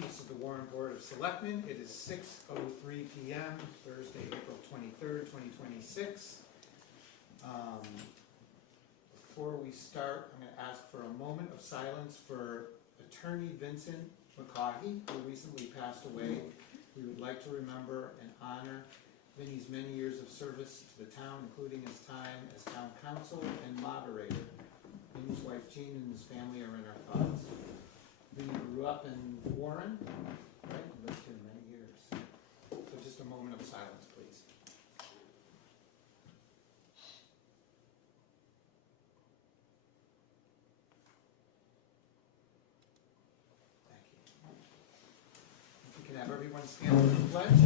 This is the Warren Board of Selectmen. It is 6:03 p.m., Thursday, April 23rd, 2026. Before we start, I'm going to ask for a moment of silence for Attorney Vincent McCaughey, who recently passed away. We would like to remember and honor Vinny's many years of service to the town, including his time as town council and moderator. Vinny's wife Jean and his family are in our thoughts. Vinny grew up in Warren, right? And lived here many years. So just a moment of silence, please. Thank you. If we can have everyone stand for the pledge.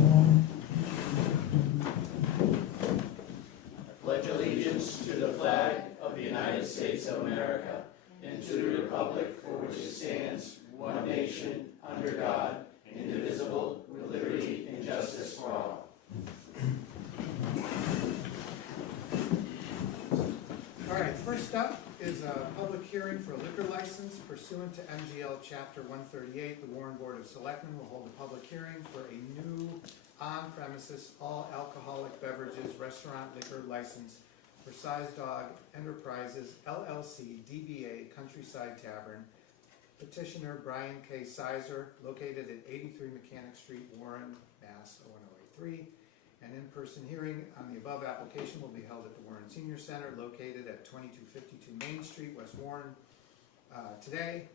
I pledge allegiance to the flag of the United States of America and to the republic for which it stands, one nation, under God, indivisible, with liberty and justice for all. All right, first up is a public hearing for a liquor license pursuant to MGL Chapter 138. The Warren Board of Selectmen will hold a public hearing for a new on-premises all alcoholic beverages restaurant liquor license for Size Dog Enterprises, LLC, DBA Countryside Tavern. Petitioner Brian K. Sizer, located at 83 Mechanic Street, Warren, Mass. 01083. An in-person hearing on the above application will be held at the Warren Senior Center, located at 2252 Main Street, West Warren, today.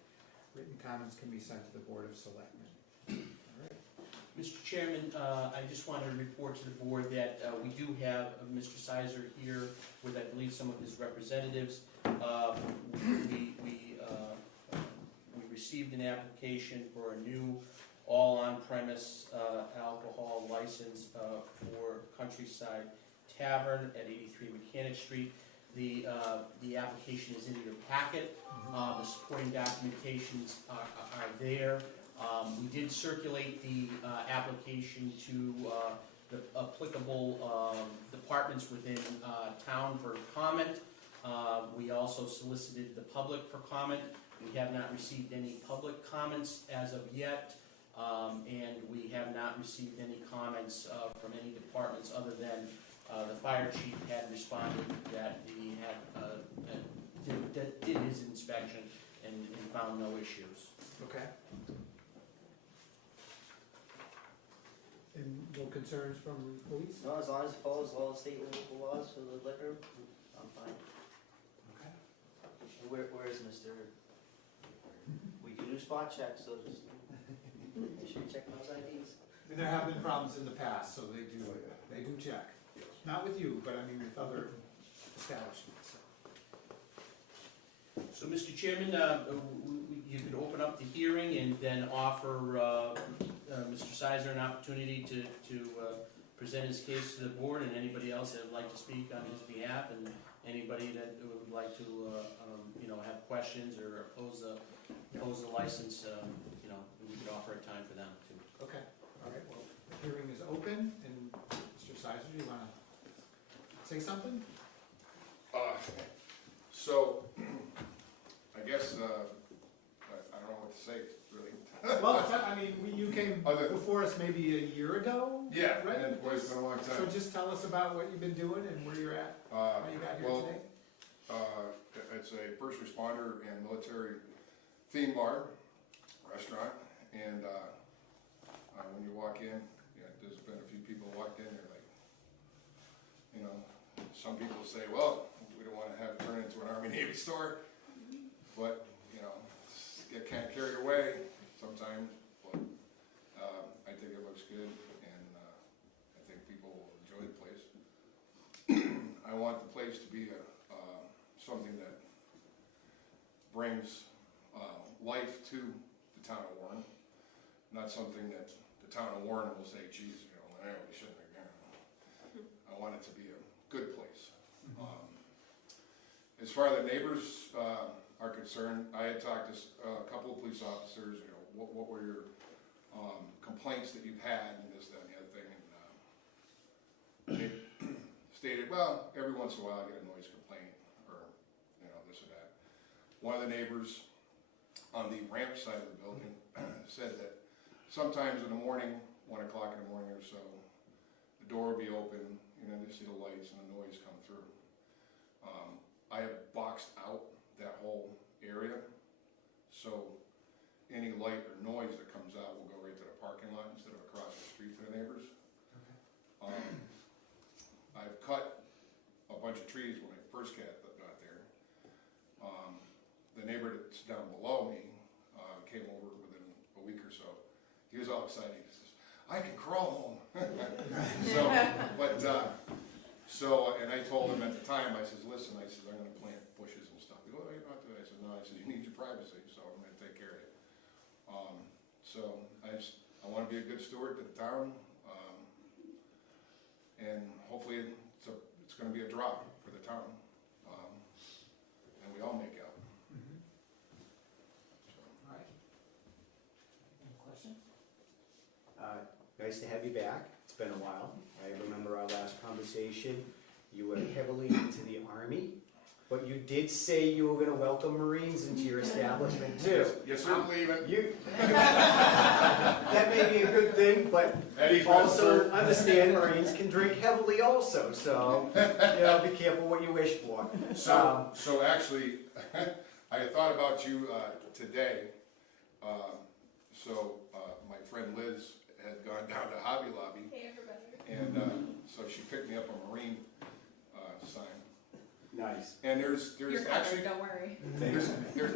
Written comments can be sent to the Board of Selectmen. All right. Mr. Chairman, I just wanted to report to the board that we do have Mr. Sizer here with, I believe, some of his representatives. We received an application for a new all-on-premise alcohol license for Countryside Tavern at 83 Mechanic Street. The application is in your packet. The supporting documentations are there. We did circulate the application to the applicable departments within town for comment. We also solicited the public for comment. We have not received any public comments as of yet, and we have not received any comments from any departments other than the fire chief had responded that he had did his inspection and found no issues. Okay. And no concerns from the police? No, as long as it follows all state and local laws for the liquor, I'm fine. Okay. And where is Mr.? We can do spot checks, so just make sure you check those IDs. And there have been problems in the past, so they do check. Not with you, but I mean with other establishments. So, Mr. Chairman, you could open up the hearing and then offer Mr. Sizer an opportunity to present his case to the board, and anybody else that would like to speak on his behalf, and anybody that would like to, have questions or oppose the license, we could offer a time for them too. Okay. All right. Well, the hearing is open, and Mr. Sizer, do you want to say something? So, I guess, I don't know what to say, really. Well, you came before us maybe a year ago? Yeah, right? and boy, it's been a long time. So just tell us about what you've been doing and where you're at, how you got here today. It's a first responder and military theme bar, restaurant, and when you walk in, there's been a few people walked in, they're like, some people say, well, we don't want to have it turn into an Army-Navy store, but, get kind of carried away sometimes, but I think it looks good, and I think people will enjoy the place. I want the place to be something that brings life to the town of Warren, not something that the town of Warren will say, geez, we shouldn't have. I want it to be a good place. As far as the neighbors are concerned, I had talked to a couple of police officers, what were your complaints that you've had, and this, that, and the other thing, and they stated, well, every once in a while I get a noise complaint, or, this or that. One of the neighbors on the ramp side of the building said that sometimes in the morning, 1 o'clock in the morning or so, the door will be open, you know, you see the lights and the noise come through. I have boxed out that whole area, so any light or noise that comes out will go right to the parking lot instead of across the street to the neighbors. I've cut a bunch of trees when I first got there. The neighbor that's down below me came over within a week or so. He was all excited. He says, "I can crawl home." And I told him at the time, I says, "Listen," I said, "I'm going to plant bushes and stuff." He goes, "Oh, you're not doing it." I said, "No," I said, "You need your privacy, so I'm going to take care of it." I want to be a good steward to the town, and hopefully it's going to be a draw for the town, and we all make out. All right. Any questions? Nice to have you back. It's been a while. I remember our last conversation. You were heavily into the Army, but you did say you were going to welcome Marines into your establishment too. You certainly even. That may be a good thing, but Eddie's also understand Marines can drink heavily also, so be careful what you wish for. So actually, I thought about you today. My friend Liz had gone down to Hobby Lobby. Hey, everybody. And so she picked me up a Marine sign. Nice. And there's You're actually covered, don't worry.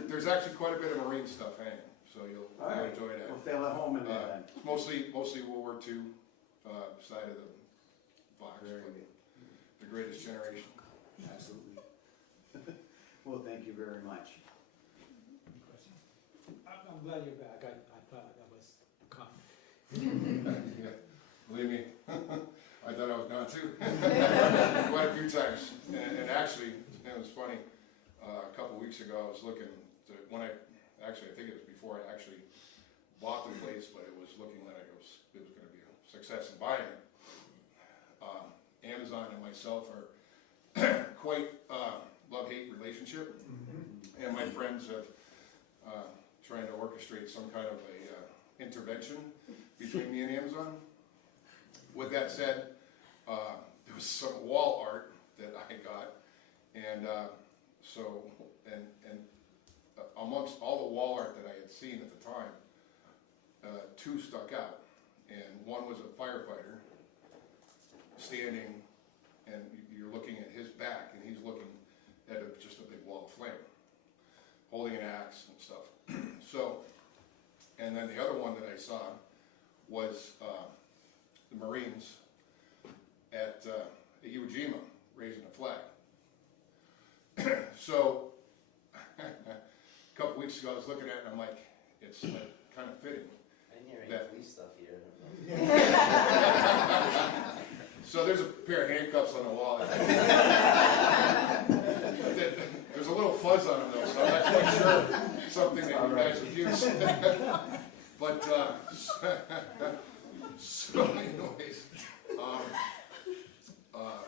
there's actually quite a bit of Marine stuff hanging, so you'll enjoy that. We'll feel at home in there then. Mostly World War II side of the box, Very but good. the greatest generation. Absolutely. Well, thank you very much. Any questions? I'm glad you're back. I thought that was common. Yeah, believe me, I thought I was gone too. Quite a few times. And actually, it was funny, a couple weeks ago I was looking, I think it was before I actually bought the place, but it was looking like it was going to be a success in buying it. Amazon and myself are quite love-hate relationship, and my friends have trying to orchestrate some kind of a intervention between me and Amazon. With that said, there was some wall art that I got, and amongst all the wall art that I had seen at the time, two stuck out, and one was a firefighter standing, and you're looking at his back, and he's looking at just a big wall of flame, holding an axe and stuff. And then the other one that I saw was the Marines at Iwo Jima raising a flag. So a couple weeks ago I was looking at it and I'm like, it's like kind of fitting. I didn't hear any police stuff here. So there's a pair of handcuffs on the wall. There's a little fuzz on them though, so I'm not quite sure something that you guys would use. But so anyways,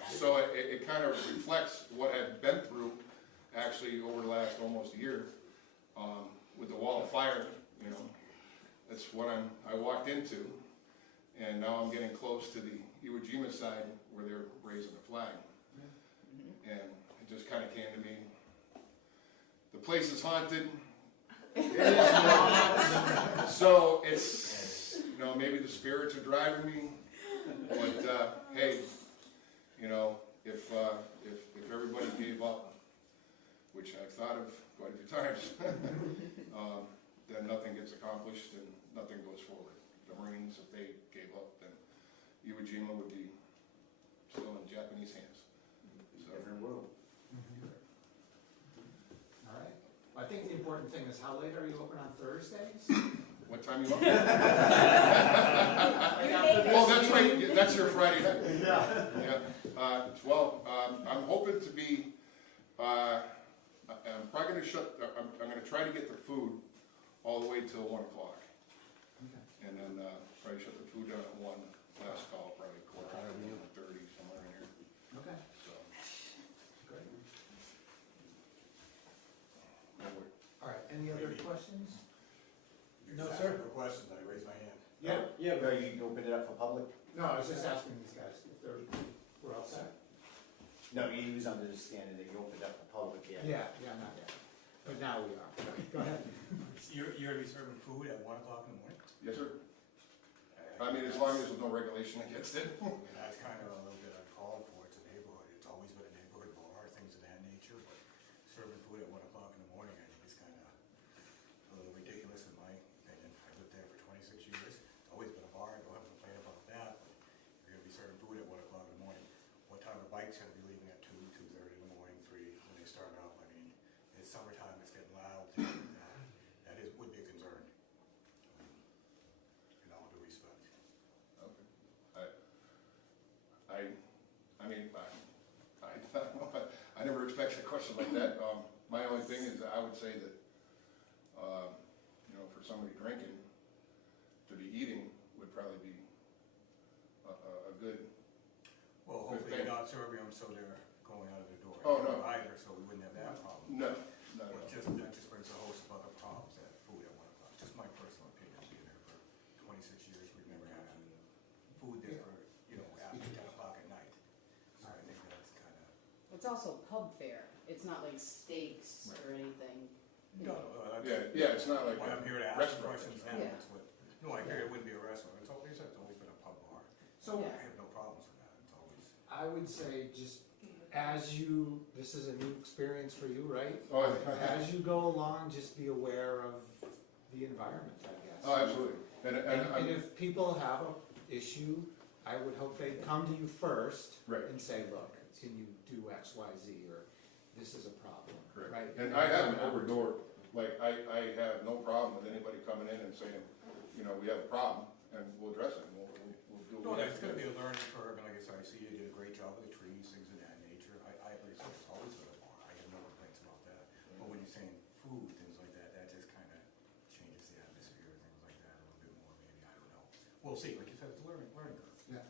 so it kind of reflects what I've been through actually over the last almost a year with the wall of fire. You know, that's what I walked into, and now I'm getting close to the Iwo Jima side where they're raising the flag, and it just kind of came to me. The place is haunted. So it's, maybe the spirits are driving me, but hey, if everybody gave up, which I've thought of quite a few times, then nothing gets accomplished and nothing goes forward. The Marines, if they gave up, then Iwo Jima would be still in Japanese hands. So, Different world. All right. I think the important thing is how late are you open on Thursdays? what time you open? Oh, that's right. That's your Friday night. Yeah. I'm hoping to be. I'm probably going to shut. I'm going to try to get the food all the way till 1 o'clock, and then probably shut the food down at 1. Last call, probably 1:30, somewhere in here. Okay. So. Great. No worries. All right, any other questions? You No, just sir. asked for questions, I raised my hand. was just asking these guys if we're all set. No, he was understanding that you opened up the public hearing. Yeah, not yet, but now we are. Go ahead. You're gonna be serving food at 1 o'clock in the morning? Yes, sir. I mean, as long as there's no regulation against it. That's kind of a little bit uncalled for. It's a neighborhood. It's always been a neighborhood bar, things of that nature, but serving food at 1 o'clock in the morning, I think is kind of a little ridiculous in my opinion. I lived there for 26 years. It's always been a bar. I don't have a complaint about that, but if you're gonna be serving food at 1 o'clock in the morning, what time the bikes gonna be leaving at 2, 2:30 in the morning, 3 when they start up? I mean, it's summertime, it's getting loud, things like that. That would be a concern. In all due respect. Okay. I mean, I never expected a question like that. My only thing is, I would say that, you know, for somebody drinking, to be eating would probably be a good, Well, Good hopefully thing. you're not serving them so they're going out of the door. Oh, no. Either, so we wouldn't have that problem. no. But that just brings a host of other problems at food at 1 o'clock. Just my personal opinion, being there for 26 years, we've never had food there for, you know, after 10 o'clock at night. So I think that's kind of, It's also pub fare, it's not like steaks or anything. Yeah, it's not like why a I'm here to ask restaurant. questions now, Yeah. that's what, no, I figured it wouldn't be a restaurant. It's always, it's always been a pub bar. So I have no problems with that, it's always. I would say just this is a new experience for you, right? Oh, As you go along, just be aware of the environment, I guess. oh, absolutely. And if people have an issue, I would hope they come to you first Right. and say, look, can you do X, Y, Z, or this is a problem, Correct. right? And I have an open door, like, I have no problem with anybody coming in and saying, you know, we have a problem, and we'll address it, and we'll do No, what we it's have to gonna be do. a learning curve, and like I said, I see you did a great job with the trees, things of that nature. Like I said, it's always been a bar, I have no complaints about that. But when you're saying food, things like that just kind of changes the atmosphere and things like that a little bit more, maybe, I don't know. We'll see, like you said, it's a learning curve. Yeah.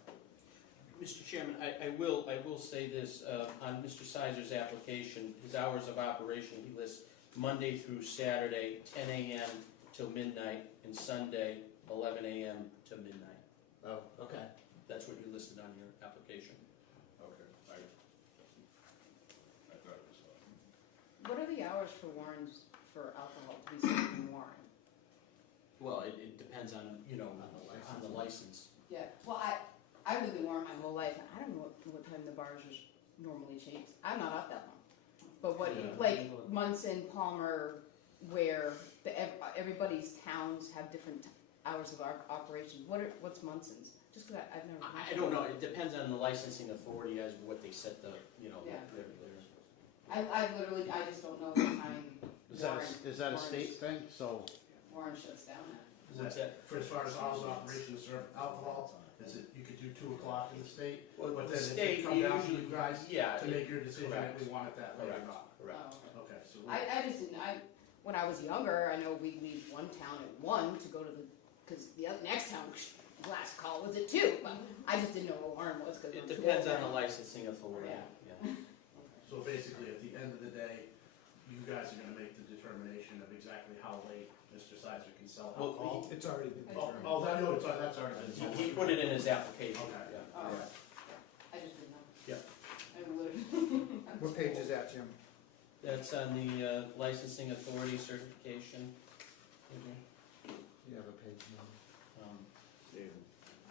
Mr. Chairman, I will say this, on Mr. Sizer's application, his hours of operation, he lists Monday through Saturday, 10 a.m. till midnight, and Sunday, 11 a.m. to midnight. Oh, okay. That's what you listed on your application. Okay, I thought it was, What are the hours for Warren's, for alcohol to be served in Warren? Well, it depends on, you know, on the license. Yeah, well, I lived in Warren my whole life, and I don't know what time the bars are normally changed. I'm not up that long. But what, Yeah. like Munson, Palmer, where everybody's towns have different hours of operation. What's Munson's? Just because I've never. I don't know, it depends on the licensing authority as what they set the, you know, Yeah. their I literally, I just don't know what time Is that a state thing? So, Warren shuts down at. What's that? for as far as hours of operation to serve alcohol, is it, you could do 2 o'clock in the state? Well, But the then it state, come we down to usually, you guys yeah, to make your decision if we want it that late or Correct. not? correct. Oh, okay. Okay, so. I just didn't, when I was younger, I know we'd leave one town at 1 to go to because the next town, last call was at 2, but I just didn't know what Warren was. Cause It depends on the licensing authority, Yeah. yeah. So basically, at the end of the day, you guys are gonna make the determination of exactly how late Mr. Sizer can sell Well, alcohol? It's already been Oh, determined. that's already been. He put it in his application, Okay. yeah. Oh, yeah. I just didn't know. Yeah. I would. What page is that, Jim? That's on the licensing authority certification. You have a page number.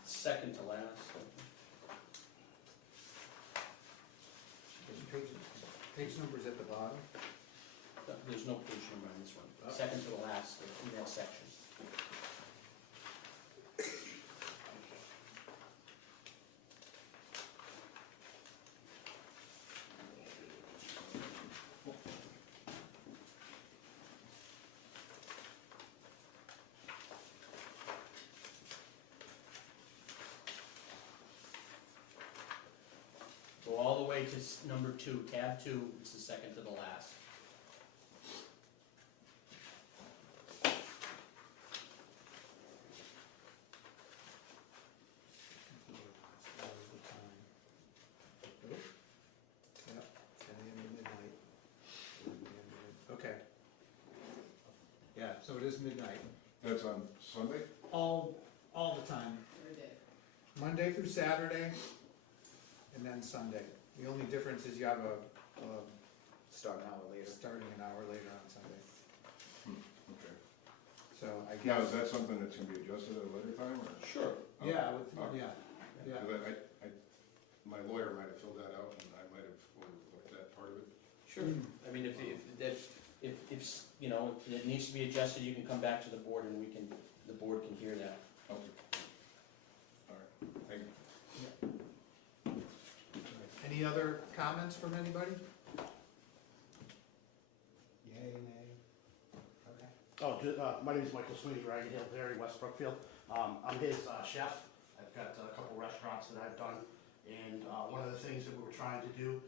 Second to last. There's page numbers at the bottom. There's no page number on this one. Second to the last in that section. Go all the way to number 2, tab 2, it's the second to the last. Yep, 10 a.m. to midnight. Okay. Yeah, so it is midnight. that's on Sunday? All the time. Every day. Monday through Saturday, and then Sunday. The only difference is you have a Start an hour later. starting an hour later on Sunday. Okay. So I Now, guess, is that something that's gonna be adjusted at a later time, or? Sure. yeah, with, Okay. yeah. Because my lawyer might have filled that out, and I might have overlooked that part of it. Sure. I mean, if, you know, it needs to be adjusted, you can come back to the board and the board can hear that. Okay. All right, thank you. Any other comments from anybody? Yay, nay? Okay. Oh, my name is Michael Sweeney, right here, Larry, West Brookfield. I'm his chef. I've got a couple restaurants that I've done, and one of the things that we were trying to do,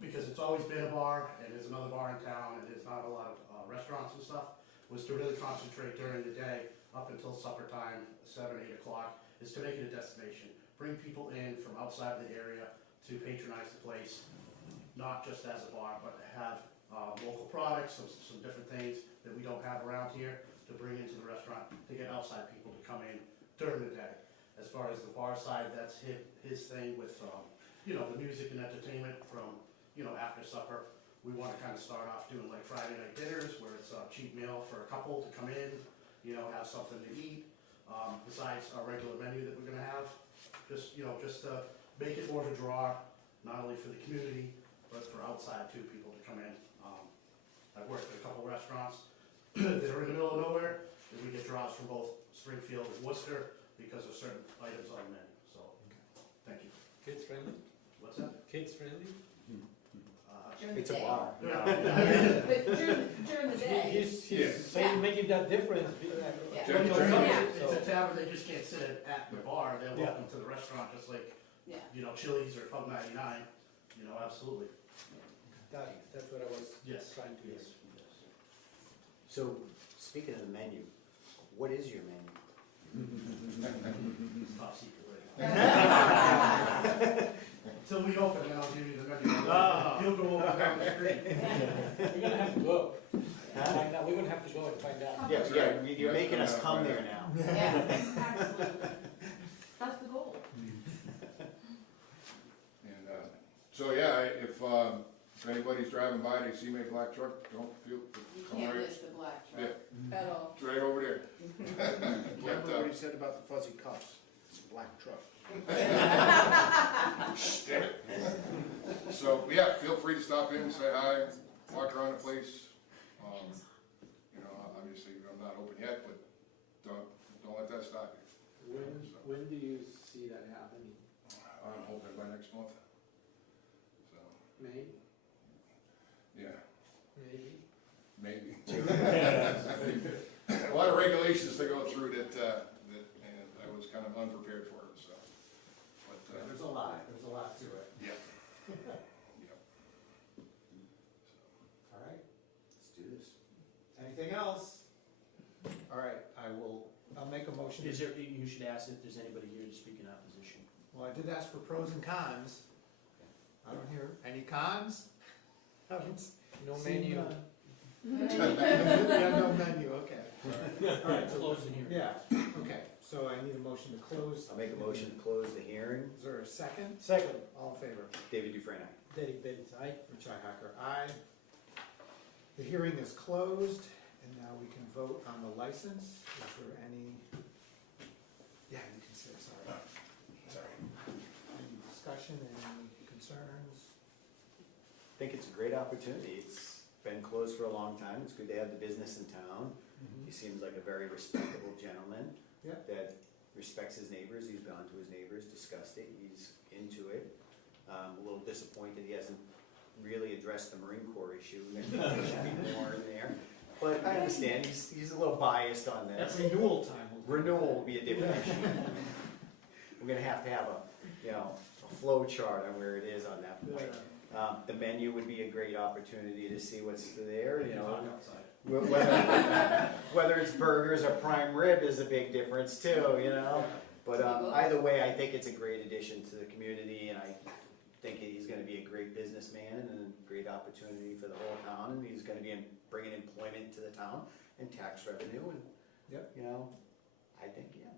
because it's always been a bar, and there's another bar in town, and there's not a lot of restaurants and stuff, was to really concentrate during the day up until supper time, 7, 8 o'clock, is to make it a destination. Bring people in from outside of the area to patronize the place, not just as a bar, but to have local products, some different things that we don't have around here to bring into the restaurant, to get outside people to come in during the day. As far as the bar side, that's his thing with, you know, the music and entertainment from, you know, after supper. We want to kind of start off doing like Friday night dinners, where it's a cheap meal for a couple to come in, you know, have something to eat, besides our regular menu that we're gonna have. Just, you know, just to make it more of a draw, not only for the community, but for outside too, people to come in. I've worked at a couple restaurants that are in the middle of nowhere, and we get draws from both Springfield and Worcester because of certain items on the menu, so, thank you. Kids friendly? What's that? Kids friendly? During the It's a day. bar. But during the day. He's Yeah. saying, making that difference. Yeah. Well, you know, Yeah. it's a tavern, they just can't sit at the bar, they're welcome to the restaurant, just like, Yeah. you know, Chili's or Pub 99, you know, absolutely. That's what I was Yes. trying to Yes. hear. So, speaking of the menu, what is your menu? It's top secret right now. Until we open, then I'll give you the menu. You'll go over down the street. We're gonna have to go. Find out. We're gonna have to go and find out. Yeah, yeah, you're making us come there now. Yeah, absolutely. That's the goal. And, so yeah, if anybody's driving by, they see my black truck, don't feel, You come can't right, miss the black truck at all. it's right over there. Remember what he said about the fuzzy cups? It's a black truck. Damn it. So, yeah, feel free to stop in, say hi, walk around the place. You know, obviously, I'm not open yet, but don't let that stop you. When do you see that happening? I'm hoping by next month. So, May? yeah, Maybe? maybe. A lot of regulations to go through that and I was kind of unprepared for it, so. But, There's a lot to it. yeah. All right, let's do this. Anything else? All right, I'll make a motion. Is there, you should ask if there's anybody here to speak in opposition. Well, I did ask for pros and cons. I don't hear any cons. No See menu. none. Yeah, no menu, okay. All right, close the hearing. Yeah, okay, so I need a motion to close. I'll make a motion to close the hearing. Is there a second? Second. All in favor? David Dufresne, aye. Derek Bailey's aye. Richi Hacker, aye. The hearing is closed, and now we can vote on the license. Is there any? Yeah, you can sit, sorry. Sorry. Any discussion, any concerns? I think it's a great opportunity. It's been closed for a long time. It's good to have the business in town. He seems like a very respectable gentleman. Yeah. That respects his neighbors. He's gone to his neighbors, discussed it. He's into it. A little disappointed he hasn't really addressed the Marine Corps issue. There should be more in there. But I understand, he's a little biased on this. That's renewal time. Renewal will be a different issue. We're gonna have a flow chart on where it is on that point. The menu would be a great opportunity to see what's there, you know. Whether it's burgers or prime rib is a big difference too, you know. But either way, I think it's a great addition to the community, and I think he's gonna be a great businessman and a great opportunity for the whole town, and he's gonna be bringing employment to the town and tax revenue, and, Yep. you know, I think, yeah,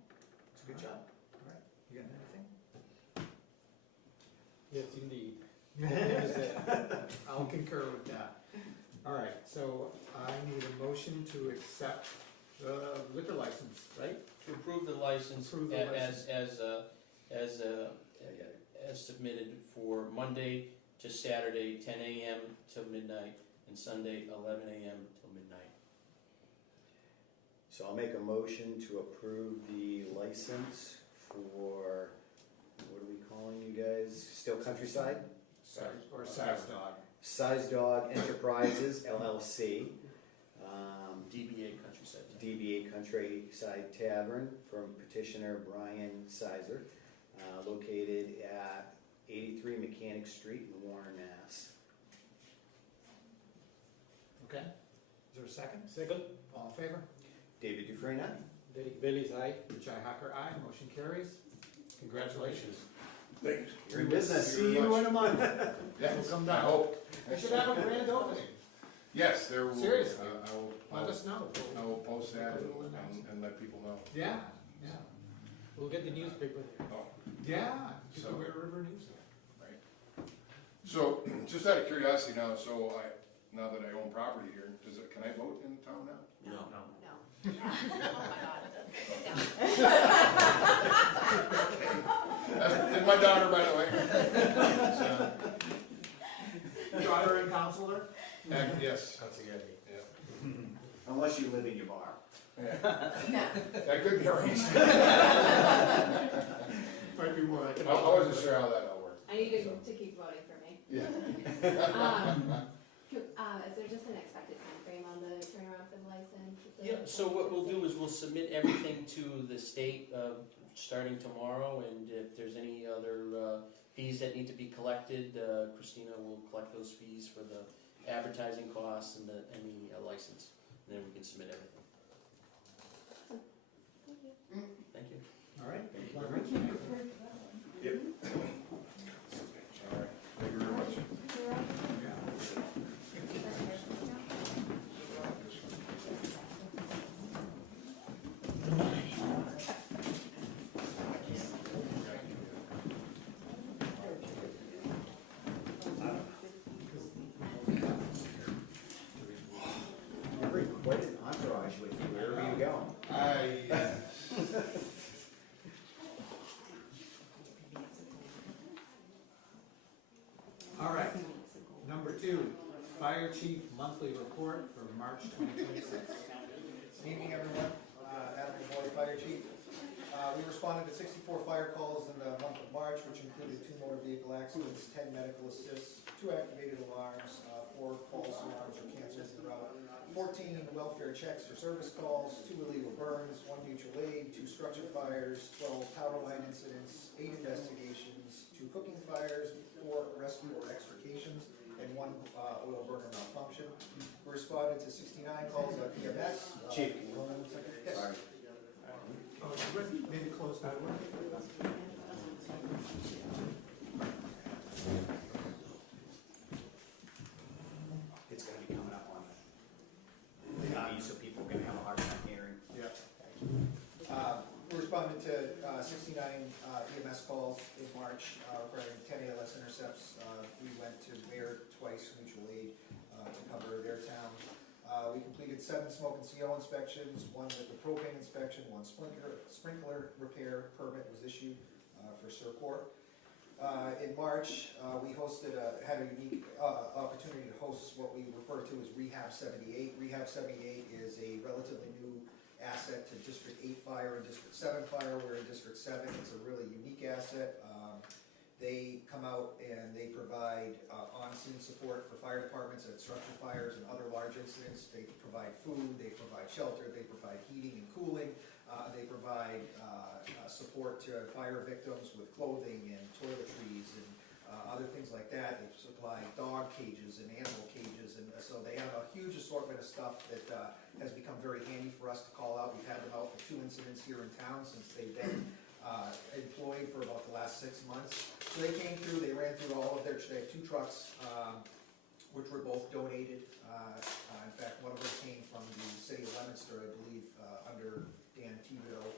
it's a good job. All right, you got anything? Yes, indeed. I'll concur with that. All right, so I need a motion to accept the liquor license, right? To approve the license Approve the license. as submitted for Monday to Saturday, 10 a.m. till midnight, and Sunday, 11 a.m. till midnight. So I'll make a motion to approve the license for, what are we calling you guys? Still Countryside? Or Size Dog. Size Dog Enterprises LLC. DBA Countryside. DBA Countryside Tavern from petitioner Brian Sizer, located at 83 Mechanic Street in Warren, Mass. Okay, is there a second? Second, All in favor? David Dufresne, aye. Derek Bailey's aye. Richi Hacker, aye. Motion carries. Congratulations. Thanks. You're in business. Thank you See very you much. in a month. Yeah, We'll come I down. hope. I should have a grand opening. Yes, there will. Seriously. I Let us know. will post that and let people know. Yeah, yeah, We'll get the newspaper there. Oh, yeah. You So- can wear River News. so, just out of curiosity now, now that I own property here, can I vote in town now? No. No. And my daughter, by the way. Daughter and counselor? Yes. That's a good Yeah. Unless you live in your bar. Yeah. No. That could be arranged. Might be more like. I wasn't sure how that all worked. I need to keep voting for me. Yeah. Is there just an expected timeframe on the turnaround for the license? Yeah, so what we'll do is we'll submit everything to the state, starting tomorrow, and if there's any other, fees that need to be collected, Christina will collect those fees for the advertising costs and the license, and then we can submit everything. Thank you. All right. Yep. All right. Thank you very much. You bring quite an entourage with you wherever you go. All right. Number 2, Fire Chief Monthly Report for March 2026. Evening, everyone. Adam Boy, Fire Chief. We responded to 64 fire calls in the month of March, which included 2 motor vehicle accidents, 10 medical assists, 2 activated alarms, 4 false alarms or cancels throughout, 14 welfare checks for service calls, 2 illegal burns, 1 mutual aid, 2 structure fires, 12 power line incidents, 8 investigations, 2 cooking fires, 4 rescue or extrications, and 1 oil burner malfunction. We responded to 69 calls on EMS. Chief. Yes. Sorry. Oh, maybe close that one. It's gonna be coming up on the so people are gonna have a hard time hearing. Yeah. We responded to 69 EMS calls in March, regarding 10 ALS intercepts. We went to Bear twice, mutual aid, to cover their town. We completed 7 smoke and CO inspections, 1 with the propane inspection, 1 sprinkler repair permit was issued for Serport. In March, we had a unique opportunity to host what we refer to as Rehab 78. Rehab 78 is a relatively new asset to District 8 Fire and District 7 Fire. We're in District 7. It's a really unique asset. They come out and they provide on-scene support for fire departments at structure fires and other large incidents. They provide food, they provide shelter, they provide heating and cooling. They provide support to fire victims with clothing and toiletries and other things like that. They supply dog cages and animal cages, and so they have a huge assortment of stuff that has become very handy for us to call out. We've had them out for 2 incidents here in town since they've been employed for about the last 6 months. So they came through, they ran through all of they have 2 trucks, which were both donated. In fact, one of them came from the city of Leominster, I believe, under Dan Teville.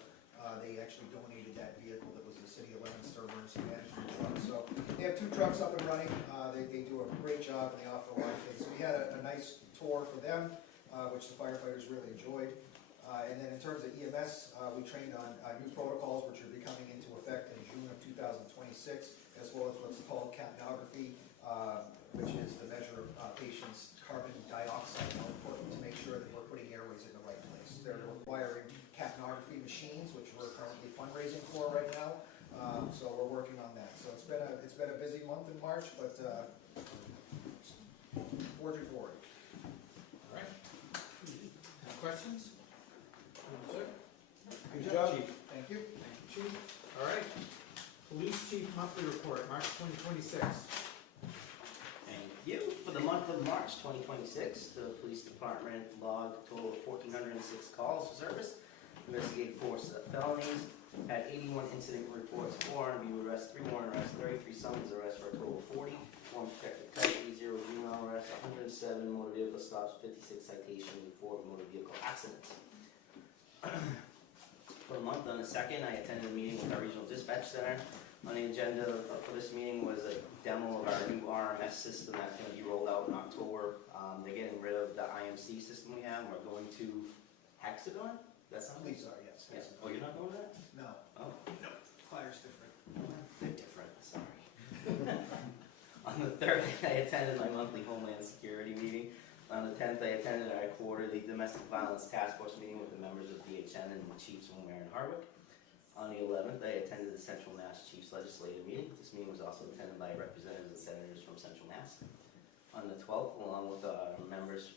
They actually donated that vehicle that was the City of Leominster emergency management truck. So they have 2 trucks up and running. They do a great job and they offer a lot of things. So we had a nice tour for them, which the firefighters really enjoyed. And then in terms of EMS, we trained on new protocols which are becoming into effect in June of 2026, as well as what's called capnography, which is the measure of patients' carbon dioxide output to make sure that we're putting airways in the right place. They're requiring capnography machines, which we're currently fundraising for right now. So we're working on that. So it's been a busy month in March, but forging forward. All right. Any questions? Sir? Good job, Chief. Thank you. Thank you, Chief. All right. Police Chief Monthly Report, March 2026. Thank you. For the month of March 2026, the police department logged a total of 1,406 calls for service, investigated 4 felonies, had 81 incident reports, 4 review arrests, 3 warrant arrests, 33 summons arrests for a total of 40, 1 protected custody, 0 juvenile arrests, 107 motor vehicle stops, 56 citations, and 4 motor vehicle accidents. For the month on the 2nd, I attended a meeting with our regional dispatch center. On the agenda for this meeting was a demo of our new RMS system that's going to be rolled out in October. They're getting rid of the IMC system we have. We're going to Hexagon. That sounds Police are, yes. yes. Oh, you're not going to that? No. Oh, No. Fire's different. they're different. Sorry. On the 3rd, I attended my monthly Homeland Security meeting. On the 10th, I attended our quarterly Domestic Violence Task Force meeting with the members of DHN and the Chiefs from Ware and Hardwick. On the 11th, I attended the Central Mass Chiefs Legislative meeting. This meeting was also attended by representatives and senators from Central Mass. On the 12th, along with members,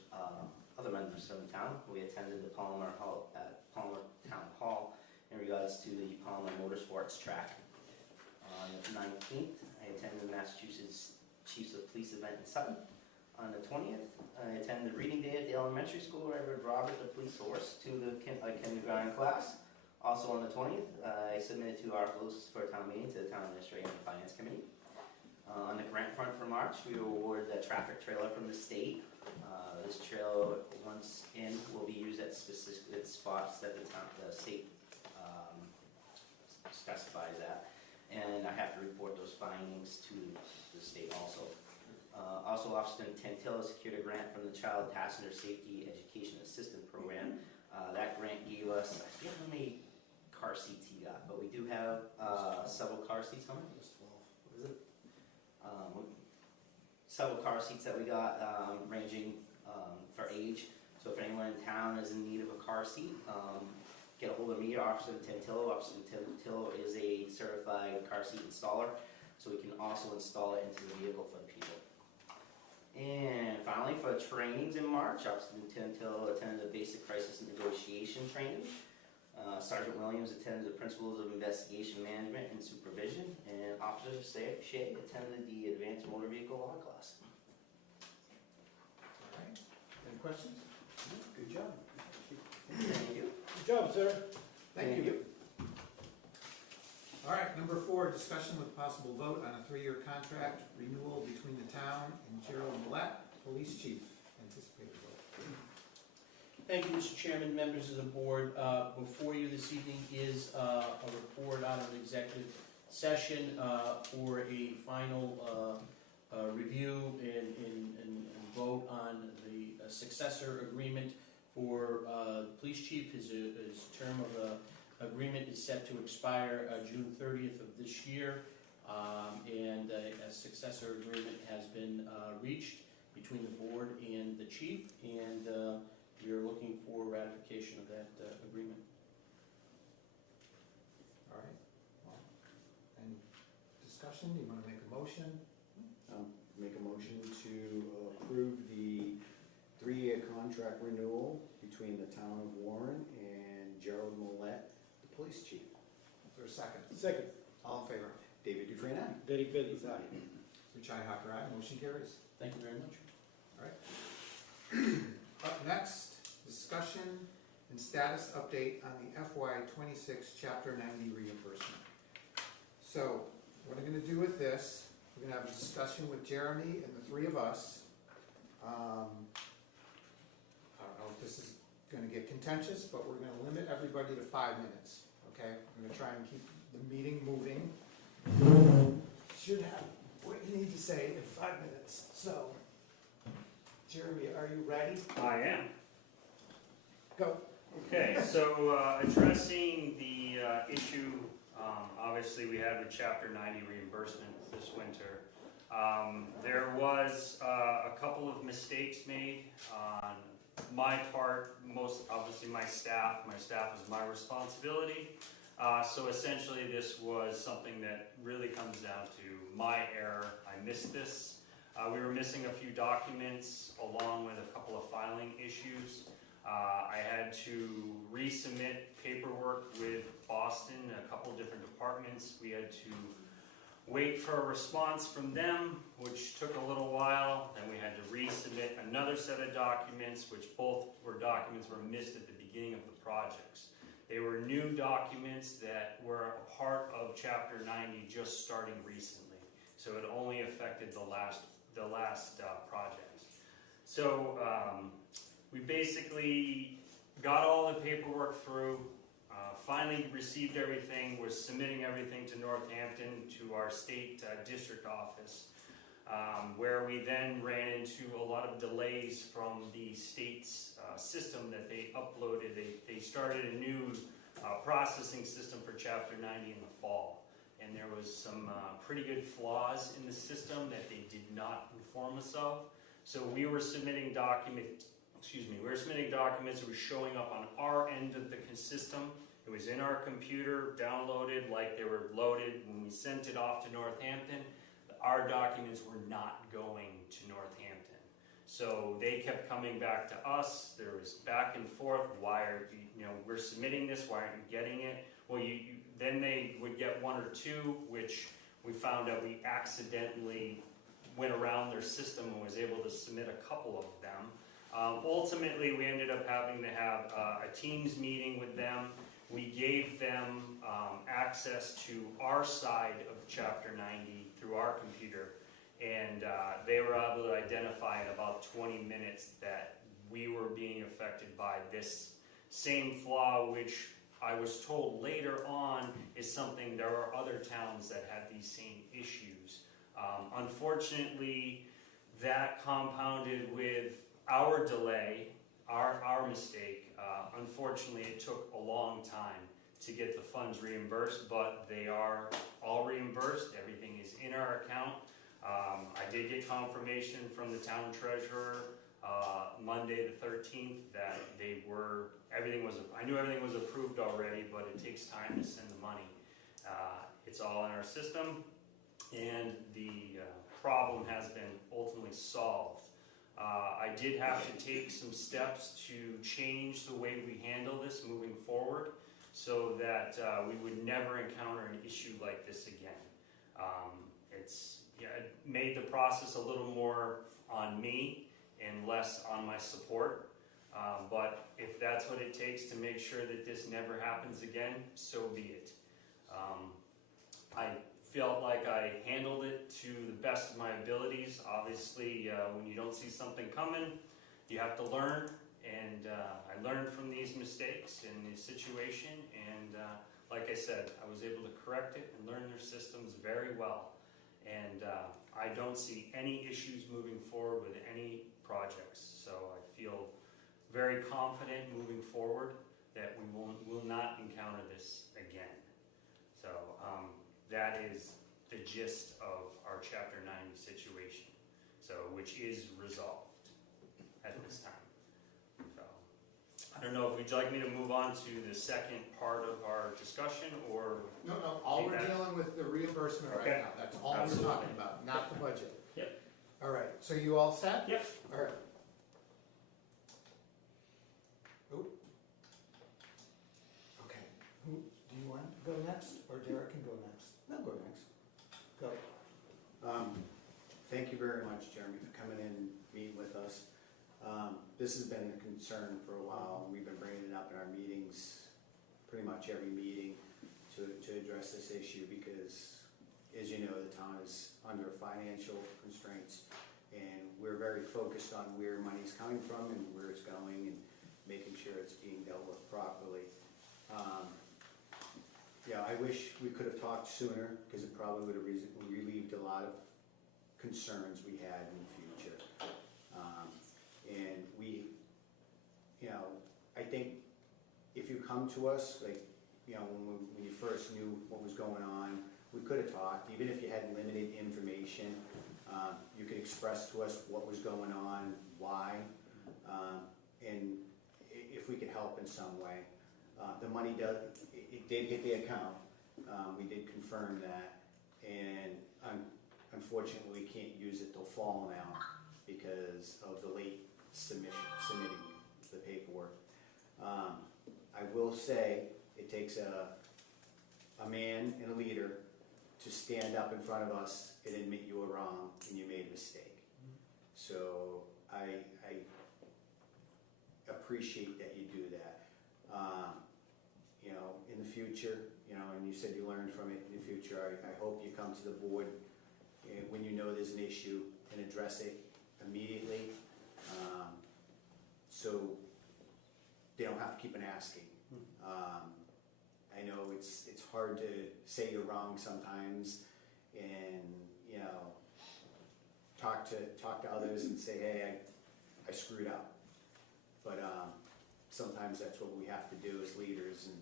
other members from the town, we attended the Palmer Town Hall in regards to the Palmer Motorsports track. On the 19th, I attended the Massachusetts Chiefs of Police event in Sutton. On the 20th, I attended Reading Day at the elementary school where I read Robert the Police Horse to the kindergarten class. Also on the 20th, I submitted 2 articles for a town meeting to the Town Administrative and Finance Committee. On the grant front for March, we were awarded a traffic trailer from the state. This trailer, once in, will be used at specific spots that the state specifies at. And I have to report those findings to the state also. Also, Officer Tantilla secured a grant from the Child Passenger Safety Education Assistant Program. That grant gave us, I forget how many car seats he got, but we do have several car seats. How many? It was 12. What is it? Several car seats that we got, ranging for age. So if anyone in town is in need of a car seat, get a hold of me, Officer Tantillo. Officer Tantillo is a certified car seat installer, so we can also install it into the vehicle for the people. And finally, for trainings in March, Officer Tantillo attended the basic crisis and negotiation training. Sergeant Williams attended the Principles of Investigation Management and Supervision, and Officer Shea attended the Advanced Motor Vehicle Law class. All right. Any questions? Good job. Thank you. Good job, sir. Thank you. All right, number 4, discussion with possible vote on a 3-year contract renewal between the town and Gerald Millette, Police Chief. Anticipated vote. Thank you, Mr. Chairman, members of the board. Before you this evening is a report out of the executive session for a final review and vote on the successor agreement for the police chief. His term of agreement is set to expire June 30th of this year, and a successor agreement has been reached between the board and the chief, and we are looking for ratification of that agreement. All right. Well, any discussion? Do you want to make a motion? Make a motion to approve the 3-year contract renewal between the town of Warren and Gerald Millette, the police chief. Is there a second? Second. All in favor? David Dufresne, aye. Derek Bailey's aye. Rich Ihacker, aye. Motion carries. Thank you very much. All right. Up next, discussion and status update on the FY26 Chapter 90 reimbursement. So, what I'm going to do with this, we're going to have a discussion with Jeremy and the 3 of us. I don't know if this is going to get contentious, but we're going to limit everybody to 5 minutes, okay? I'm gonna try and keep the meeting moving. Should have what you need to say in 5 minutes, so. Jeremy, are you ready? I am. Go. Okay, so addressing the issue, obviously we had with Chapter 90 reimbursement this winter. There was a couple of mistakes made on my part, most obviously my staff. My staff is my responsibility. So essentially this was something that really comes down to my error. I missed this. We were missing a few documents along with a couple of filing issues. I had to resubmit paperwork with Boston, a couple of different departments. We had to wait for a response from them, which took a little while. Then we had to resubmit another set of documents, which both documents were missed at the beginning of the projects. They were new documents that were a part of Chapter 90 just starting recently. So it only affected the last project. So we basically got all the paperwork through, finally received everything, was submitting everything to Northampton, to our state district office, where we then ran into a lot of delays from the state's system that they uploaded. They started a new processing system for Chapter 90 in the fall. And there was some pretty good flaws in the system that they did not inform us of. So we were submitting documents, it was showing up on our end of the system. It was in our computer, downloaded like they were loaded. When we sent it off to Northampton, our documents were not going to Northampton. So they kept coming back to us. There was back and forth. Why are you, we're submitting this, why aren't you getting it? Well, then they would get one or two, which we found out we accidentally went around their system and was able to submit a couple of them. Ultimately, we ended up having to have a Teams meeting with them. We gave them access to our side of Chapter 90 through our computer, and they were able to identify in about 20 minutes that we were being affected by this same flaw, which I was told later on is something there are other towns that had these same issues. Unfortunately, that compounded with our delay, our mistake. Unfortunately, it took a long time to get the funds reimbursed, but they are all reimbursed. Everything is in our account. I did get confirmation from the town treasurer Monday the 13th that I knew everything was approved already, but it takes time to send the money. It's all in our system, and the problem has been ultimately solved. I did have to take some steps to change the way we handle this moving forward so that we would never encounter an issue like this again. It made the process a little more on me and less on my support. But if that's what it takes to make sure that this never happens again, so be it. I felt like I handled it to the best of my abilities. Obviously, when you don't see something coming, you have to learn. And I learned from these mistakes in the situation. And like I said, I was able to correct it and learn their systems very well. And I don't see any issues moving forward with any projects. So I feel very confident moving forward that we will not encounter this again. So that is the gist of our Chapter 90 situation, which is resolved at this time. So I don't know if you'd like me to move on to the second part of our discussion, or No, all we're dealing with the reimbursement right now. That's all we're talking about, not the budget. Yep. All right, so you all set? Yep. All right. Okay, do you want to go next, or Derek can go next? I'll go next. Go. Thank you very much, Jeremy, for coming in and meeting with us. This has been a concern for a while, and we've been bringing it up in our meetings, pretty much every meeting, to address this issue because, as you know, the town is under financial constraints, and we're very focused on where money's coming from and where it's going and making sure it's being dealt with properly. Yeah, I wish we could have talked sooner, because it probably would have relieved a lot of concerns we had in the future. And we, you know, I think if you come to us, like, you know, when you first knew what was going on, we could have talked, even if you had limited information, you could express to us what was going on, why, and if we could help in some way. The money it did hit the account, we did confirm that, and unfortunately, we can't use it till fall now because of the late submitting the paperwork. I will say, it takes a man and a leader to stand up in front of us and admit you were wrong and you made a mistake. So I appreciate that you do that. You know, in the future, you know, and you said you learned from it in the future, I hope you come to the board when you know there's an issue and address it immediately, so they don't have to keep on asking. I know it's hard to say you're wrong sometimes, and you know, talk to others and say, hey, I screwed up. But sometimes that's what we have to do as leaders, and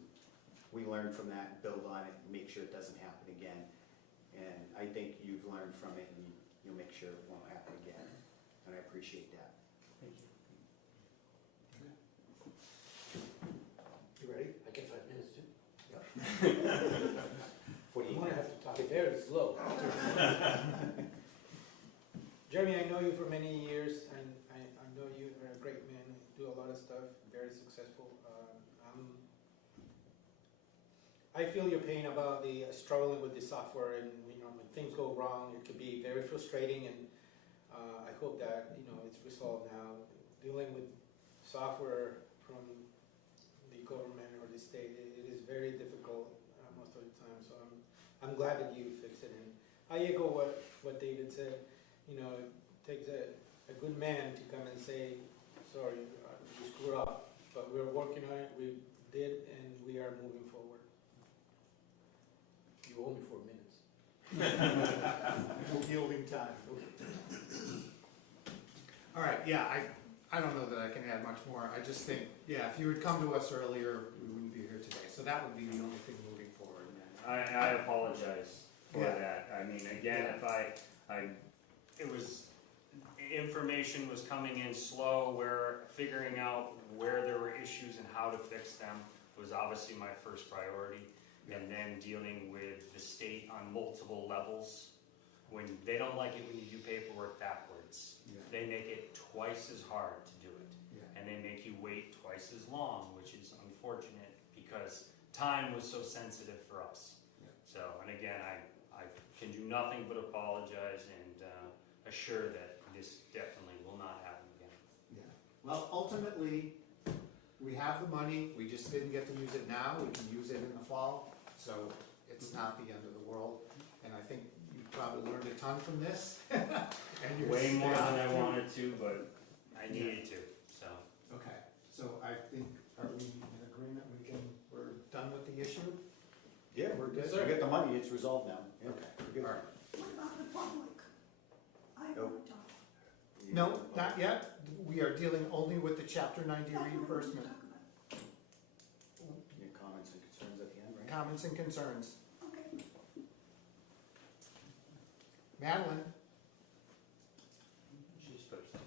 we learn from that, build on it, and make sure it doesn't happen again. And I think you've learned from it, and you'll make sure it won't happen again. And I appreciate that. Thank you. You ready? I get 5 minutes too. What do I'm you gonna have to talk it very slow. Jeremy, I know you for many years, and I know you are a great man, do a lot of stuff, very successful. I feel your pain about the struggling with the software, and you know, when things go wrong, it could be very frustrating, and I hope that, you know, it's resolved now. Dealing with software from the government or the state, it is very difficult most of the time, so I'm glad that you fixed it. And I echo what David said. You know, it takes a good man to come and say, sorry, you screwed up, but we're working on it, we did, and we are moving forward. You owe me 4 minutes. Yielding time. All right, yeah, I don't know that I can add much more. I just think, yeah, if you had come to us earlier, we wouldn't be here today. So that would be the only thing moving forward. I apologize for Yeah. that. I mean, again, Yeah. Information was coming in slow, where figuring out where there were issues and how to fix them was obviously my first priority. And then dealing with the state on multiple levels, when they don't like it when you do paperwork backwards. Yeah. They make it twice as hard to do it. Yeah. And they make you wait twice as long, which is unfortunate because time was so sensitive for us. Yeah. So, and again, I can do nothing but apologize and assure that this definitely will not happen again. Yeah. Well, ultimately, we have the money. We just didn't get to use it now. We can use it in the fall. So it's not the end of the world. And I think you probably learned a ton from this. And you're Way more than I staff- wanted to, but I needed to, so. Okay, so I think, are we in agreement? We're done with the issue? Yeah, we're good. Sir. We get the money, it's resolved now. Yeah, Okay, we're good. all right. What about the public? I Nope. want to talk. No, not yet. We are dealing only with the Chapter 90 That's what we reimbursement. talk about. Your comments and concerns at the end, right? Comments and concerns. Okay. Madeline, She's supposed to.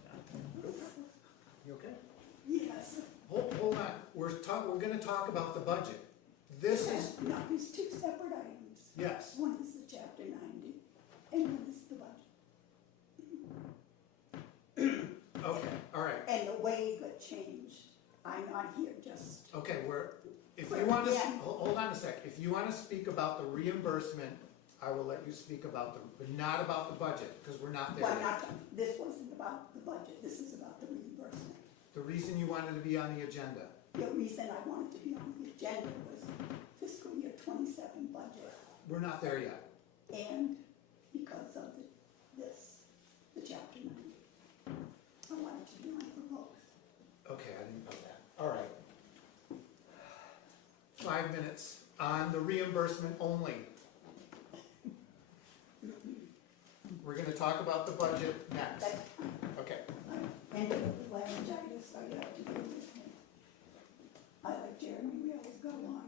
You okay? Yes. hold on. We're gonna talk about the budget. This is, Now, these two separate items. yes, One is the chapter 90, and one is the budget. okay, all right. And the way it got changed, I'm not here just, Okay, if you want to, Yeah. hold on a sec. If you want to speak about the reimbursement, I will let you speak about but not about the budget, because we're not there why yet. not, this wasn't about the budget, this is about the reimbursement. The reason you wanted to be on the agenda. The reason I wanted to be on the agenda was fiscal year 27 budget, We're not there yet. and because of the chapter 90. I wanted to be on for both. Okay, I didn't know that. All right. 5 minutes. on the reimbursement only. We're gonna talk about the budget next. Okay. And with laryngitis, I have to deal with him. I like Jeremy, we always go on.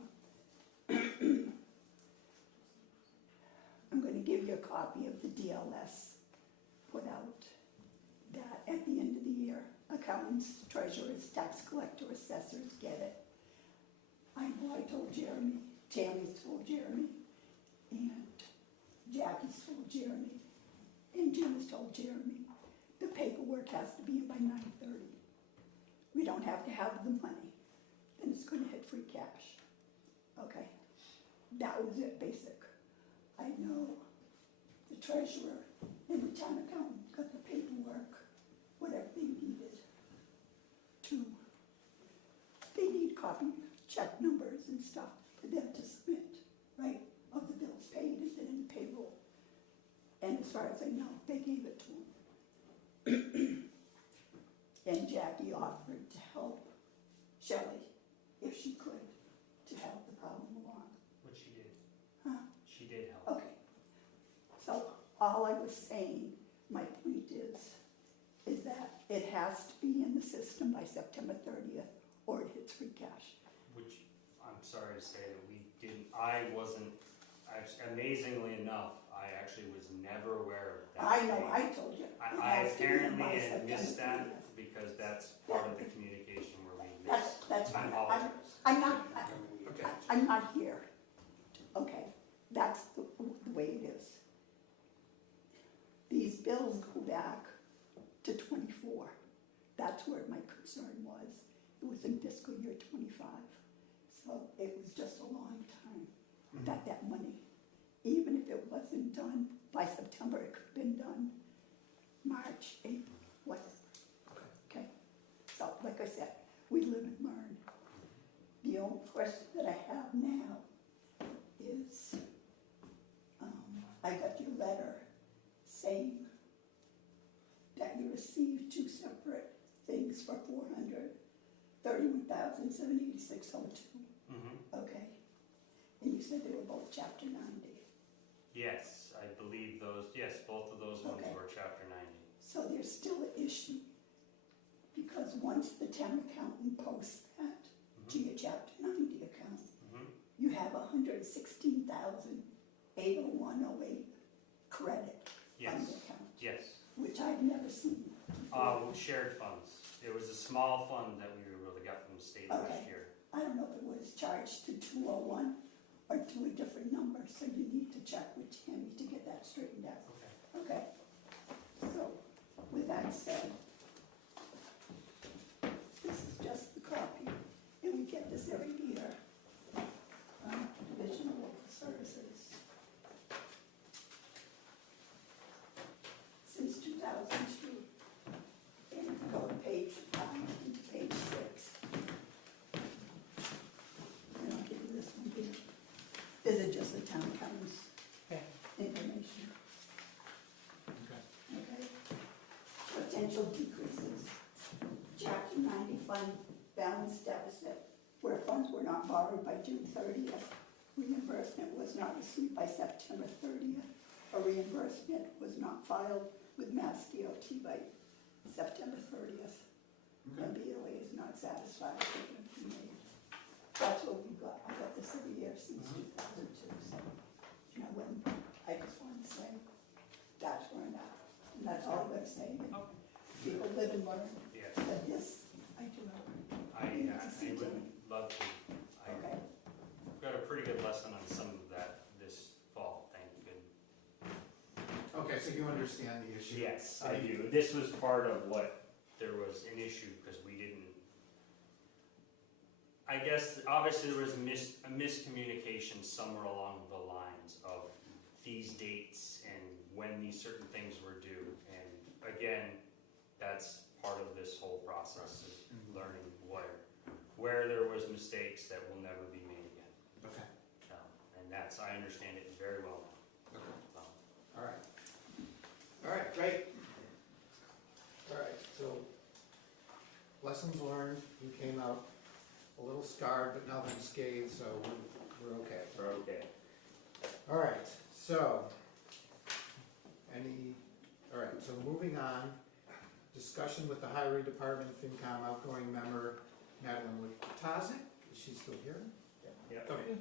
I'm gonna give you a copy of the DLS put out, that at the end of the year, accountants, treasurers, tax collector, assessors get it. I know I told Jeremy, Tammy's told Jeremy, and Jackie's told Jeremy, and Jim has told Jeremy. The paperwork has to be in by 9:30. We don't have to have the money, then it's gonna hit free cash. Okay, that was it, basic. I know the treasurer and the town accountant got the paperwork, whatever they needed to, they need copy check numbers and stuff for them to submit, right, of the bills paid and then in payroll. And as far as I know, they gave it to them. And Jackie offered to help Shelley, if she could, to help the problem along. Which she did. Huh? She did help. Okay. So all I was saying, my point is that it has to be in the system by September 30th or it hits free cash. Which, I'm sorry to say that we didn't, amazingly enough, I actually was never aware of that. I know, I told you. I apparently had missed that because that's part of the communication where we missed. That's I fine. apologize. I'm not here. Okay, that's the way it is. These bills go back to 24. That's where my concern was. It was in fiscal year 25. So it was just a long time that money, even if it wasn't done by September, it could have been done March, April, whatever. Okay, so like I said, we live and learn. The only question that I have now is, I got your letter saying that you received two separate things for $431,786.02. Okay, and you said they were both Chapter 90. Yes, I believe both of those ones Okay. were Chapter 90. So there's still an issue, because once the town accountant posts that to your Chapter 90 account, you have $116,801.08 credit on the account, Yes. which I've never seen. Shared funds. It was a small fund that we were able to get from the state last Okay. year. I don't know if it was charged to 201 or to a different number, so you need to check with Tammy to get that straightened out. Okay. So, with that said, this is just the copy, and we get this every year. Division of Local Services. Since 2002. And if you go to page 5 into page 6. And I'll give you this one here. This is just the town accountant's information. Okay? Potential decreases. Chapter 90 fund balance deficit, where funds were not borrowed by June 30th. Reimbursement was not received by September 30th. A reimbursement was not filed with Mass DOT by September 30th. The BOA is not satisfied with the payment made. That's what we got. I got this every year since 2002. So, you know, I just wanted to say that's where I'm at. And that's all I'm going to say. People live and learn. Yes. But this, I do not. I would love to. Okay. Got a pretty good lesson on some of that this fall, thank goodness. Okay, so you understand the issue? Yes, I do. This was part of what there was an issue because we didn't. I guess obviously there was a miscommunication somewhere along the lines of these dates and when these certain things were due. And again, that's part of this whole process is learning where there was mistakes that will never be made again. Okay. And that's, I understand it very well now. Okay. All right. All right, great. All right, so lessons learned. You came out a little scarred, but nothing scathed, so We're okay. We're okay. All right, so, all right, so moving on, discussion with the Highway Department, FinCom outgoing member Madeline Witazik, is she still here? Yep. Okay.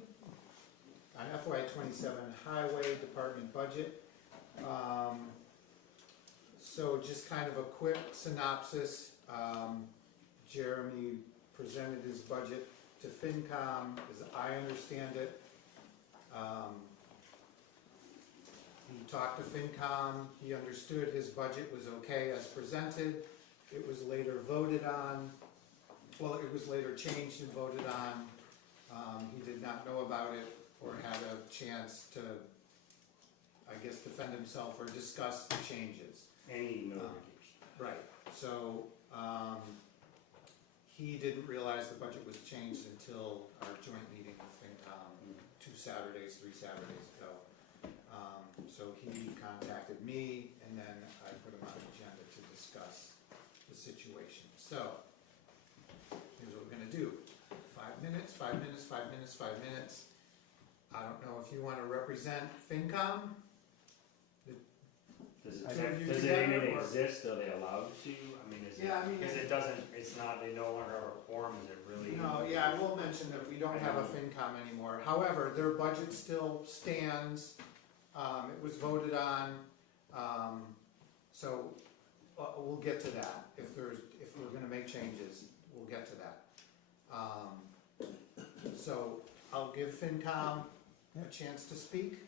On FY '27 Highway Department budget. So just kind of a quick synopsis. Jeremy presented his budget to FinCom, as I understand it. He talked to FinCom, he understood his budget was okay as presented. It was later voted on, well, it was later changed and voted on. He did not know about it or had a chance to, I guess, defend himself or discuss the changes. Any notification. Right, so, he didn't realize the budget was changed until our joint meeting with FinCom 3 Saturdays ago. So he contacted me, and then I put him on the agenda to discuss the situation. So, here's what we're gonna do. 5 minutes, 5 minutes, 5 minutes, 5 minutes. I don't know if you wanna represent FinCom? Does it even exist? Are they allowed to? I mean, is it? Yeah, I mean, because it doesn't. It's not. They no longer have a quorum. Is it really? No, yeah, I will mention that we don't have a FinCom anymore. However, their budget still stands. It was voted on, so we'll get to that. If we're gonna make changes, we'll get to that. So I'll give FinCom a chance to speak.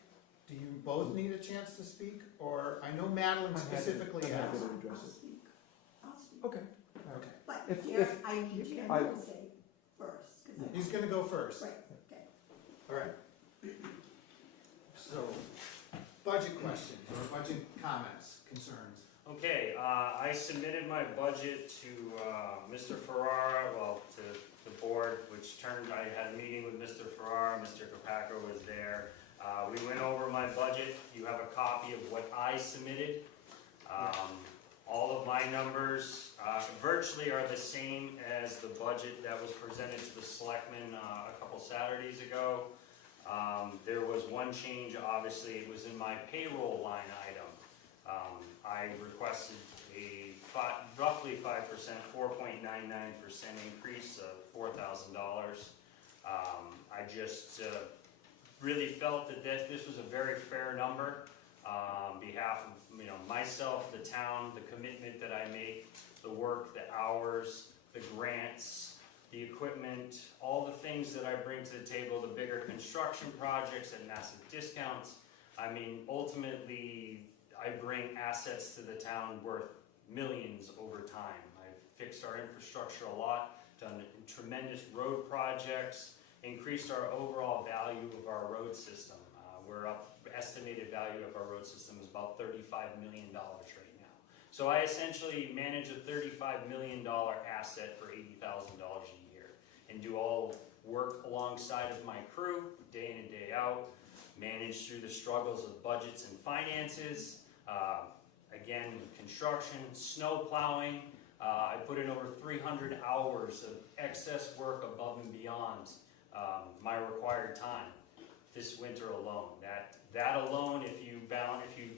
Do you both need a chance to speak? Or, I know Madeline specifically has. I'll speak. I'll speak. Okay. Okay. But If- Jerry, if- I need Jerry to say first. 'Cause I- He's gonna go first. Right, okay. All right. So, budget questions or budget comments, concerns? Okay, I submitted my budget to Mr. Ferrara, well, to the board, which turned, I had a meeting with Mr. Ferrara, Mr. Capaco was there. We went over my budget. You have a copy of what I submitted. All of my numbers virtually are the same as the budget that was presented to the Selectmen a couple Saturdays ago. There was one change, obviously, it was in my payroll line item. I requested a roughly 5%, 4.99% increase of $4,000. I just really felt that this was a very fair number on behalf of myself, the town, the commitment that I make, the work, the hours, the grants, the equipment, all the things that I bring to the table, the bigger construction projects and massive discounts. I mean, ultimately, I bring assets to the town worth millions over time. I've fixed our infrastructure a lot, done tremendous road projects, increased our overall value of our road system. We're up, estimated value of our road system is about $35 million right now. So I essentially manage a $35 million asset for $80,000 a year and do all work alongside of my crew, day in and day out, manage through the struggles of budgets and finances, again, construction, snow plowing. I put in over 300 hours of excess work above and beyond my required time this winter alone. That alone, if you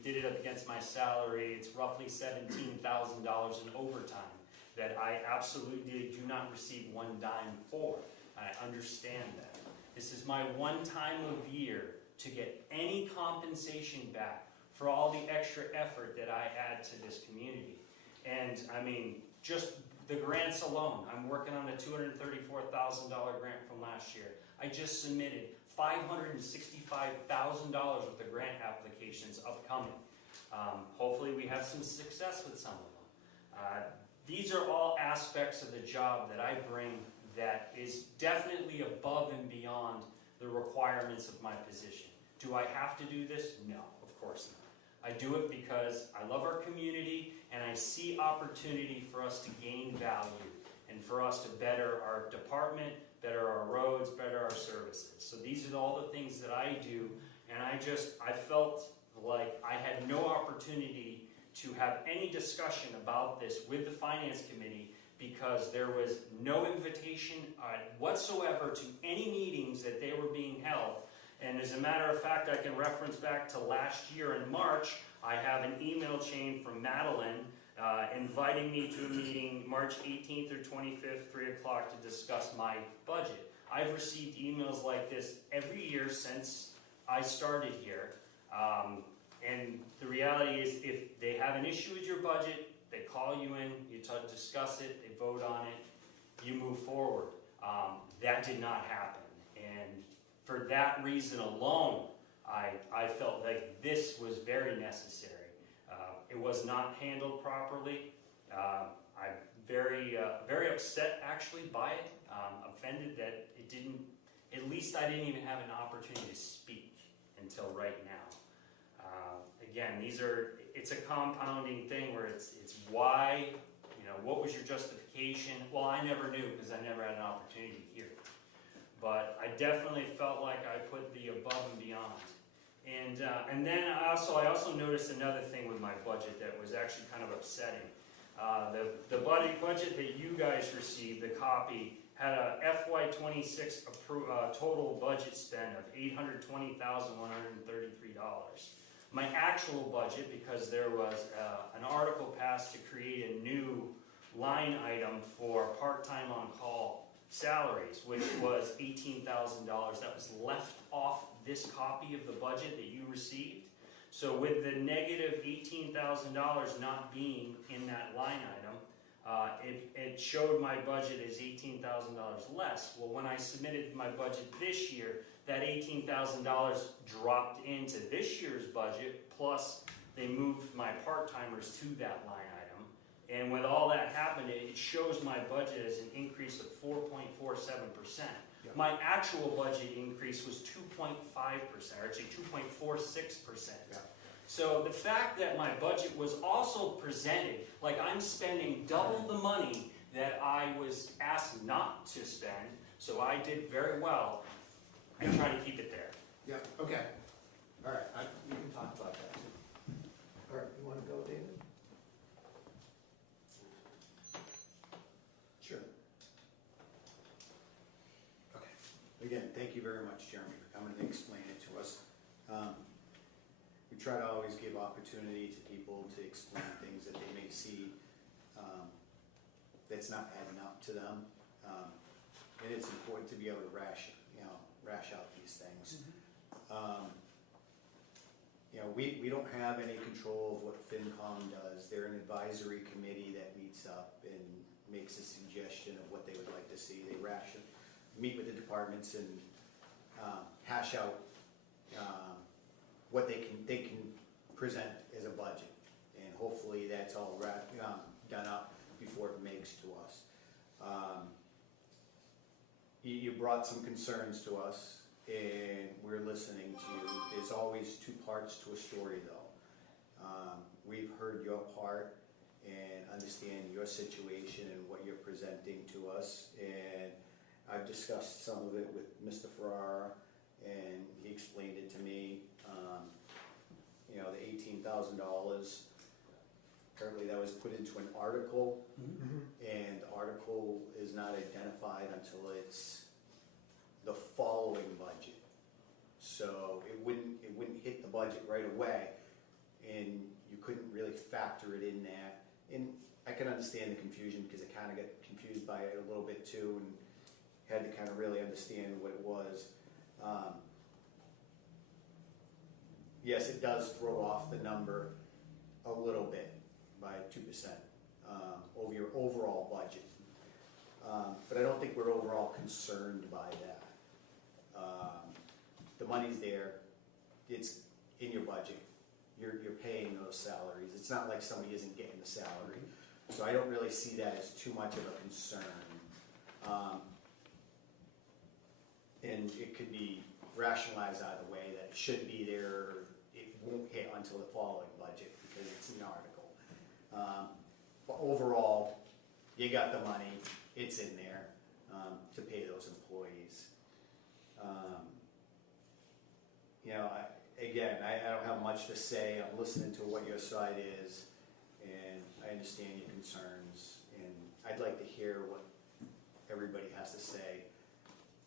did it up against my salary, it's roughly $17,000 in overtime that I absolutely do not receive one dime for. I understand that. This is my one time of year to get any compensation back for all the extra effort that I add to this community. And I mean, just the grants alone, I'm working on a $234,000 grant from last year. I just submitted $565,000 worth of grant applications upcoming. Hopefully we have some success with some of them. These are all aspects of the job that I bring that is definitely above and beyond the requirements of my position. Do I have to do this? No, of course not. I do it because I love our community and I see opportunity for us to gain value and for us to better our department, better our roads, better our services. So these are all the things that I do, and I felt like I had no opportunity to have any discussion about this with the Finance Committee because there was no invitation whatsoever to any meetings that they were being held. And as a matter of fact, I can reference back to last year in March. I have an email chain from Madeline inviting me to a meeting March 18th or 25th, 3 o'clock, to discuss my budget. I've received emails like this every year since I started here. And the reality is, if they have an issue with your budget, they call you in, you discuss it, they vote on it, you move forward. That did not happen. And for that reason alone, I felt like this was very necessary. It was not handled properly. I'm very upset actually by it. Offended that it didn't, at least I didn't even have an opportunity to speak until right now. Again, it's a compounding thing where it's why, what was your justification? Well, I never knew because I never had an opportunity to hear it. But I definitely felt like I put the above and beyond. And then I also noticed another thing with my budget that was actually kind of upsetting. The budget that you guys received, the copy, had a FY26 total budget spend of $820,133. My actual budget, because there was an article passed to create a new line item for part-time on-call salaries, which was $18,000. That was left off this copy of the budget that you received. So with the negative $18,000 not being in that line item, it showed my budget as $18,000 less. Well, when I submitted my budget this year, that $18,000 dropped into this year's budget, plus they moved my part-timers to that line item. And with all that happened, it shows my budget as an increase of 4.47%. Yep. My actual budget increase was 2.5%, or actually 2.46%. Yep. So the fact that my budget was also presented like I'm spending double the money that I was asked not to spend, so I did very well. I try to keep it there. Yep, okay. All right, you can talk about that too. All right, you want to go, David? Sure. Okay. Again, thank you very much, Jeremy, for coming and explaining it to us. We try to always give opportunity to people to explain things that they may see that's not adding up to them. And it's important to be able to rash out these things. We don't have any control of what FinCom does. They're an advisory committee that meets up and makes a suggestion of what they would like to see. They meet with the departments and hash out what they can present as a budget. And hopefully that's all done up before it makes to us. You brought some concerns to us, and we're listening to you. There's always two parts to a story, though. We've heard your part and understand your situation and what you're presenting to us, and I've discussed some of it with Mr. Ferrara, and he explained it to me. The $18,000, apparently that was put into an article, and the article is not identified until it's the following budget. So it wouldn't hit the budget right away, and you couldn't really factor it in that. And I can understand the confusion because I kind of got confused by it a little bit too, and had to kind of really understand what it was. Yes, it does throw off the number a little bit by 2% over your overall budget. But I don't think we're overall concerned by that. The money's there, it's in your budget, you're paying those salaries. It's not like somebody isn't getting the salary. So I don't really see that as too much of a concern. And it could be rationalized either way, that it should be there, it won't hit until the following budget because it's an article. But overall, you got the money, it's in there to pay those employees. I don't have much to say. I'm listening to what your side is, and I understand your concerns, and I'd like to hear what everybody has to say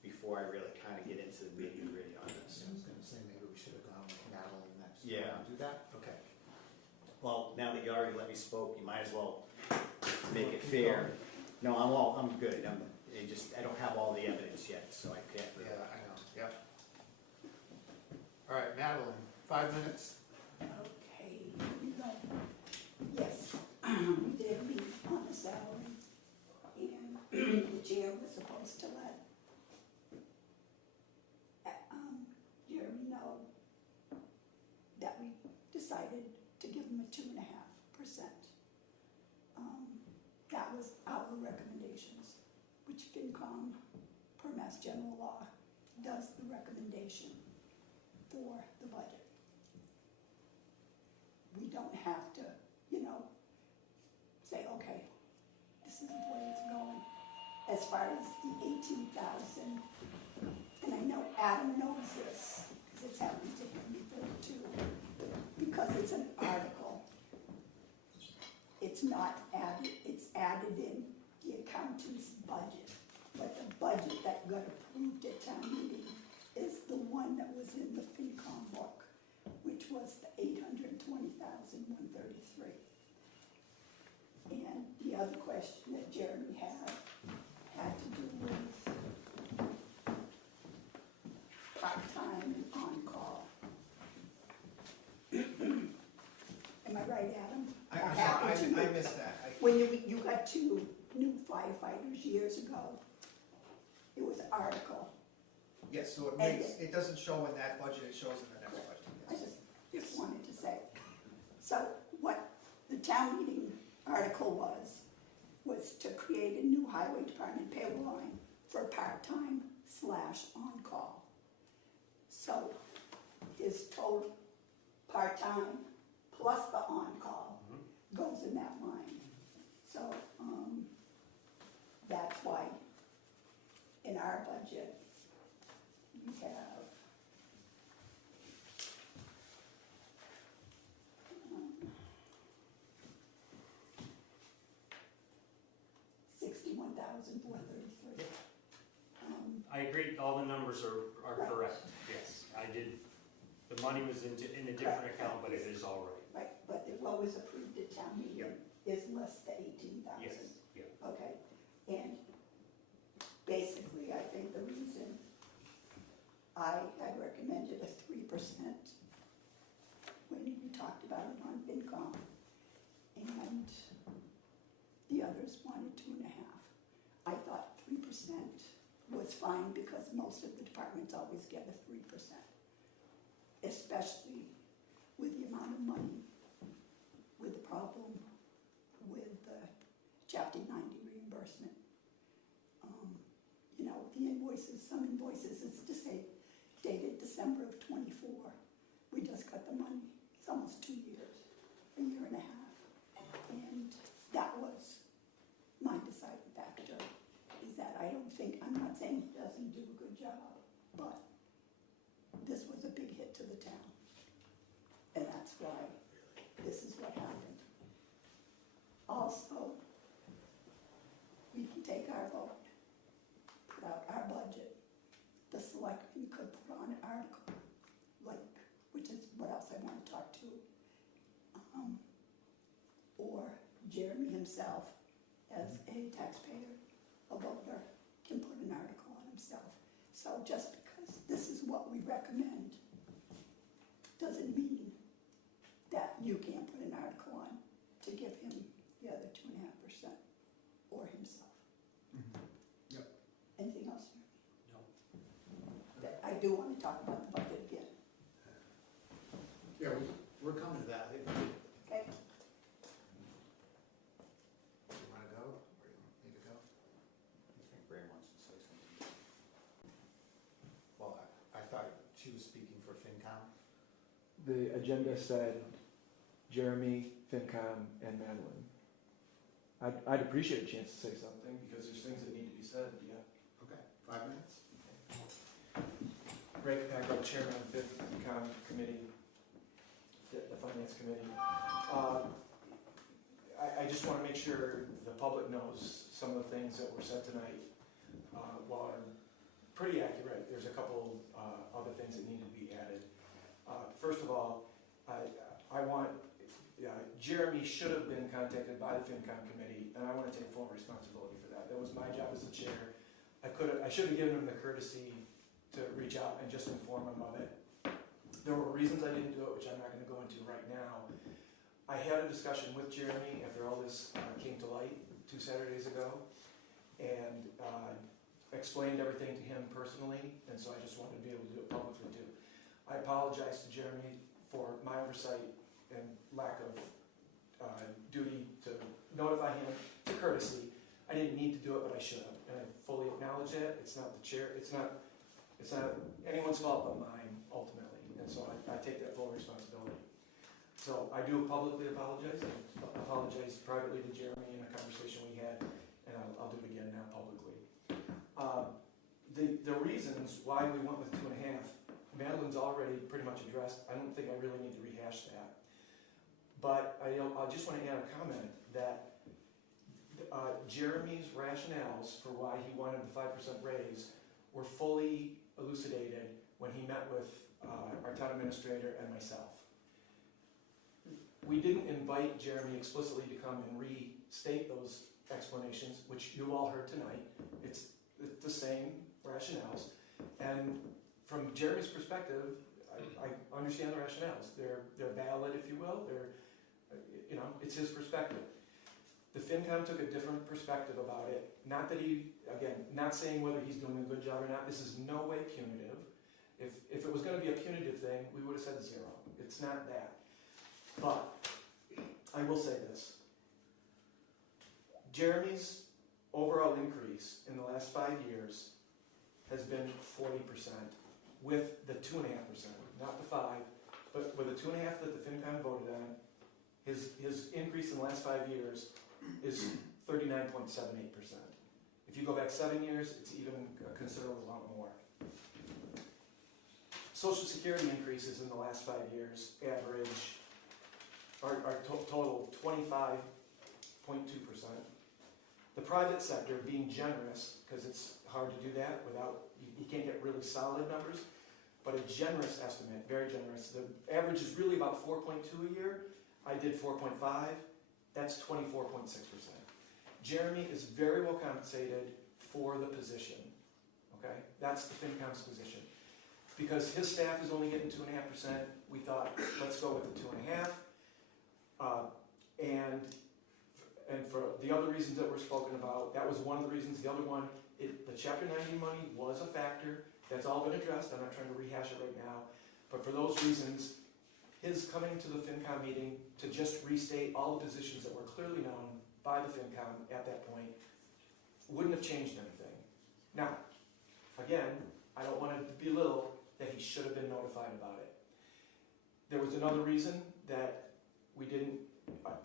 before I really kind of get into the nitty-gritty on this. I was gonna say maybe we should have gone with Madeline next. Yeah. Do that? Okay. Well, now that you already let me spoke, you might as well make it fair. No, I'm good. I don't have all the evidence yet, so I can't. Yeah, I know, yep. All right, Madeline, 5 minutes. Okay, here we go. Yes, we did meet on the salary, and the chair was supposed to let Jeremy know that we decided to give him a 2.5%. That was our recommendations, which FinCom, per Mass General Law, does the recommendation for the budget. We don't have to, say, okay, this is the way it's going. As far as the 18,000, and I know Adam knows this, because it's happened to him before too, because it's an article. It's not added, it's added in the accountant's budget. But the budget that got approved at town meeting is the one that was in the FinCom book, which was the $820,133. And the other question that Jeremy had to do with part-time and on-call. Am I right, Adam? I'm sorry, I missed that. When you got 2 new firefighters years ago, it was an article. Yes, so And it doesn't show in that budget, it shows in the next budget. I Yes. just wanted to say. So what the town meeting article was to create a new highway department payroll line for part-time / on-call. So his total part-time plus the on-call goes in that line. So, that's why in our budget, we have $61,433. I agree, all the numbers are Right. correct, yes. I did, the money was in a different account, but it is all right. Right, but what was approved at town meeting is less than 18,000. Yes, yeah. Okay, and basically, I think the reason I had recommended a 3% when we talked about it on FinCom, and the others wanted 2.5. I thought 3% was fine because most of the departments always get a 3%, especially with the amount of money, with the problem with the Chapter 90 reimbursement. The invoices, some invoices, it's just dated December of '24. We just got the money, it's almost 2 years, a year and a half. And that was my deciding factor, is that I'm not saying he doesn't do a good job, but this was a big hit to the town. And that's why this is what happened. Also, we can take our vote, put out our budget. The selectmen could put on an article, which is what else I want to talk to. Or Jeremy himself, as a taxpayer, a voter, can put an article on himself. So just because this is what we recommend, doesn't mean that you can't put an article on to give him the other 2.5% or himself. Yep. Anything else? No. I do want to talk about the budget again. Yeah, we're coming to that. Okay. You wanna go, or you want me to go? I think Ray wants to say something. Well, I thought she was speaking for FinCom. The agenda said Jeremy, FinCom, and Madeline. I'd appreciate a chance to say something because there's things that need to be said, yeah. Okay, 5 minutes? Ray Capaccio, Chairman of the FinCom Committee, the Finance Committee. I just want to make sure the public knows some of the things that were said tonight. While I'm pretty accurate, there's a couple other things that need to be added. First of all, I want, Jeremy should have been contacted by the FinCom committee, and I want to take full responsibility for that. That was my job as the chair. I should have given him the courtesy to reach out and just inform him of it. There were reasons I didn't do it, which I'm not going to go into right now. I had a discussion with Jeremy after all this came to light 2 Saturdays ago, and explained everything to him personally, and so I just wanted to be able to do it publicly too. I apologize to Jeremy for my oversight and lack of duty to notify him to courtesy. I didn't need to do it, but I should have, and I fully acknowledge it. It's not the chair, it's not anyone's fault but mine, ultimately, and so I take that full responsibility. So I do publicly apologize. I apologize privately to Jeremy in a conversation we had, and I'll do it again now publicly. The reasons why we went with 2.5, Madeline's already pretty much addressed. I don't think I really need to rehash that. But I just want to add a comment that Jeremy's rationales for why he wanted the 5% raise were fully elucidated when he met with our town administrator and myself. We didn't invite Jeremy explicitly to come and restate those explanations, which you all heard tonight. It's the same rationales. And from Jeremy's perspective, I understand the rationales. They're valid, if you will. It's his perspective. The FinCom took a different perspective about it. Not that not saying whether he's doing a good job or not. This is no way punitive. If it was going to be a punitive thing, we would have said 0. It's not that. But I will say this. Jeremy's overall increase in the last 5 years has been 40% with the 2.5%, not the 5, but with the 2.5 that the FinCom voted on. His increase in the last 5 years is 39.78%. If you go back 7 years, it's even a considerable amount more. Social Security increases in the last 5 years average are total 25.2%. The private sector being generous, because it's hard to do that without, you can't get really solid numbers, but a generous estimate, very generous. The average is really about 4.2 a year. I did 4.5, that's 24.6%. Jeremy is very well compensated for the position, okay? That's the FinCom's position. Because his staff is only getting 2.5%, we thought, let's go with the 2.5. And for the other reasons that were spoken about, that was one of the reasons. The other one, the Chapter 90 money was a factor. That's all been addressed. I'm not trying to rehash it right now. But for those reasons, his coming to the FinCom meeting to just restate all the positions that were clearly known by the FinCom at that point wouldn't have changed anything. Now, again, I don't want to belittle that he should have been notified about it. There was another reason that we didn't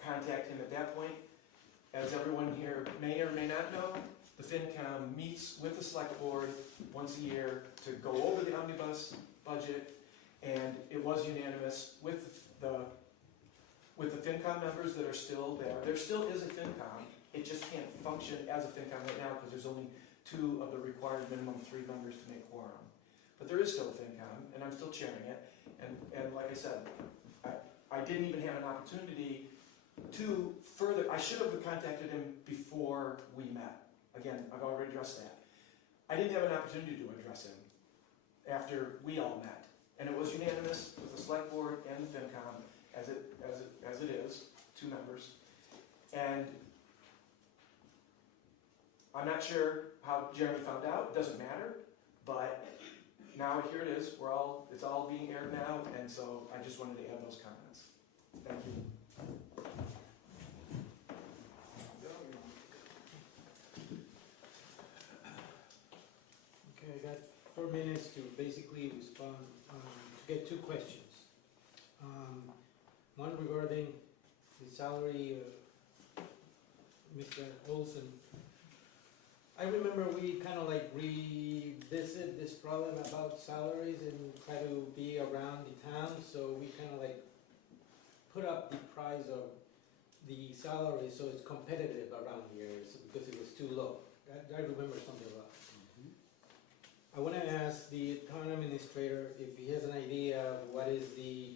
contact him at that point. As everyone here may or may not know, the FinCom meets with the Select Board once a year to go over the omnibus budget, and it was unanimous with the FinCom members that are still there. There still is a FinCom. It just can't function as a FinCom right now because there's only 2 of the required minimum 3 members to make quorum. But there is still a FinCom, and I'm still chairing it. And like I said, I didn't even have an opportunity to further, I should have contacted him before we met. Again, I've already addressed that. I didn't have an opportunity to address him after we all met. And it was unanimous with the Select Board and the FinCom, as it is, 2 members. And I'm not sure how Jeremy found out, it doesn't matter, but now here it is, it's all being aired now, and so I just wanted to add those comments. Thank you. Okay, I got 4 minutes to basically respond, to get 2 questions. One regarding the salary of Mr. Olson. I remember we kind of like revisit this problem about salaries and try to be around the town, so we kind of like put up the price of the salary so it's competitive around here because it was too low. I remember something about it. I want to ask the town administrator if he has an idea of what is the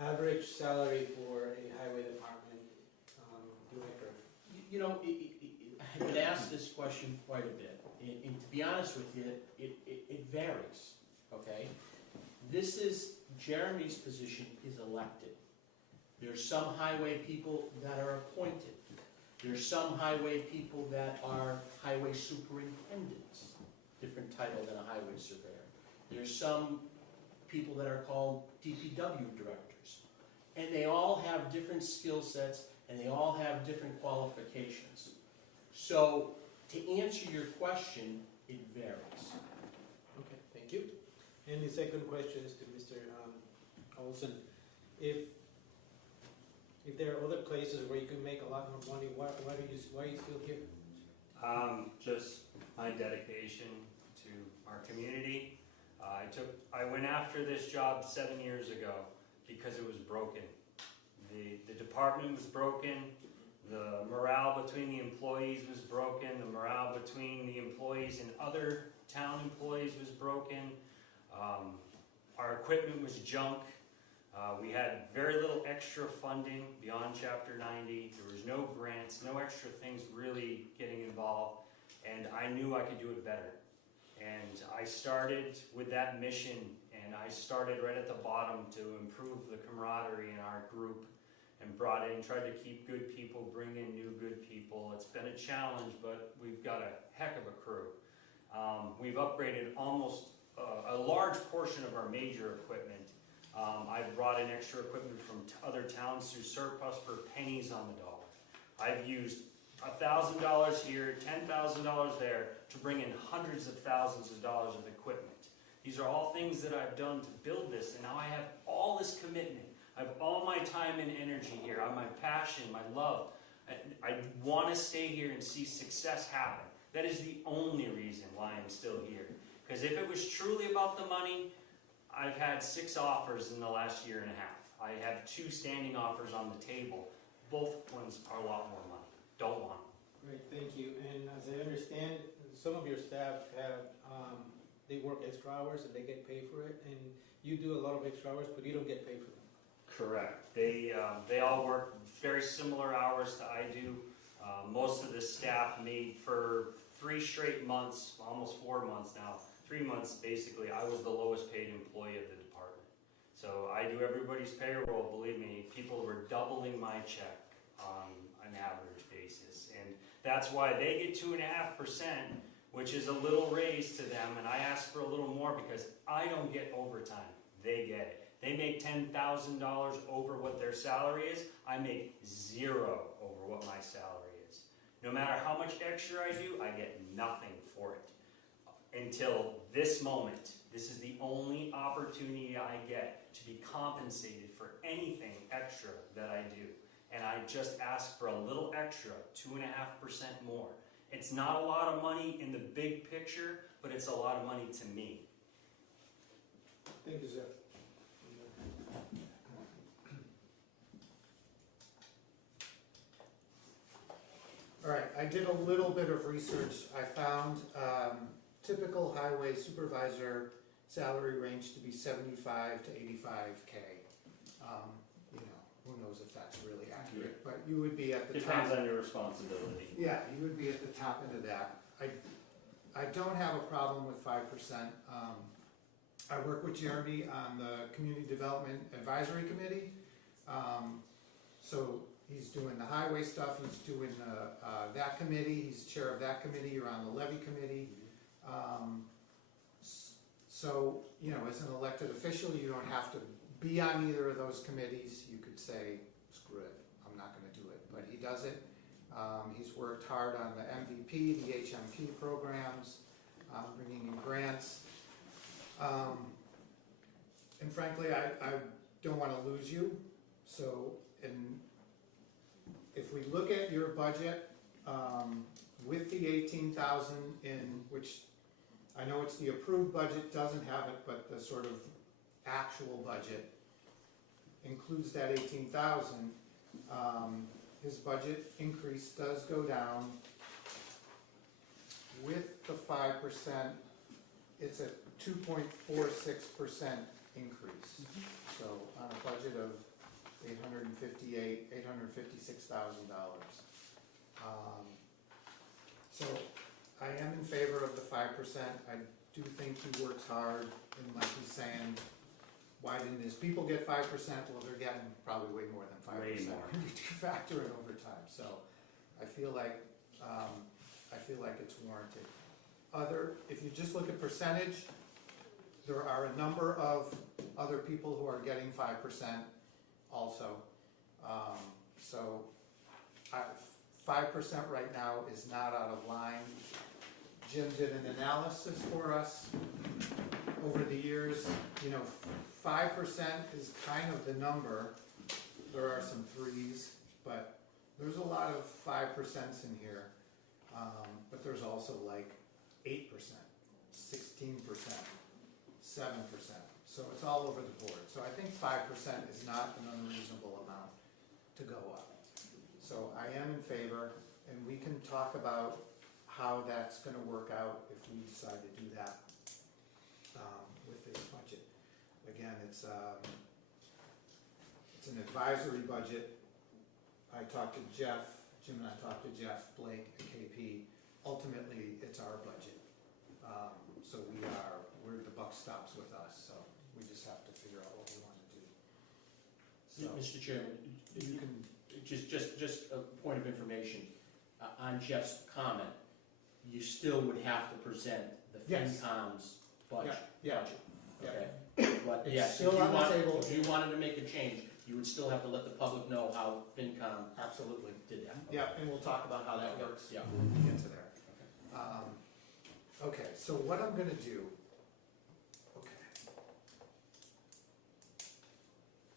average salary for a highway department director. You know, I've been asked this question quite a bit, and to be honest with you, it varies, okay? Jeremy's position is elected. There's some highway people that are appointed. There's some highway people that are highway superintendents, different title than a highway surveyor. There's some people that are called DPW directors. And they all have different skill sets, and they all have different qualifications. So, to answer your question, it varies. Okay, thank you. And the second question is to Mr. Olson. If there are other places where you can make a lot more money, why are you still here? Just my dedication to our community. I went after this job 7 years ago because it was broken. The department was broken. The morale between the employees was broken. The morale between the employees and other town employees was broken. Our equipment was junk. We had very little extra funding beyond Chapter 90. There was no grants, no extra things really getting involved, and I knew I could do it better. And I started with that mission, and I started right at the bottom to improve the camaraderie in our group, and tried to keep good people, bring in new good people. It's been a challenge, but we've got a heck of a crew. We've upgraded almost a large portion of our major equipment. I've brought in extra equipment from other towns through surplus for pennies on the dollar. I've used $1,000 here, $10,000 there to bring in hundreds of thousands of dollars of equipment. These are all things that I've done to build this, and now I have all this commitment. I have all my time and energy here, my passion, my love. I want to stay here and see success happen. That is the only reason why I'm still here. Because if it was truly about the money, I've had 6 offers in the last year and a half. I have 2 standing offers on the table. Both ones are a lot more money. Don't want them. Great, thank you. And as I understand, some of your staff they work extra hours and they get paid for it, and you do a lot of extra hours, but you don't get paid for them. Correct. They all work very similar hours to I do. Most of the staff made for 3 straight months, almost 4 months now, 3 months basically, I was the lowest paid employee of the department. So I do everybody's payroll, believe me, people were doubling my check on an average basis. And that's why they get 2.5%, which is a little raise to them, and I ask for a little more because I don't get overtime. They get it. They make $10,000 over what their salary is. I make 0 over what my salary is. No matter how much extra I do, I get nothing for it. Until this moment, this is the only opportunity I get to be compensated for anything extra that I do. And I just ask for a little extra, 2.5% more. It's not a lot of money in the big picture, but it's a lot of money to me. Thank you, sir. All right, I did a little bit of research. I found typical highway supervisor salary range to be 75 to 85K. You know, who knows if that's really accurate, but you would be at the top. Depends on your responsibility. Yeah, you would be at the top end of that. I don't have a problem with 5%. I work with Jeremy on the Community Development Advisory Committee. So he's doing the highway stuff, he's doing that committee, he's chair of that committee, you're on the levy committee. So, you know, as an elected official, you don't have to be on either of those committees. You could say, screw it, I'm not gonna do it, but he does it. He's worked hard on the MVP, the HMP programs, bringing in grants. And frankly, I don't wanna lose you. So, if we look at your budget, with the 18,000 in, which I know it's the approved budget, doesn't have it, but the sort of actual budget includes that 18,000. his budget increase does go down. With the 5%, it's a 2.46% increase. So on a budget of $856,000. So I am in favor of the 5%. I do think he works hard, and like he's saying, why didn't his people get 5%? Well, they're getting probably way more than 5%. Way more. When you do factor in overtime. So I feel like it's warranted. If you just look at percentage, there are a number of other people who are getting 5% also. So 5% right now is not out of line. Jim did an analysis for us over the years. 5% is kind of the number. There are some threes, but there's a lot of 5% in here. But there's also like 8%, 16%, 7%. So it's all over the board. So I think 5% is not an unreasonable amount to go up. So I am in favor, and we can talk about how that's going to work out if we decide to do that with this budget. Again, it's an advisory budget. I talked to Jeff, Jim and I talked to Jeff Blake at KP. Ultimately, it's our budget. So where the buck stops with us. So we just have to figure out what we want to do. So, Mr. Chairman, you can. Just a point of information. On Jeff's comment, you still would have to present the Yes. FinCom's budget. Yeah. Okay? But It's yes, still on the table. if you wanted to make a change, you would still have to let the public know how FinCom Absolutely. did that. Yeah, and we'll talk about how that works. Yeah. When we get to there. Okay, so what I'm gonna do,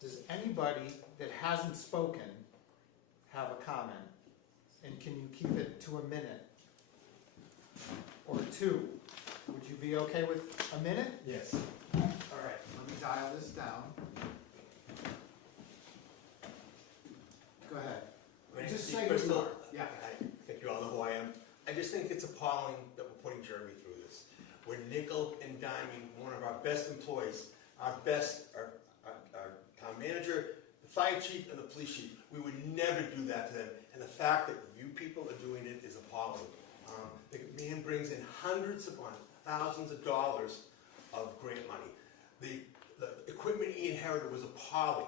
does anybody that hasn't spoken have a comment? And can you keep it to a minute? Or two? Would you be okay with a minute? Yes. All right, let me dial this down. Go ahead. Just say who you are. Yeah. I think you all know who I am. I just think it's appalling that we're putting Jeremy through this. We're nickel and diming one of our best employees, our town manager, the fire chief, and the police chief. We would never do that to them. And the fact that you people are doing it is appalling. The man brings in hundreds upon thousands of dollars of grant money. The equipment he inherited was appalling.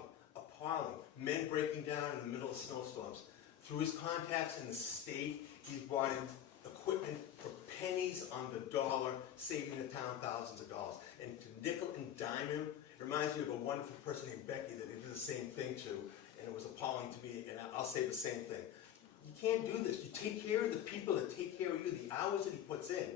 Men breaking down in the middle of snowstorms. Through his contacts in the state, he's brought in equipment for pennies on the dollar, saving the town thousands of dollars. And to nickel and dime him, it reminds me of a wonderful person named Becky that they did the same thing to, and it was appalling to me, and I'll say the same thing. You can't do this. You take care of the people that take care of you, the hours that he puts in.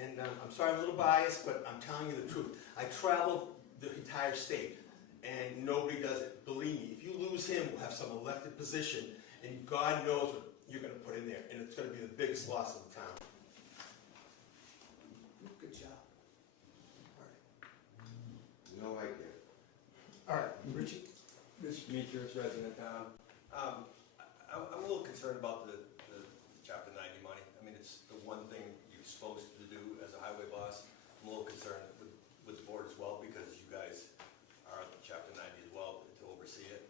And I'm sorry, I'm a little biased, but I'm telling you the truth. I traveled the entire state, and nobody does it. Believe me, if you lose him, we'll have some elected position, and God knows what you're going to put in there, and it's going to be the biggest loss of the town. Good job. All right. No idea. All right, Richie? Mr. Demetrius, resident town. I'm a little concerned about the Chapter 90 money. I mean, it's the one thing you're supposed to do as a highway boss. I'm a little concerned with the board as well, because you guys are at Chapter 90 as well to oversee it.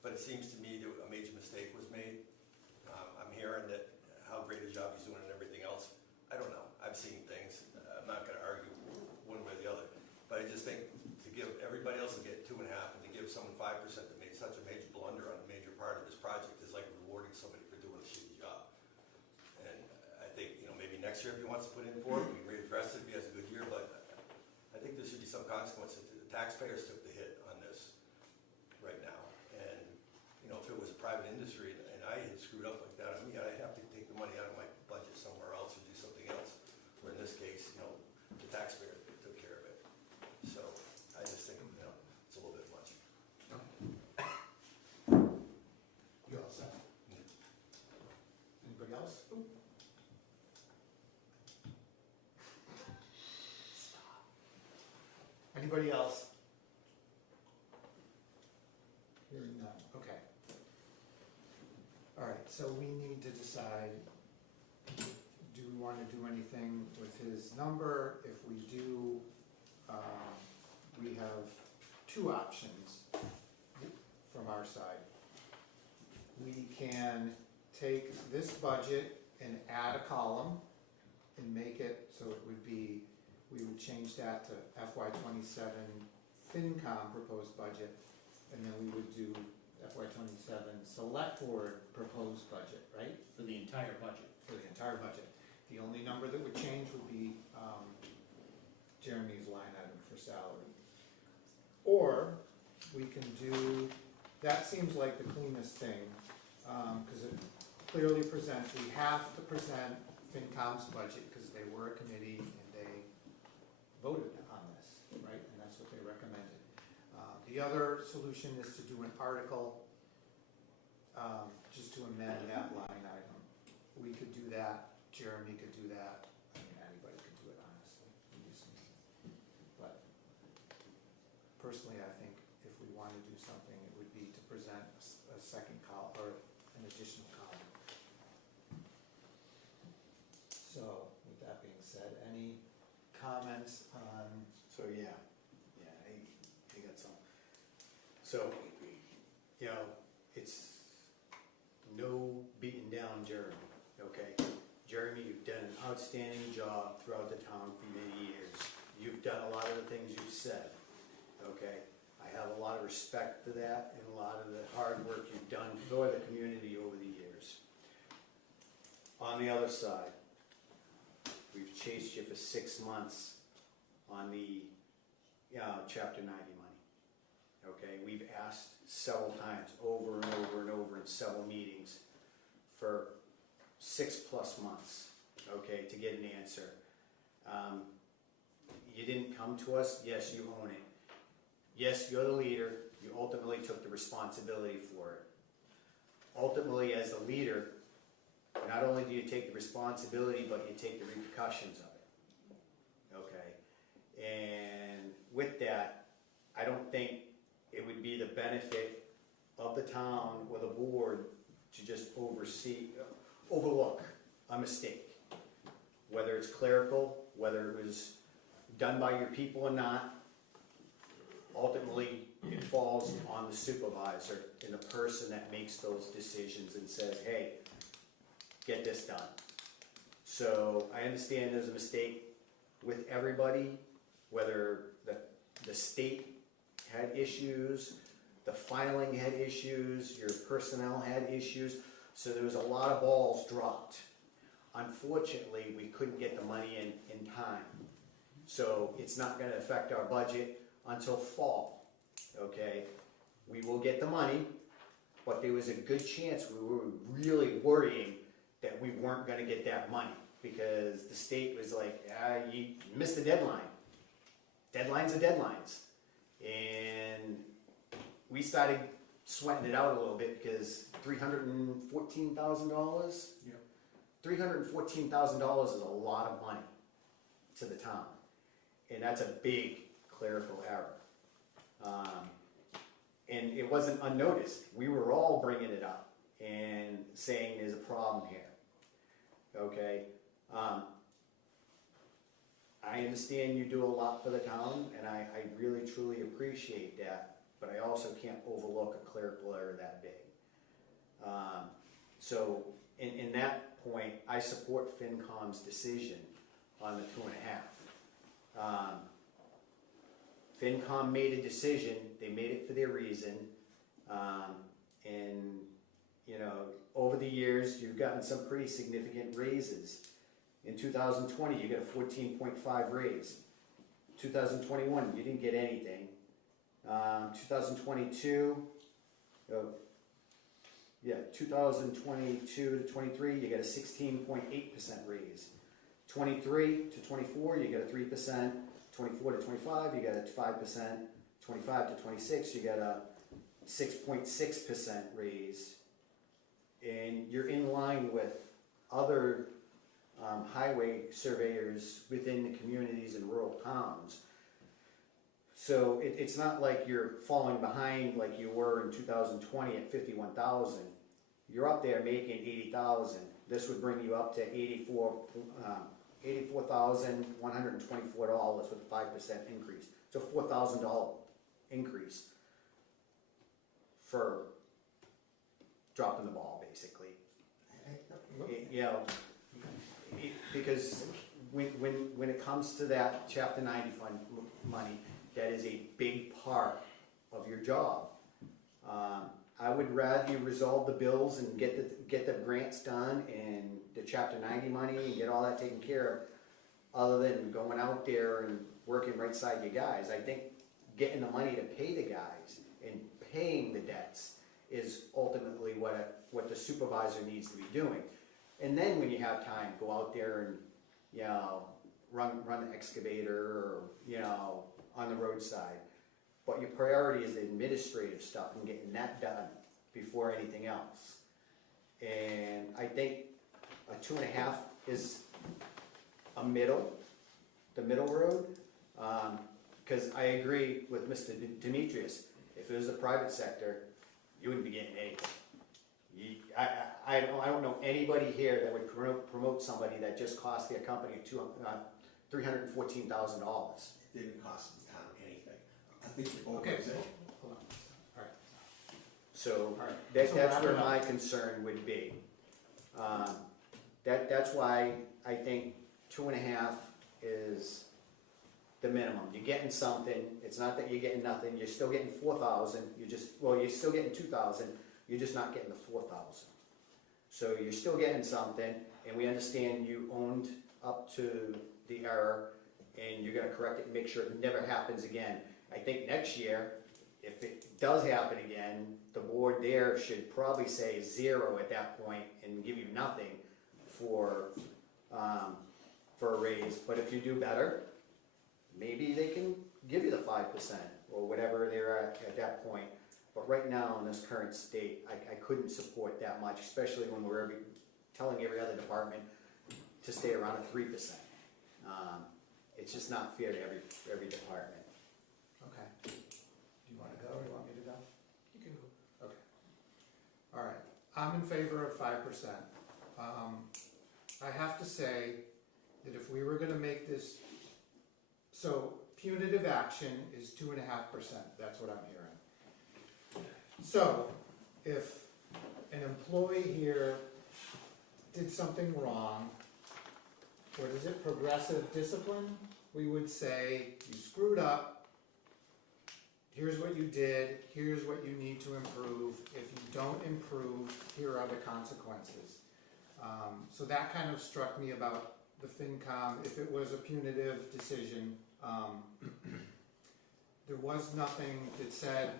But it seems to me that a major mistake was made. I'm hearing that how great a job he's doing and everything else. I don't know. I've seen things. I'm not going to argue one way or the other. But I just think to give everybody else to get 2.5 and to give someone 5% that made such a major blunder on a major part of this project is like rewarding somebody for doing a shitty job. And I think, maybe next year if he wants to put in for it, we readdress it if he has a good year. But I think there should be some consequences. The taxpayers took the hit on this right now. And, if it was a private industry and I had screwed up like that, I'd have to take the money out of my budget somewhere else or do something else. Where in this case, the taxpayer took care of it. So I just think, it's a little bit much. You all set? Anybody else? Anybody else? Hearing none, okay. So we need to decide, do we want to do anything with his number? If we do, we have two options from our side. We can take this budget and add a column and make it so it would be, we would change that to FY27 FinCom proposed budget, and then we would do FY27 Select Board proposed budget, right? For the entire budget. For the entire budget. The only number that would change would be Jeremy's line item for salary. Or we can do, that seems like the cleanest thing, because it clearly presents, we have to present FinCom's budget because they were a committee and they voted on this, right? And that's what they recommended. The other solution is to do an article, just to amend that line item. We could do that, Jeremy could do that, I mean, anybody could do it, honestly. But personally, I think if we want to do something, it would be to present a second column, or an additional column. So, with that being said, any comments on? So, yeah, I got some. So, you know, it's no beating down Jeremy, okay? Jeremy, you've done an outstanding job throughout the town for many years. You've done a lot of the things you've said, okay? I have a lot of respect for that and a lot of the hard work you've done for the community over the years. On the other side, we've chased you for 6 months on the Chapter 90 money. Okay, we've asked several times, over and over and over in several meetings for 6+ months, okay, to get an answer. You didn't come to us, yes, you own it. Yes, you're the leader, you ultimately took the responsibility for it. Ultimately, as the leader, not only do you take the responsibility, but you take the repercussions of it, okay? And with that, I don't think it would be the benefit of the town or the board to just overlook a mistake. Whether it's clerical, whether it was done by your people or not, ultimately it falls on the supervisor and the person that makes those decisions and says, hey, get this done. So I understand there's a mistake with everybody, whether the state had issues, the filing had issues, your personnel had issues, so there was a lot of balls dropped. Unfortunately, we couldn't get the money in time. So it's not gonna affect our budget until fall, okay? We will get the money, but there was a good chance we were really worrying that we weren't gonna get that money because the state was like, you missed the deadline. Deadlines are deadlines. And we started sweating it out a little bit because $314,000? Yeah. $314,000 is a lot of money to the town. And that's a big clerical error. And it wasn't unnoticed. We were all bringing it up and saying there's a problem here. Okay? I understand you do a lot for the town, and I really truly appreciate that, but I also can't overlook a clerical error that big. So in that point, I support FinCom's decision on the 2.5. FinCom made a decision, they made it for their reason, and you know, over the years, you've gotten some pretty significant raises. In 2020, you got a 14.5 raise. 2021, you didn't get anything. 2022, 2022 to 23, you got a 16.8% raise. 23 to 24, you got a 3%. 24 to 25, you got a 5%. 25 to 26, you got a 6.6% raise. And you're in line with other highway surveyors within the communities and rural towns. So it's not like you're falling behind like you were in 2020 at 51,000. you're up there making 80,000. This would bring you up to $84,124 with a 5% increase. It's a $4,000 increase for dropping the ball, basically. Because when it comes to that Chapter 90 fund money, that is a big part of your job. I would rather you resolve the bills and get the grants done and the Chapter 90 money and get all that taken care of, other than going out there and working right side you guys. I think getting the money to pay the guys and paying the debts is ultimately what the supervisor needs to be doing. And then when you have time, go out there and, you know, run the excavator or, you know, on the roadside. But your priority is the administrative stuff and getting that done before anything else. And I think a 2.5 is the middle road. Because I agree with Mr. Demetrius. If it was the private sector, you wouldn't be getting any. I don't know anybody here that would promote somebody that just cost their company $314,000. It didn't cost the town anything. I think you're over Okay. it. Hold on. All right. So All right. that's So where wrap it up. my concern would be. That's why I think 2.5 is the minimum. You're getting something. It's not that you're getting nothing. You're still getting 4,000. You're still getting 2,000. You're just not getting the 4,000. So you're still getting something, and we understand you owned up to the error, and you're gonna correct it and make sure it never happens again. I think next year, if it does happen again, the board there should probably say 0 at that point and give you nothing for a raise. But if you do better, maybe they can give you the 5% or whatever they're at that point. But right now, in this current state, I couldn't support that much, especially when we're telling every other department to stay around at 3%. It's just not fair to every department. Okay. Do you want to go or do you want me to go? You can go. Okay. All right. I'm in favor of 5%. I have to say that if we were going to make this, so punitive action is 2.5%. That's what I'm hearing. So if an employee here did something wrong, what is it, progressive discipline? We would say, you screwed up, here's what you did, here's what you need to improve. If you don't improve, here are the consequences. So that kind of struck me about the FinCom. If it was a punitive decision, there was nothing that said,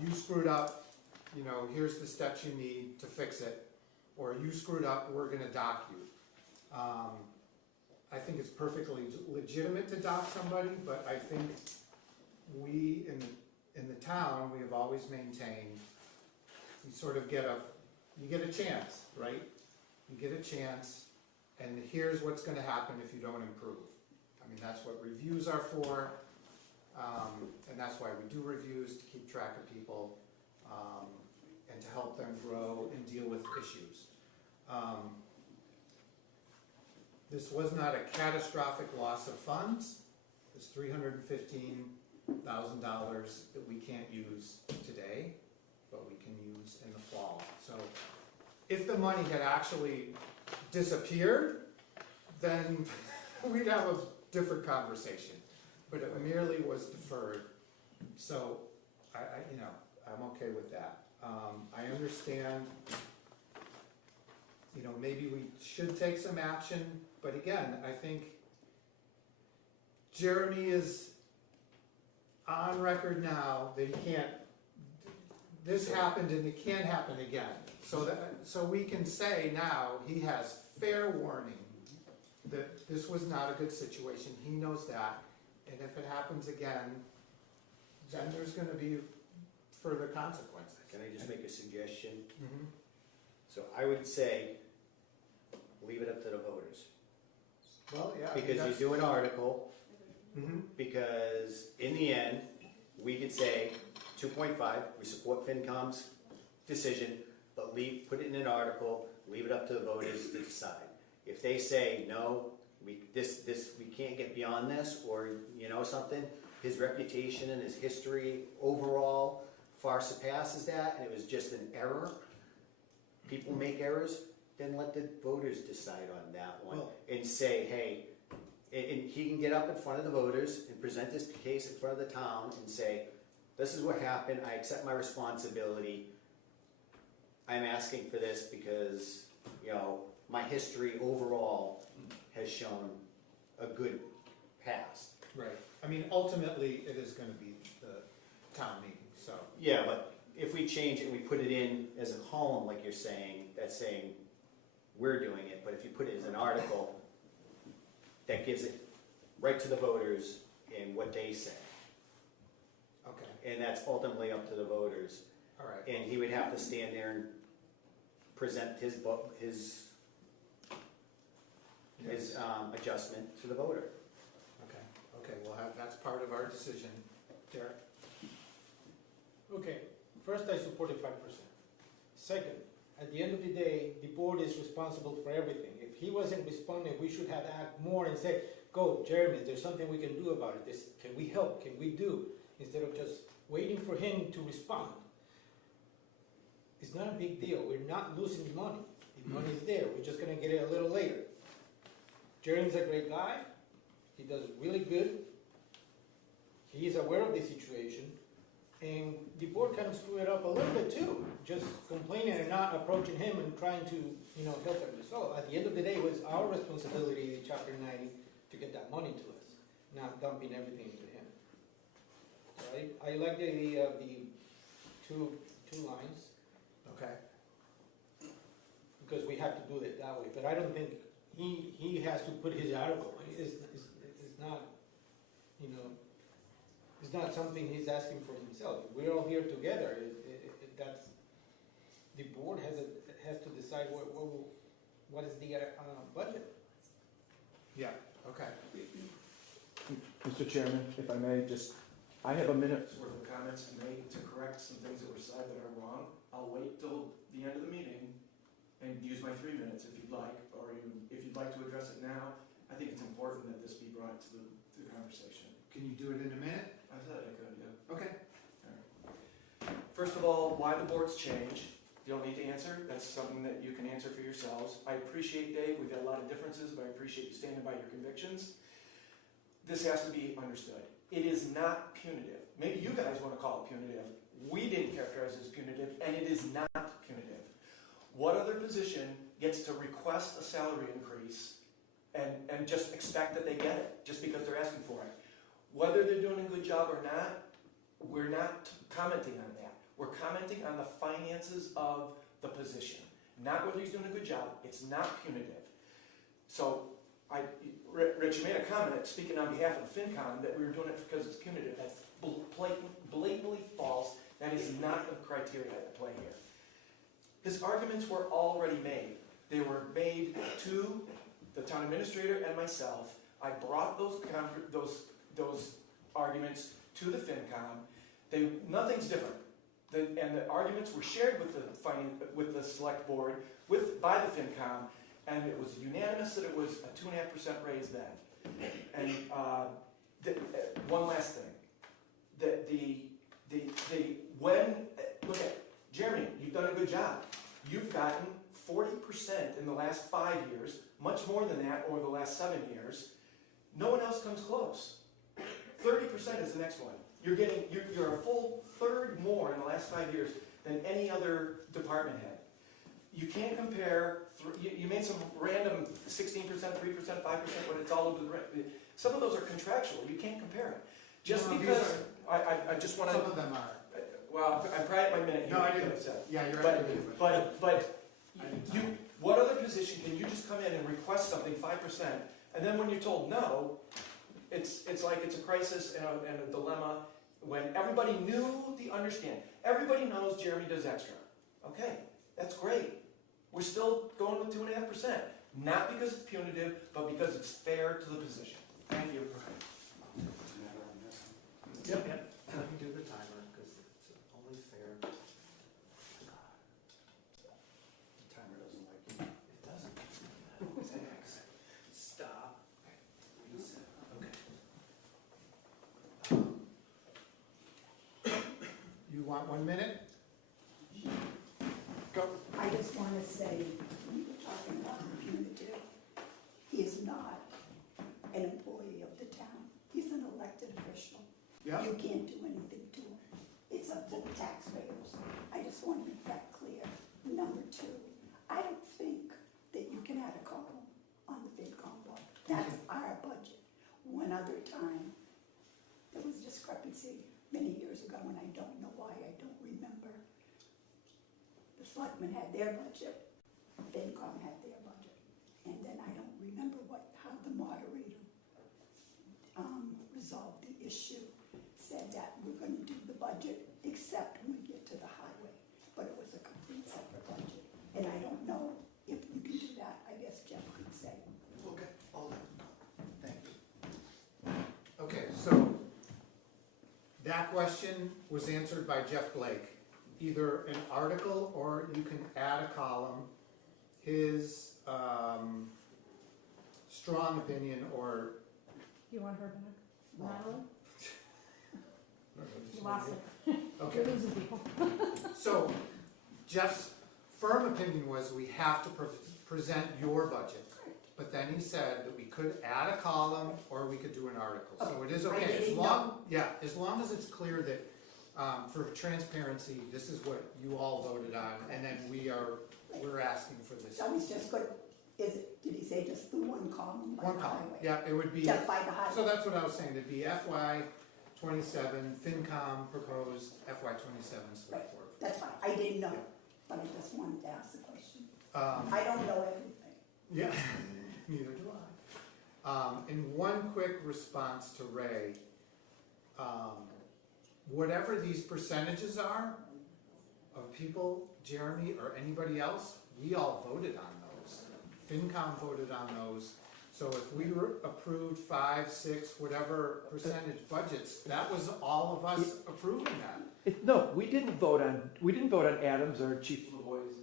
you screwed up, you know, here's the steps you need to fix it, or you screwed up, we're gonna dock you. I think it's perfectly legitimate to dock somebody, but I think we in the town, we have always maintained, you sort of you get a chance, right? You get a chance, and here's what's gonna happen if you don't improve. I mean, that's what reviews are for, and that's why we do reviews, to keep track of people, and to help them grow and deal with issues. This was not a catastrophic loss of funds. It's $315,000 that we can't use today, but we can use in the fall. So if the money had actually disappeared, then we'd have a different conversation. But it merely was deferred. So I'm okay with that. I understand, maybe we should take some action, but again, I think Jeremy is on record now that he can't, this happened and it can't happen again. So we can say now he has fair warning that this was not a good situation. He knows that. And if it happens again, then there's going to be further consequences. Can I just make a suggestion? Mm-hmm. So I would say, leave it up to the voters. Well, yeah. Because you do an article, Mm-hmm. because in the end, we could say 2.5, we support FinCom's decision, but 3.5 we don't support. And then we can vote on it. And then we can say, okay, we support FinCom, but we don't support the 2.5. And then we can vote on it. but put it in an article, leave it up to the voters to decide. If they say, no, we can't get beyond this, or, you know, something, his reputation and his history overall far surpasses that, and it was just an error. People make errors, then let the voters decide on that one, and say, hey, and he can get up in front of the voters and present his case in front of the town and say, this is what happened, I accept my responsibility, I'm asking for this because, you know, my history overall has shown a good past. Right. I mean, ultimately, it is gonna be the town meeting, so. Yeah, but if we change it and we put it in as a column, like you're saying, that's saying we're doing it, but if you put it as an article, that gives it right to the voters and what they say. Okay. And that's ultimately up to the voters. All right. And he would have to stand there and present his adjustment to the voter. Okay, that's part of our decision. Derek? Okay, first I support the 5%. Second, at the end of the day, the board is responsible for everything. If he wasn't responding, we should have asked more and said, go, Jeremy, there's something we can do about it. Can we help? Can we do? Instead of just waiting for him to respond. It's not a big deal. We're not losing money. The money's there. We're just gonna get it a little later. Jeremy's a great guy. He does really good. He is aware of the situation. And the board kind of screwed it up a little bit too. Just complaining and not approaching him and trying to, you know, help him. So at the end of the day, it was our responsibility, Chapter 90, to get that money to us, not dumping everything into him. Right? I like the idea of the two lines. Okay. Because we have to do it that way. But I don't think he has to put his article. It's not, you know, it's not something he's asking for himself. We're all here together. That's the board has to decide what is the budget. Yeah. Okay. Mr. Chairman, if I may, I have a minute's worth of comments to make to correct some things that were said that are wrong. I'll wait till the end of the meeting and use my 3 minutes if you'd like, or if you'd like to address it now. I think it's important that this be brought to the conversation. Can you do it in a minute? I said I could, yeah. Okay. First of all, why the boards change, you don't need to answer. That's something that you can answer for yourselves. I appreciate, Dave, we've had a lot of differences, but I appreciate you standing by your convictions. This has to be understood. It is not punitive. Maybe you guys want to call it punitive. We didn't characterize it as punitive, and it is not punitive. What other position gets to request a salary increase and just expect that they get it, just because they're asking for it? Whether they're doing a good job or not, we're not commenting on that. We're commenting on the finances of the position, not whether he's doing a good job. It's not punitive. So, Rich, you made a comment, speaking on behalf of the FinCom, that we were doing it because it's punitive. That's blatantly false. That is not the criteria at play here. His arguments were already made. They were made to the town administrator and myself. I brought those arguments to the FinCom. Nothing's different. And the arguments were shared with the select board, by the FinCom, and it was unanimous that it was a 2.5% raise then. And one last thing, look at Jeremy, you've done a good job. You've gotten 40% in the last 5 years, much more than that over the last 7 years. No one else comes close. 30% is the next one. You're a full third more in the last 5 years than any other department head. You can't compare, you made some random 16%, 3%, 5%, but it's all over the, some of those are contractual, you can't compare it. Just because, I just want to. Some of them are. Well, I'm probably at my minute here. No, I didn't. Yeah, you're right. But what other position can you just come in and request something 5%, and then when you're told no, it's like it's a crisis and a dilemma when everybody everybody knows Jeremy does extra. Okay, that's great. We're still going with 2.5%, not because it's punitive, but because it's fair to the position. Thank you. Yep. Let me do the timer, because it's only fair. want 1 minute? Go. I just want to say, we were talking about the punitive. He is not an employee of the town. He's an elected official. Yeah. You can't do anything to him. It's up to the taxpayers. I just want to make that clear. Number two, I don't think that you can add a column on the FinCom book. That's our budget. One other time, there was discrepancy many years ago, and I don't know why, I don't remember. The Selectmen had their budget, FinCom had their budget. And then I don't remember how the moderator resolved the issue. Said that we're gonna do the budget except when we get to the highway. But it was a complete separate budget. And I don't know if you can do that, I guess Jeff could say. Okay, all done. Thank you. Okay, so that question was answered by Jeff Blake. Either an article or you can add a column, his strong opinion or... You want her back? Natalie? You Well, lost it. Okay. You're losing people. So Jeff's firm opinion was we have to present your budget. But then he said that we could add a column or we could do an article. So it is okay, as long as it's clear that for transparency, this is what you all voted on, and then we're asking for this. So he's just good, did he say just the one column by One the column, highway? yeah, it would be. Just by the highway? So that's what I was saying, it'd be FY '27, FinCom proposed FY '27 select board. That's fine, I didn't know, but I just wanted to ask the question. Um, I don't know everything. Yeah, neither do I. And one quick response to Ray. Whatever these percentages are of people, Jeremy or anybody else, we all voted on those. FinCom voted on those. So if we approved 5, 6, whatever percentage budgets, that was all of us approving that. No, we didn't vote on Adams or Chief LaVoy's,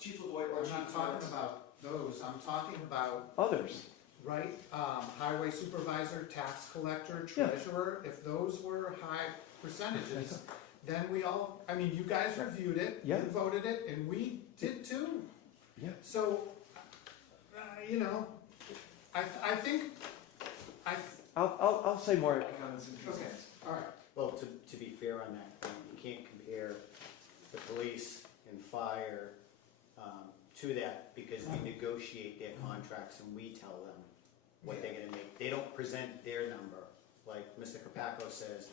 Chief LaVoy or I'm Chief not talking about those, I'm talking about, others. right, highway supervisor, tax collector, treasurer, if those were high percentages, then we all, I mean, you guys reviewed it, you voted it, and we did too. Yeah. So, you know, I think, I'll say more. Okay, all right. Well, to be fair on that, you can't compare the police and fire to that because we negotiate their contracts and we tell them what they're gonna make. They don't present their number, like Mr. Capaco says.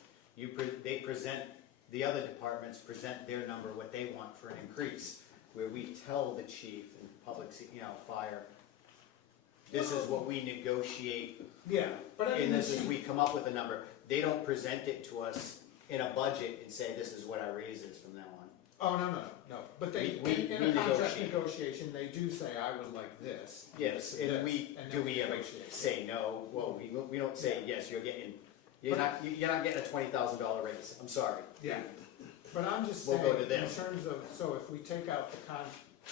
They present, the other departments present their number, what they want for an increase, where we tell the chief and public, fire, this is what we negotiate. Yeah, but I mean, and this is, we come up with a number. They don't present it to us in a budget and say, this is what our raise is from now on. Oh, no. But they, We in a contract negotiate. negotiation, they do say, I would like this. Yes, and this, we, and do then we ever negotiate. say no? Well, we don't say, yes, you're not getting a $20,000 raise, I'm sorry. Yeah, but I'm just We'll saying, go to them. in terms of, so if we take out the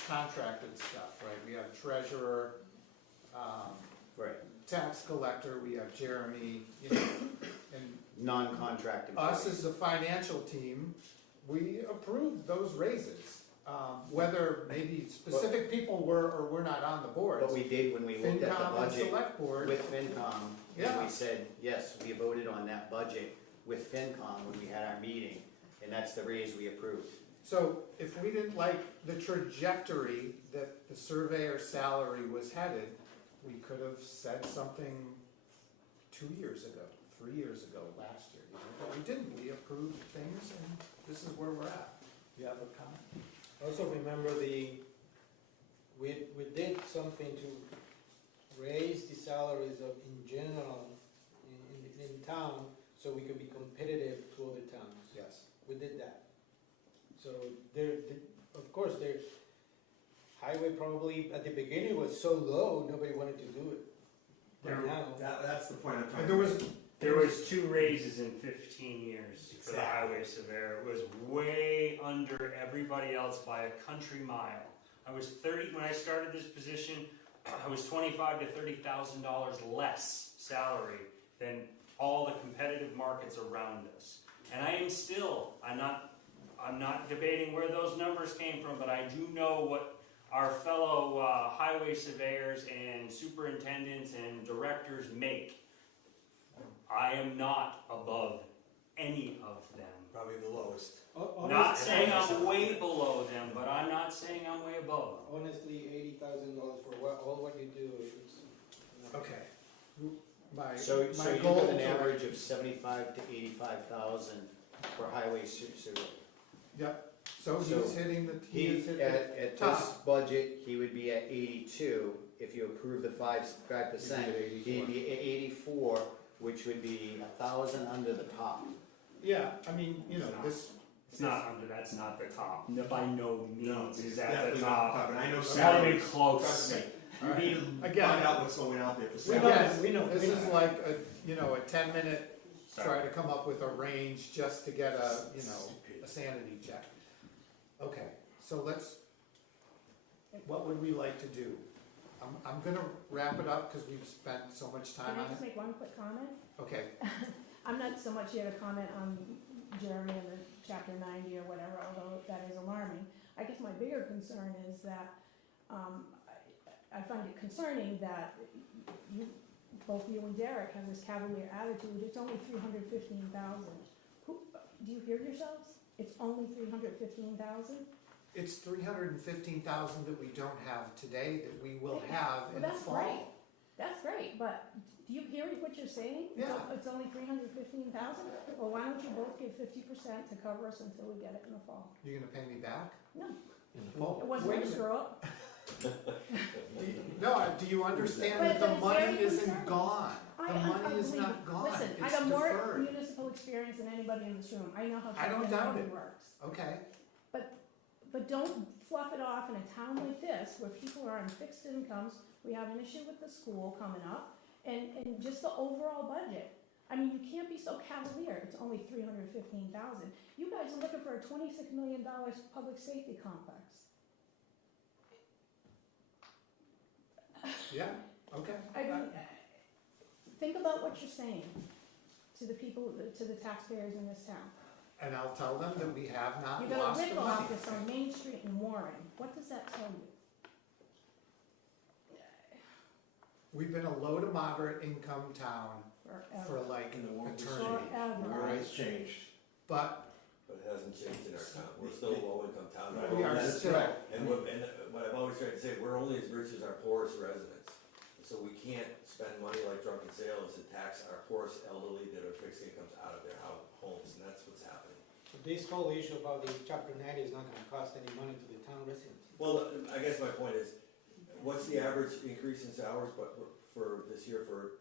contracted stuff, right, we have treasurer, Right. tax collector, we have Jeremy, and Non-contract us employees. as the financial team, we approved those raises. Whether maybe specific people were or were not on the board. What we did when we looked at the FinCom and budget Select Board. with FinCom, Yeah. and we said, yes, we voted on that budget with FinCom when we had our meeting, and that's the raise we approved. So if we didn't like the trajectory that the surveyor's salary was headed, we could have said something 2 years ago, 3 years ago, last year. But we didn't, we approved things and this is where we're at. You have a comment? Also remember we did something to raise the salaries in general in town so we could be competitive to other towns. Yes. We did that. So of course, highway probably at the beginning was so low, nobody wanted to do it. But now, That's the point I'm trying And to make. There was 2 raises in 15 years for the highway surveyor. It was way under everybody else by a country mile. I was 30 when I started this position. I was $25,000 to $30,000 less salary than all the competitive markets around us. And I am still, I'm not debating where those numbers came from, but I do know what our fellow highway surveyors and superintendents and directors make. I am not above any of them. Probably the lowest. Not saying I'm way below them, but I'm not saying I'm way above them. Honestly, $80,000 for all what you do is. Okay. My So you goal got an to- average of 75 to 85,000 for highway survey. Yep, so So he's hitting the, he is hitting At the this top. budget, he would be at 82. If you approve the 5%, he'd be at 84, which would be 1,000 under the top. Yeah, I mean, you know, this. It's not under, that's not the top. By no means is that Definitely the not top. top, and I know Not salaries. even close. Trust me. You Alright. need to Again, find out what's going out there for We salaries. know, this is like a, you know, a 10-minute, try to come up with a range just to get a, you know, a sanity check. Okay, so let's, what would we like to do? I'm gonna wrap it up because we've spent so much time Can I on just it. make one quick comment? Okay, I'm not so much here to comment on Jeremy and the chapter 90 or whatever, although that is alarming. I guess my bigger concern is that, I find it concerning that you, both you and Derek have this cavalier attitude. It's only 315,000. Do you hear yourselves? It's only 315,000? it's 315,000 that we don't have today that we will have in the That's fall. great. That's great, but do you hear what you're saying? Yeah. It's only 315,000? Well, why don't you both give 50% to cover us until we get it in the fall? You're gonna pay me back? No. Well, It wasn't wait a a minute. screw up. No, do you understand But that the it's money very isn't concerning. gone? The money is believe not it. gone, Listen, I it's got more deferred. municipal experience than anybody in this room. I know how I don't chapter doubt 90 it. works. Okay, But don't fluff it off in a town like this where people are on fixed incomes. We have an issue with the school coming up and just the overall budget. I mean, you can't be so cavalier. It's only 315,000. You guys are looking for a $26 million public safety complex. yeah, okay. I mean, think about what you're saying to the people, to the taxpayers in this town. And I'll tell them that we have not You got a lost the WIC money. office on Main Street in Warren. What does that tell you? We've been a low to moderate income town for Forever. like In the war eternity. Forever. All right, It's changed, but but it hasn't changed in our town. We're still a low-income town. we are That's still, right. And what I've always tried to say, we're only as rich as our poorest residents. So we can't spend money like drunken sailors to tax our poorest elderly that are fixed incomes out of their homes, and that's what's happening. This whole issue about the chapter 90 is not gonna cost any money to the town residents. Well, I guess my point is, what's the average increase in salaries, but for this year for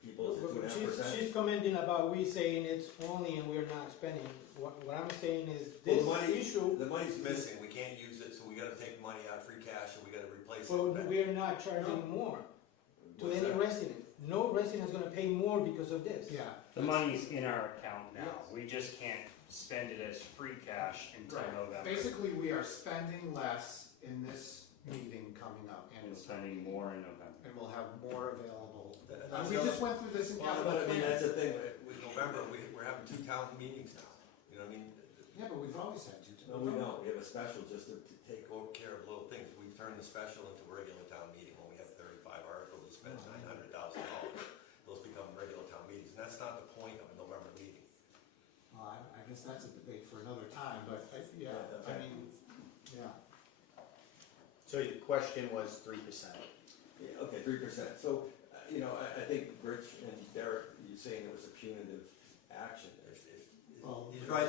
people, is it 2.5%? She's commenting about we saying it's only and we're not spending. What I'm saying is Well, this the money- issue, The money's missing, we can't use it, so we gotta take money out of free cash and we gotta replace it. well, we're not charging more to What's any that? resident. No resident's gonna pay more because of this. yeah. The money's in our account now. Yes. We just can't spend it as free cash until Right. November. Basically, we are spending less in this meeting coming up, And and spending more in November. we'll have more available. And And we just went through this in Well, capital but I mean, planning. that's the thing, with November, we're having two town meetings now, you know what I mean? Yeah, but we've always had two. No, we don't. We have a special just to Take care of little things, we've turned the special into a regular town meeting, when we have 35 articles, we spend $900,000. Those become regular town meetings, and that's not the point of a November meeting. Well, I guess that's a debate for another time, but yeah, I mean, yeah. So the question was 3%. Yeah, okay, 3%. So, you know, I think Rich and Derek, you saying it was a punitive action. Well, He's right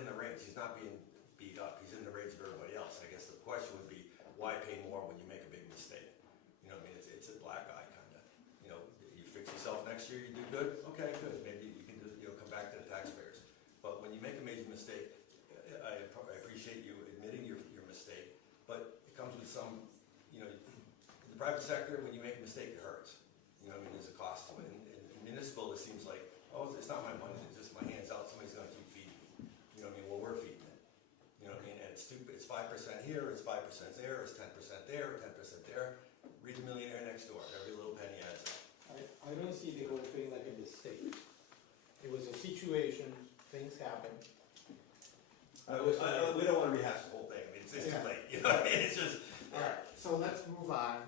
in the range, he's not being beat up, he's in the range of everybody else. I guess the question would be, why pay more when you make a big mistake? You know what I mean, it's a black eye kinda. You know, you fix yourself next year, you do good, okay, good, maybe you can just, come back to the taxpayers. But when you make a major mistake, I appreciate you admitting your mistake, but it comes with some, in the private sector, when you make a mistake, it hurts. You know what I mean, there's a cost to it. In municipal, it seems like, oh, it's not my money, it's just my hands out, somebody's gonna keep feeding me. You know what I mean, well, we're feeding it. You know what I mean, and it's 5% here, it's 5% there, it's 10% there, 10% there. Read The Millionaire Next Door, every little penny adds up. I don't see the whole thing like a mistake. It was a situation, things happen. We don't wanna rehash the whole thing, I mean, it's too Yeah. late, you know what I mean, it's just. All right, so let's move on.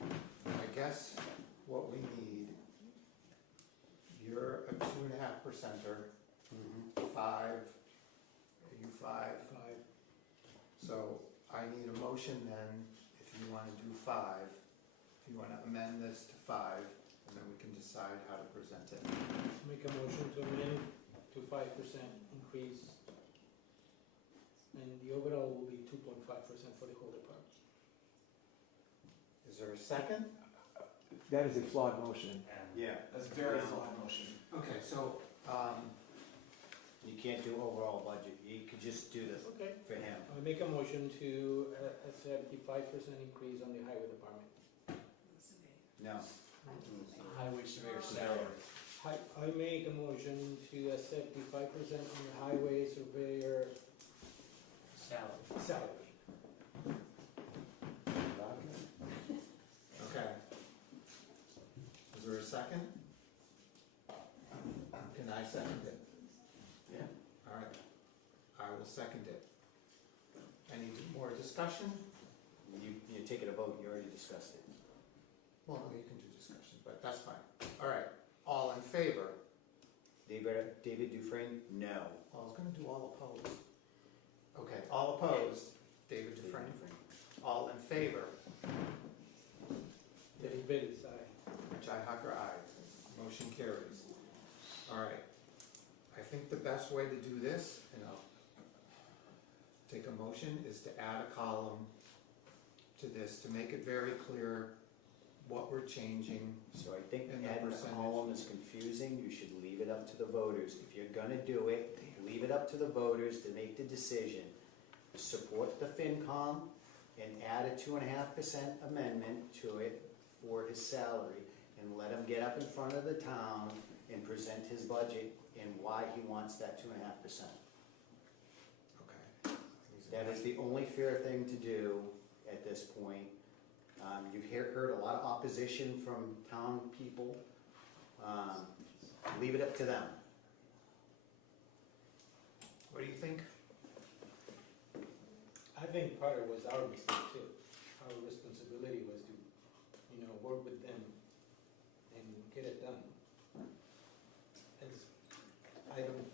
I guess what we need, you're a 2.5%er, 5, are you 5? 5. So I need a motion then, if you wanna do 5, if you wanna amend this to 5, and then we can decide how to present it. Make a motion to amend to 5% increase, and the overall will be 2.5% for the whole department. Is there a second? That is a flawed motion. Yeah. That's a very flawed motion. Okay, so, You can't do overall budget, you could just do this Okay. for him. I make a motion to accept the 5% increase on the highway department. No. Highway surveyor salary. I make a motion to accept the 5% on the highway surveyor Salary. salary. okay. Is there a second? Can I second it? Yeah. All right, I will second it. Any more discussion? You're taking a vote, you already discussed it. Well, no, you can do discussion, but that's fine. All right, all in favor? David Dufresne, no. Well, I was gonna do all opposed. Okay, all opposed, David Dufresne. All in favor? Derek Bailey's aye. Jai Hocker, aye. Motion carries. All right. I think the best way to do this, and I'll take a motion, is to add a column to this to make it very clear what we're changing. So I think And the adding a percentage. column is confusing, you should leave it up to the voters. If you're gonna do it, leave it up to the voters to make the decision. Support the FinCom and add a 2.5% amendment to it for his salary, and let him get up in front of the town and present his budget and why he wants that 2.5%. Okay. That is the only fair thing to do at this point. You've heard a lot of opposition from town people. Leave it up to them. What do you think? I think part of it was our mistake too. Our responsibility was to, work with them and get it done. I don't,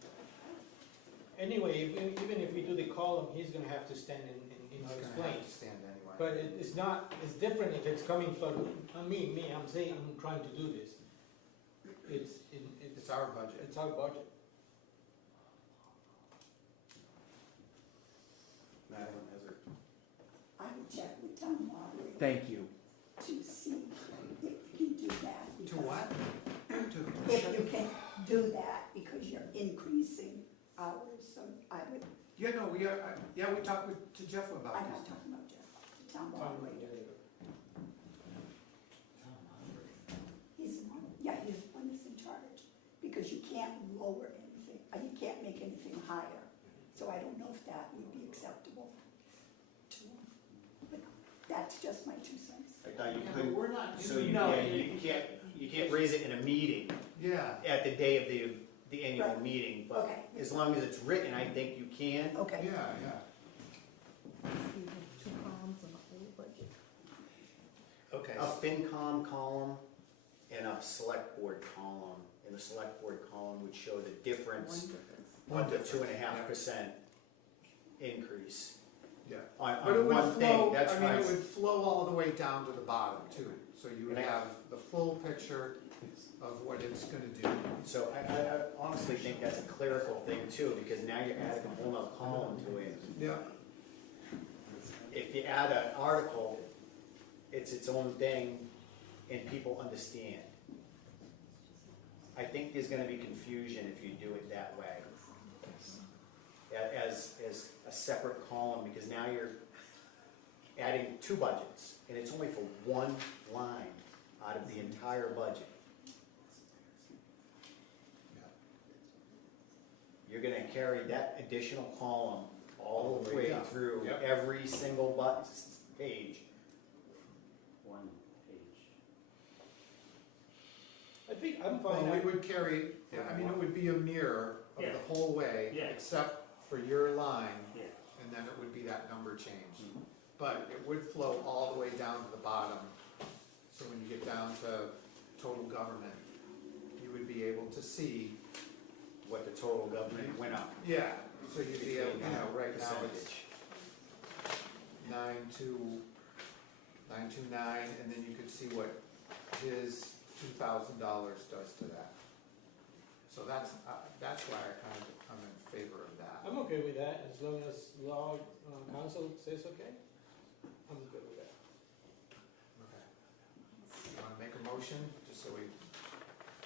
anyway, even if we do the column, he's gonna have to stand and He's gonna explain. have to stand anyway. But it's not, it's different if it's coming from, me, I'm saying, I'm trying to do this. It's our budget. It's our budget. Madeline has her. I would check with town moderator Thank you. to see if you can do that. To because what? If you can do that, because you're increasing hours, so I would, Yeah, no, we talked to Jeff about I'm this. not talking about Jeff, the town moderator. He's the one, he's the one that's in charge, because you can't lower anything, you can't make anything higher. So I don't know if that would be acceptable to him. But that's just my 2 cents. I thought you Yeah, but couldn't, we're not. so you can't raise it in a meeting Yeah. at the day of the annual Right. meeting, but Okay. as long as it's written, I think you can. Okay. Yeah. You have 2 columns on the whole budget. Okay. A FinCom column and a select board column, and the select board column would show the difference of the 2.5% increase. Yeah. On But it would one thing, flow, that's I mean, why, it would flow all the way down to the bottom too. So you would And I- have the full picture of what it's gonna do. so I honestly think that's a clerical thing too, because now you're adding a whole nother column to it. Yeah. If you add an article, it's its own thing and people understand. I think there's gonna be confusion if you do it that way. As a separate column, because now you're adding 2 budgets, and it's only for 1 line out of the entire budget. You're gonna carry that additional column all the way down. through Yep. every single page. 1 page. I think I'm Well, fine. we would carry, I mean, it would be a mirror of Yeah. the whole way, Yeah. except for your line, Yeah. and then it would be that number change. But it would flow all the way down to the bottom, so when you get down to total government, you would be able to see, What the total government went up. yeah, so you'd be able, you know, right now it's Percentage. 929, and then you could see what his $2,000 does to that. So that's why I'm in favor of that. I'm okay with that, as long as law council says okay. I'm good with that. Okay. You wanna make a motion, just so we,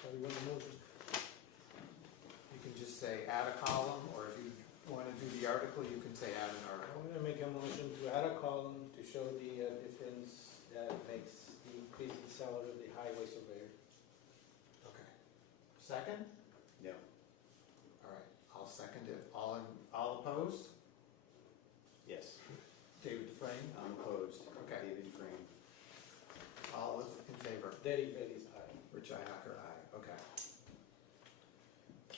How do you want to move it? you can just say add a column, or if you wanna do the article, you can say add an article. I'm gonna make a motion to add a column to show the difference that makes the increase in salary of the highway surveyor. Okay. Second? No. All right, I'll second it. All opposed? Yes. David Dufresne? I'm opposed. Okay. David Frame. All in favor? Derek Bailey's aye. Rich Ihacker, aye. Okay.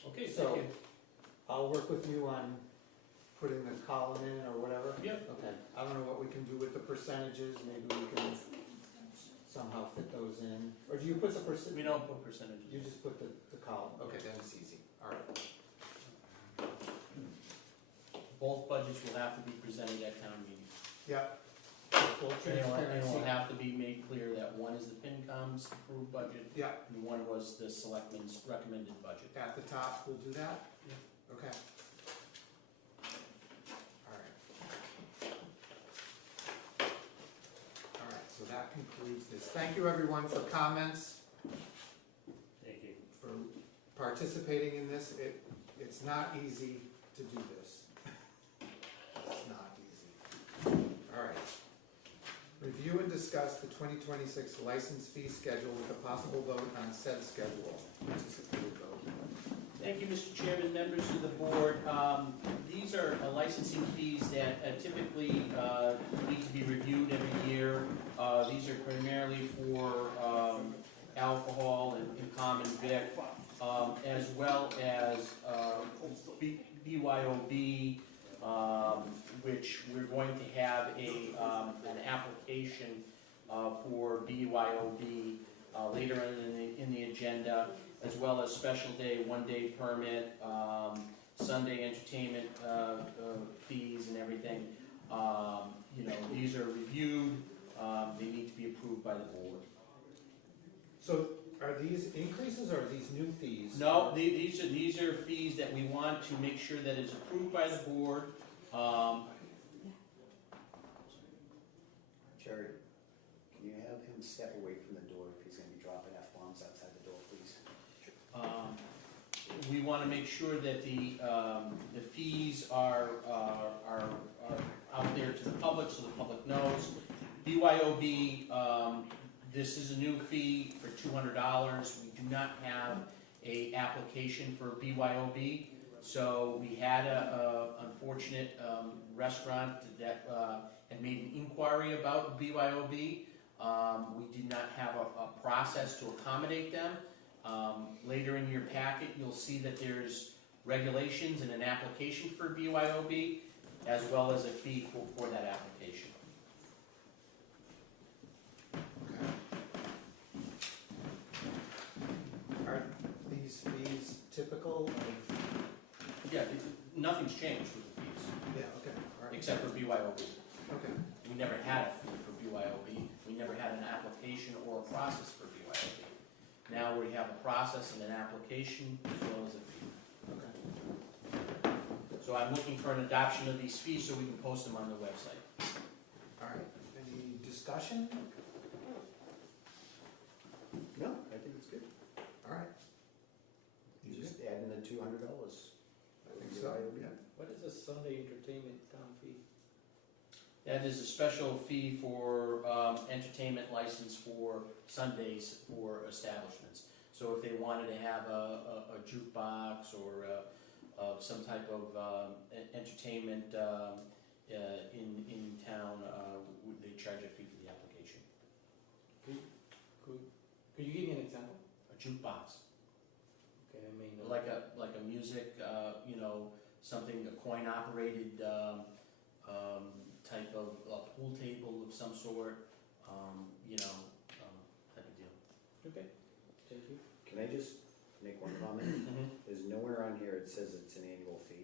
Okay, So- thank you. I'll work with you on putting the column in or whatever? Yep. Okay. I don't know what we can do with the percentages, maybe we can somehow fit those in. Or do you put the percent? We don't put percentages. You just put the column, okay, then it's easy, all right. Both budgets will have to be presented at town meeting. Yep. Full And it transparency. will have to be made clear that one is the FinCom's approved budget, Yeah, and one was the Selectmen's recommended budget. at the top, we'll do that? Yeah. Okay. All right. All right, so that concludes this. Thank you, everyone, for comments, Thank you. for participating in this. It's not easy to do this. It's not easy. All right. Review and discuss the 2026 license fee schedule with a possible vote on said schedule. Anticipated vote. Thank you, Mr. Chairman, members of the board. These are licensing fees that typically need to be reviewed every year. These are primarily for alcohol and common vic, as well as BYOB, which we're going to have an application for BYOB later in the agenda, as well as special day, one-day permit, Sunday entertainment fees and everything. These are reviewed, they need to be approved by the board. So are these increases or are these new fees? No, these are fees that we want to make sure that is approved by the board. Jerry, can you have him step away from the door if he's gonna be dropping F-bombs outside the door, please? We want to make sure that the fees are out there to the public, so the public knows. BYOB, this is a new fee for $200. We do not have a application for BYOB, so we had a unfortunate restaurant that had made an inquiry about BYOB. We did not have a process to accommodate them. Later in your packet, you'll see that there's regulations and an application for BYOB, as well as a fee for that application. Are these fees typical of? Yeah, nothing's changed with the fees, Yeah, okay, all right. except for BYOB. Okay, We never had a fee for BYOB. We never had an application or a process for BYOB. Now we have a process and an application as well as a fee. okay. So I'm looking for an adoption of these fees so we can post them on the website. All right, any discussion? No, I think it's good. All right, You just add in the $200. I think so, yeah. What is a Sunday entertainment town fee? That is a special fee for entertainment license for Sundays for establishments. So if they wanted to have a jukebox or some type of entertainment in town, they charge a fee for the application. Could you give me an example? A jukebox. Okay, I mean. Like a music, something, a coin-operated type of pool table of some sort, type of deal. Okay, thank you. Can I just make one comment? There's nowhere on here it says it's an annual fee.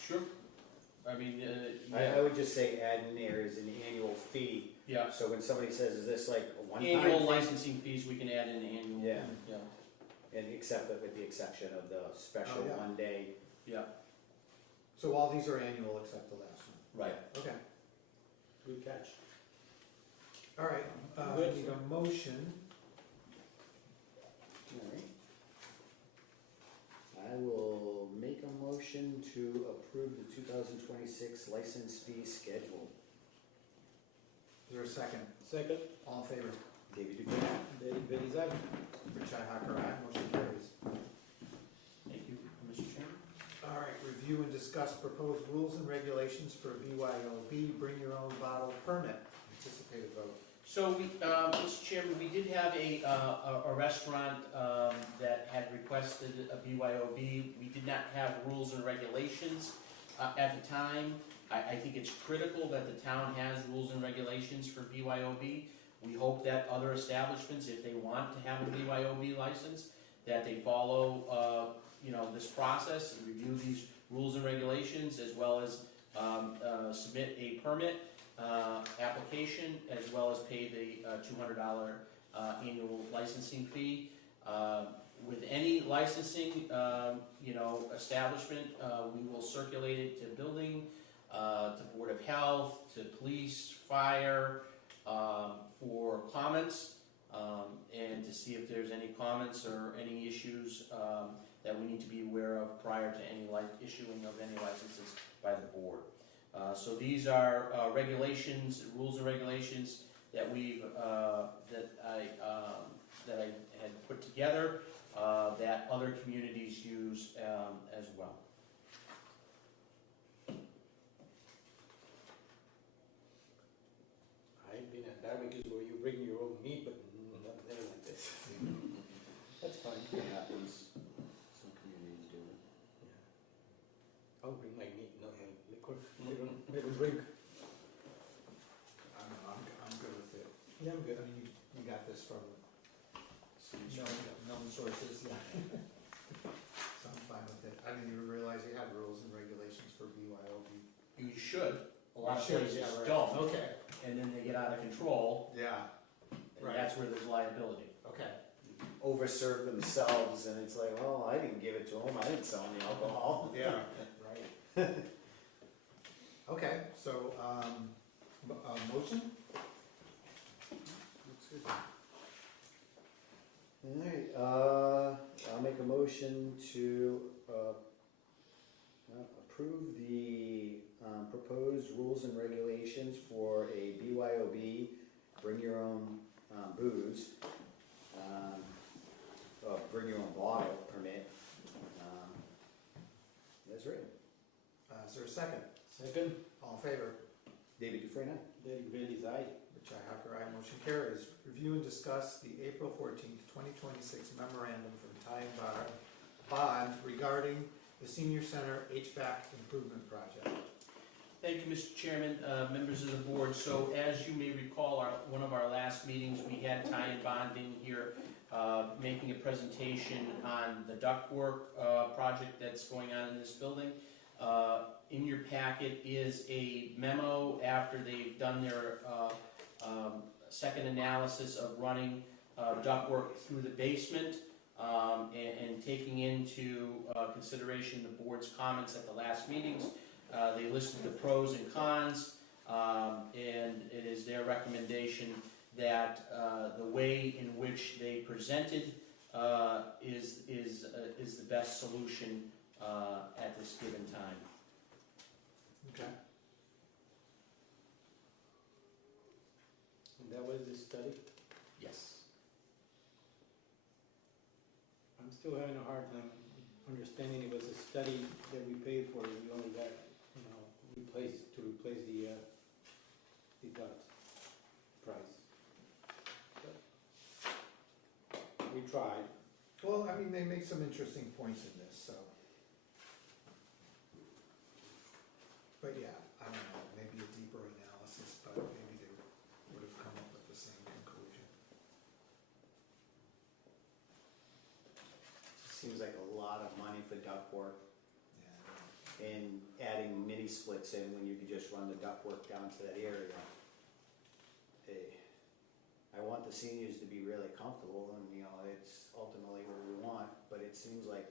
Sure. I mean, I would just say add in there is an annual fee. Yeah. So when somebody says, is this like a one-time Annual fee? licensing fees, we can add in annual. Yeah. Yeah. And except that with the exception of the special Oh, yeah. 1 day. Yeah. So all these are annual except the last one? Right. Okay. Good catch. All right, Good. we need a motion. Alright. I will make a motion to approve the 2026 license fee schedule. Is there a second? Second, All in favor? David Duquesne? Derek Bailey's aye. Richi Hacker, aye. Motion carries. Thank you, Mr. Chairman. All right, review and discuss proposed rules and regulations for BYOB, bring your own bottle permit. Anticipated vote. So, Mr. Chairman, we did have a restaurant that had requested a BYOB. We did not have rules and regulations at the time. I think it's critical that the town has rules and regulations for BYOB. We hope that other establishments, if they want to have a BYOB license, that they follow, this process and review these rules and regulations, as well as submit a permit application, as well as pay the $200 annual licensing fee. With any licensing, establishment, we will circulate it to building, to Board of Health, to police, fire, for comments, and to see if there's any comments or any issues that we need to be aware of prior to any issuing of any licenses by the board. So these are regulations, rules and regulations that that I had put together that other communities use as well. I've been at barbecues where you bring your own meat, but not there like this. That's fine. It happens. Some communities do it. I'll bring my meat, not my liquor. They don't drink. I'm good with it. Yeah, I'm good. I mean, you got this from known sources, yeah. So I'm fine with it. I didn't even realize you had rules and regulations for BYOB. You should. A lot of You should, places yeah, right. don't. Okay. And then they get out of control, Yeah, and Right. that's where there's liability. okay. Overserve themselves, and it's like, well, I didn't give it to them, I didn't sell them the alcohol. Yeah, right. Okay, so, motion? Looks good. Alright, I'll make a motion to approve the proposed rules and regulations for a BYOB, bring your own booze, bring your own bottle permit. That's right. Is there a second? Second, All in favor? David Dufresne, aye. Derek Bailey's aye. Richi Hacker, aye. Motion carries. Review and discuss the April 14th, 2026 memorandum from Ty and Bond regarding the Senior Center HVAC improvement project. Thank you, Mr. Chairman, members of the board. So as you may recall, one of our last meetings, we had Ty and Bond in here making a presentation on the ductwork project that's going on in this building. In your packet is a memo after they've done their second analysis of running ductwork through the basement and taking into consideration the board's comments at the last meetings. They listed the pros and cons, and it is their recommendation that the way in which they presented is the best solution at this given time. Okay. And that was the study. Yes. I'm still having a hard time understanding it was a study that we paid for, and we only got, replace the duct price. Well, I mean, they make some interesting points in this, so. But yeah, I don't know, maybe a deeper analysis, but maybe they would have come up with the same conclusion. Seems like a lot of money for ductwork Yeah. and adding mini splits in when you could just run the ductwork down to that area. I want the seniors to be really comfortable and, you know, it's ultimately what we want, but it seems like,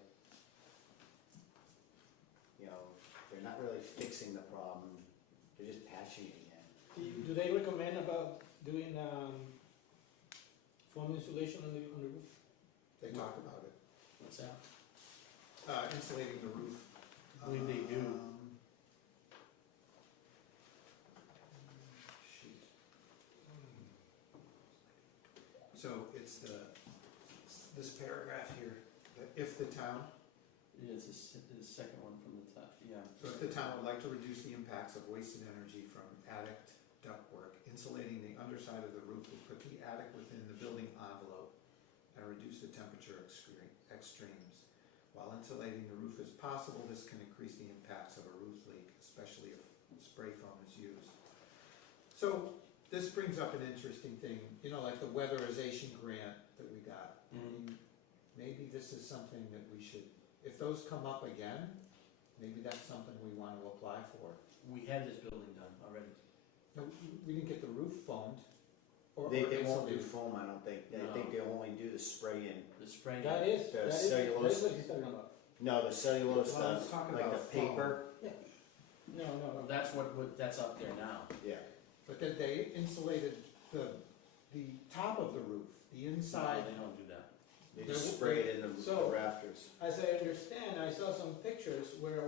you know, they're not really fixing the problem, they're just patching it again. Do they recommend about doing foam insulation on the roof? They talk about it. What's that? Insulating the roof. I believe they do. Shoot. So it's this paragraph here, that if the town, Yeah, it's the second one from the top, yeah. so if the town would like to reduce the impacts of wasted energy from attic ductwork, insulating the underside of the roof will put the attic within the building envelope and reduce the temperature extremes. While insulating the roof is possible, this can increase the impacts of a roof leak, especially if spray foam is used. So this brings up an interesting thing, you know, like the weatherization grant that we got. I mean, maybe this is something that we should, if those come up again, maybe that's something we want to apply for. We had this building done already. No, we didn't get the roof foamed. They won't do insulated. foam, I don't think, I No. think they'll only do the spray in. The spray. That is The what cellulose. he's talking about. No, the cellulose, Well, let's talk like about the paper, No. That's that's up there now. yeah. But then they insulated the top of the roof, the No, inside. they don't do that. They just spray it in the So- rafters. As I understand, I saw some pictures where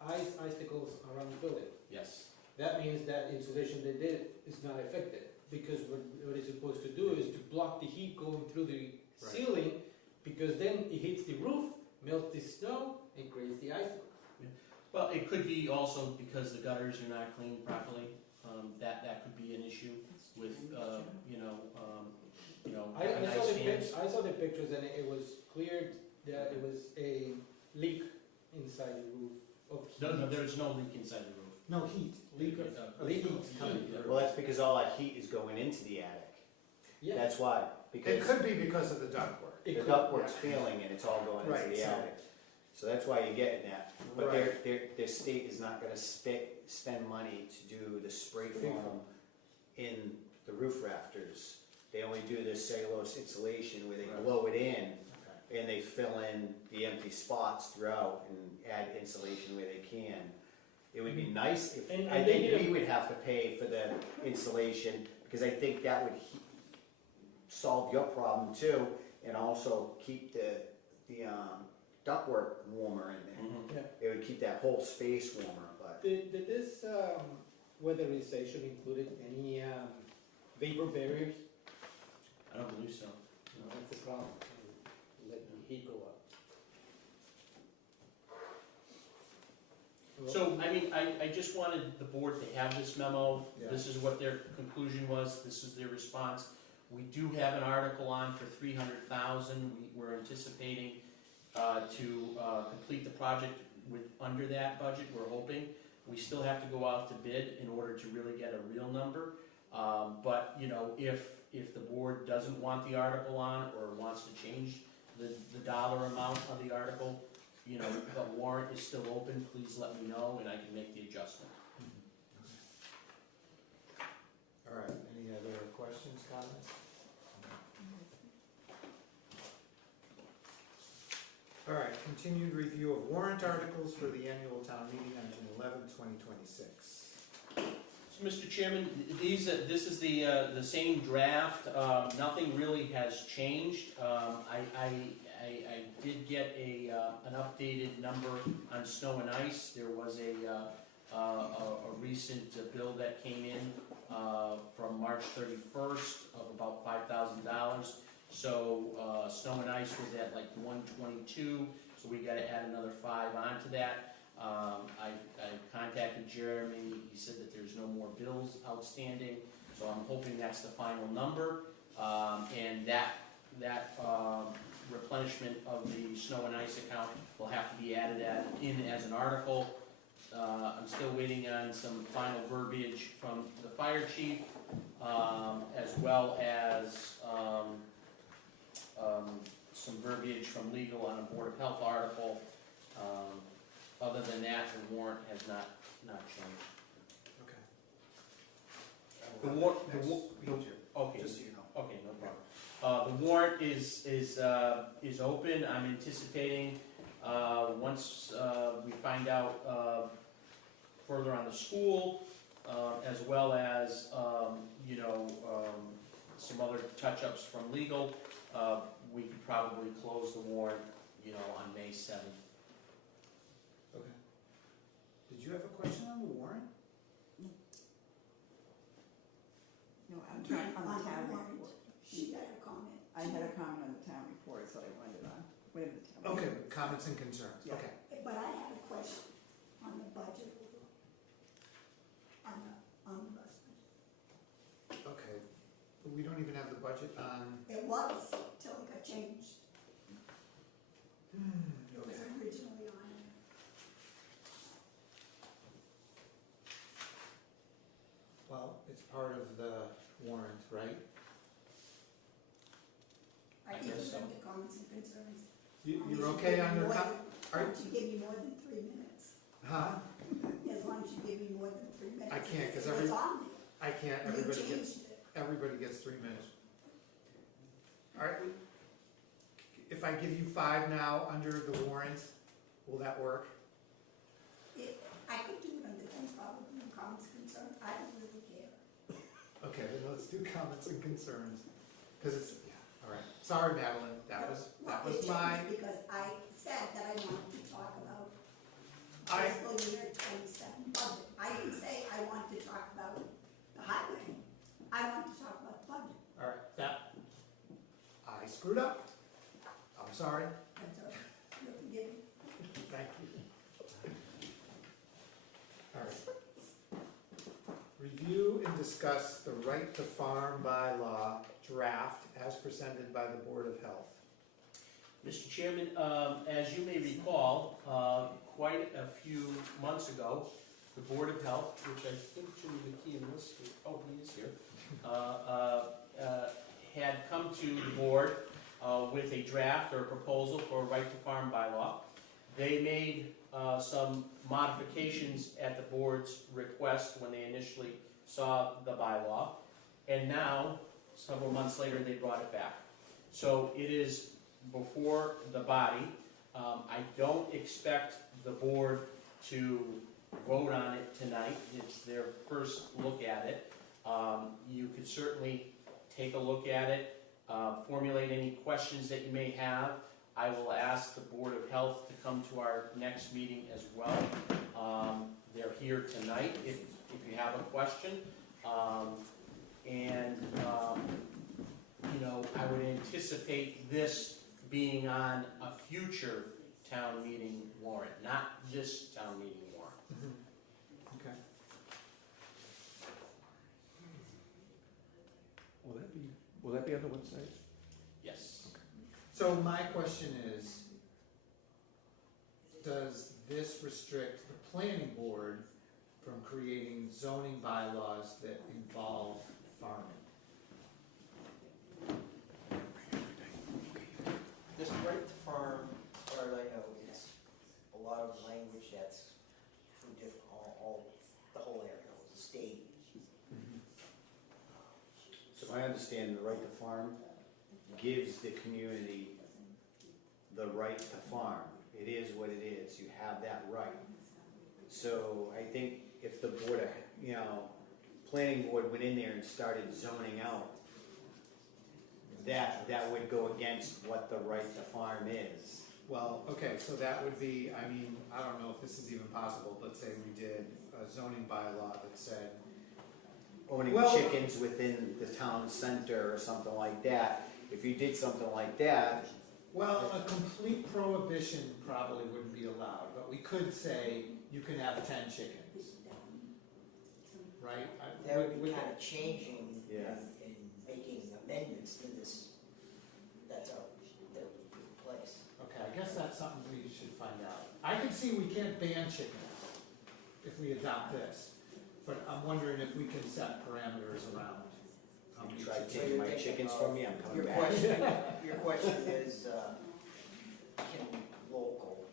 icicles around the building. Yes. That means that insulation they did is not affected, because what it's supposed to do is to block the heat going through the Right. ceiling, because then it hits the roof, melts the snow, and creates the icicles. Well, it could be also because the gutters are not cleaned properly. That could be an issue with, I saw the pictures and it was clear that it was a leak inside the roof of heat. No, there's no leak inside the roof. No, heat, leak of Leak heat of coming heat. through. Well, that's because all that heat is going into the attic. Yeah. That's why, It because could be because of the ductwork. the It could- ductwork's failing and it's all going into Right, the so- attic. So that's why you're getting that. But Right. their state is not gonna spend money to do the spray foam in the roof rafters. They only do this cellulose insulation where they Right. blow it in Okay. and they fill in the empty spots throughout and add insulation where they can. It would be nice if, And I they think did we would have to pay for the insulation, because I think that would solve your problem too, and also keep the ductwork warmer in there. Yeah. It would keep that whole space warmer, but Did this weatherization included any vapor barriers? I don't believe so. No, that's the problem. Let the heat go up. So, I mean, I just wanted the board to have this memo. Yeah. This is what their conclusion was, this is their response. We do have an article on for $300,000. We're anticipating to complete the project under that budget, we're hoping. We still have to go out to bid in order to really get a real number. But, you know, if the board doesn't want the article on or wants to change the dollar amount of the article, you know, the warrant is still open, please let me know and I can make the adjustment. All right, any other questions, comments? All right, continued review of warrant articles for the annual town meeting on June 11, 2026. So, Mr. Chairman, this is the same draft. Nothing really has changed. I did get an updated number on snow and ice. There was a recent bill that came in from March 31st of about $5,000. So snow and ice was at like 122, so we got to add another 5 onto that. I contacted Jeremy. He said that there's no more bills outstanding, so I'm hoping that's the final number. And that replenishment of the snow and ice account will have to be added in as an article. I'm still waiting on some final verbiage from the fire chief, as well as some verbiage from legal on a Board of Health article. Other than that, the warrant has not changed. Okay. The war, okay, Just so you know. okay, no problem. The warrant is open. I'm anticipating, once we find out further on the school, as well as, some other touch-ups from legal, we could probably close the warrant, on May 7th. Okay. Did you have a question on the warrant? No, I'm trying, on the town warrant. report. She had a comment. I had a comment on the town report, so I wanted on, whatever the town. Okay, comments and concerns, Yeah. okay. But I had a question on the budget. On the bus budget. Okay, but we don't even have the budget on, It was till it got changed. It was okay. originally on there. Well, it's part of the warrant, right? I guess gave so. them the comments and concerns. You're okay on your, are, As long as you give me more than 3 minutes. huh? As long as you give me more than 3 minutes. I can't, 'cause It's on there. I can't, You everybody changed it. gets 3 minutes. All right, if I give you 5 now under the warrant, will that work? I could do it under them probably, comments, concerns. I don't really care. Okay, then let's do comments and concerns, because it's, yeah, all right. Sorry, Madeline, that was Well, it my, changed because I said that I wanted to talk about I- fiscal year 27 budget. I didn't say I wanted to talk about the highway. I wanted to talk about the budget. all right, that, I screwed up. I'm sorry, That's all right. You're forgiven. thank you. All right. Review and discuss the right to farm bylaw draft as presented by the Board of Health. Mr. Chairman, as you may recall, quite a few months ago, the Board of Health, which I think Jimmy McKeon was here, oh, he is here, had come to the board with a draft or a proposal for a right to farm bylaw. They made some modifications at the board's request when they initially saw the bylaw, and now, several months later, they brought it back. So it is before the body. I don't expect the board to vote on it tonight. It's their first look at it. You could certainly take a look at it, formulate any questions that you may have. I will ask the Board of Health to come to our next meeting as well. They're here tonight if you have a question. I would anticipate this being on a future town meeting warrant, not this town meeting warrant. Okay. Will that be on the website? Yes. So my question is, does this restrict the planning board from creating zoning bylaws that involve farming? This right to farm, as far as I know, is a lot of language that's through different, all the whole area, the state. So I understand the right to farm gives the community the right to farm. It is what it is, you have that right. So I think if the board, planning board went in there and started zoning out, that would go against what the right to farm is. Well, okay, so that would be, I don't know if this is even possible, let's say we did a zoning bylaw that said, Owning Well- chickens within the town center or something like that. If you did something like that, well, a complete prohibition probably wouldn't be allowed, but we could say you can have 10 chickens, right? That would be kind of changing Yeah. and making amendments to this. That's our, see we can't ban chickens if we adopt this, but I'm wondering if we can set parameters around how many You tried chickens. taking my chickens from me, I'm coming Your back. question is, can local,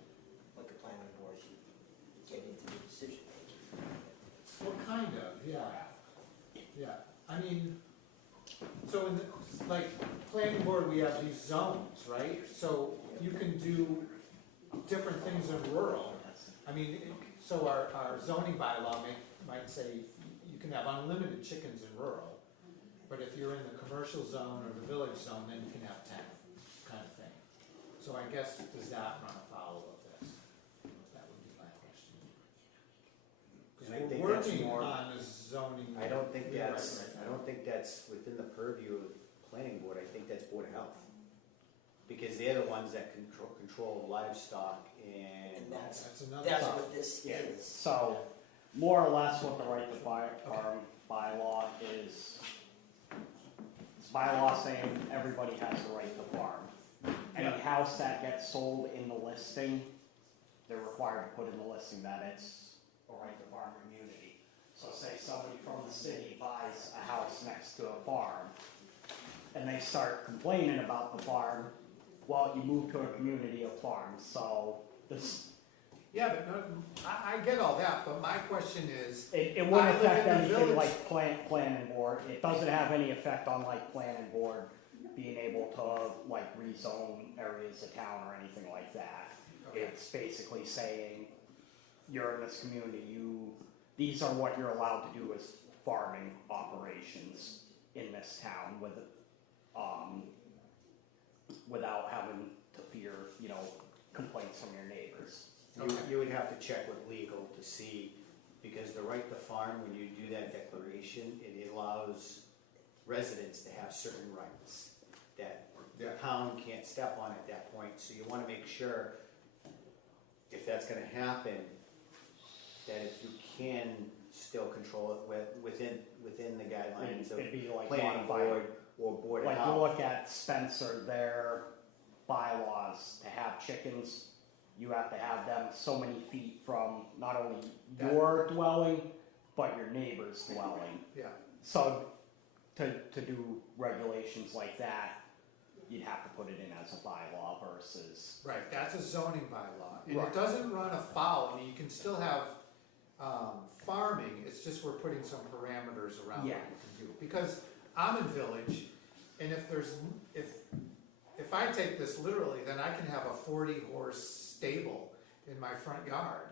like the planning board, get into the decision making? Well, kind of, yeah. Yeah, I mean, so in the, like, planning board, we have these zones, right? So you can do different things in rural. I mean, so our zoning bylaw might say you can have unlimited chickens in rural, but if you're in the commercial zone or the village zone, then you can have 10, kind of thing. So I guess, does that run afoul of this? That would be my question. And I Because think we're that's working more- on the zoning. I don't think Right, that's, right. I don't think that's within the purview of planning board, I think that's board of health. Because they're the ones that control livestock and. And that's another. what this Yeah. is. So, more or less what the right to farm bylaw is, it's bylaw saying everybody has the right to farm. Any house that gets sold in the listing, they're required to put in the listing that it's a right to farm community. So say somebody from the city buys a house next to a farm, and they start complaining about the farm, well, you move to a community of farms, so this, Yeah, but no, I get all that, but my question is. it I wouldn't live affect in the anything village. like planning board, it doesn't have any effect on like planning board being able to like rezone areas of town or anything like that. Okay. It's basically saying, you're in this community, these are what you're allowed to do as farming operations in this town without having to fear, complaints from your neighbors. You would have to check with legal to see, because the right to farm, when you do that declaration, it allows residents to have certain rights that the town can't step on at that point, so you wanna make sure, if that's gonna happen, that if you can still control it within the guidelines of It'd be like planning modified. board or board of Like you health. look at Spencer, their bylaws to have chickens, you have to have them so many feet from not only your dwelling, but your neighbor's dwelling. Yeah. So to do regulations like that, you'd have to put it in as a bylaw versus. Right, that's a zoning bylaw, and Right. it doesn't run afoul, I mean, you can still have, farming, it's just we're putting some parameters around what Yeah. you can do. Because I'm in village, and if I take this literally, then I can have a 40-horse stable in my front yard,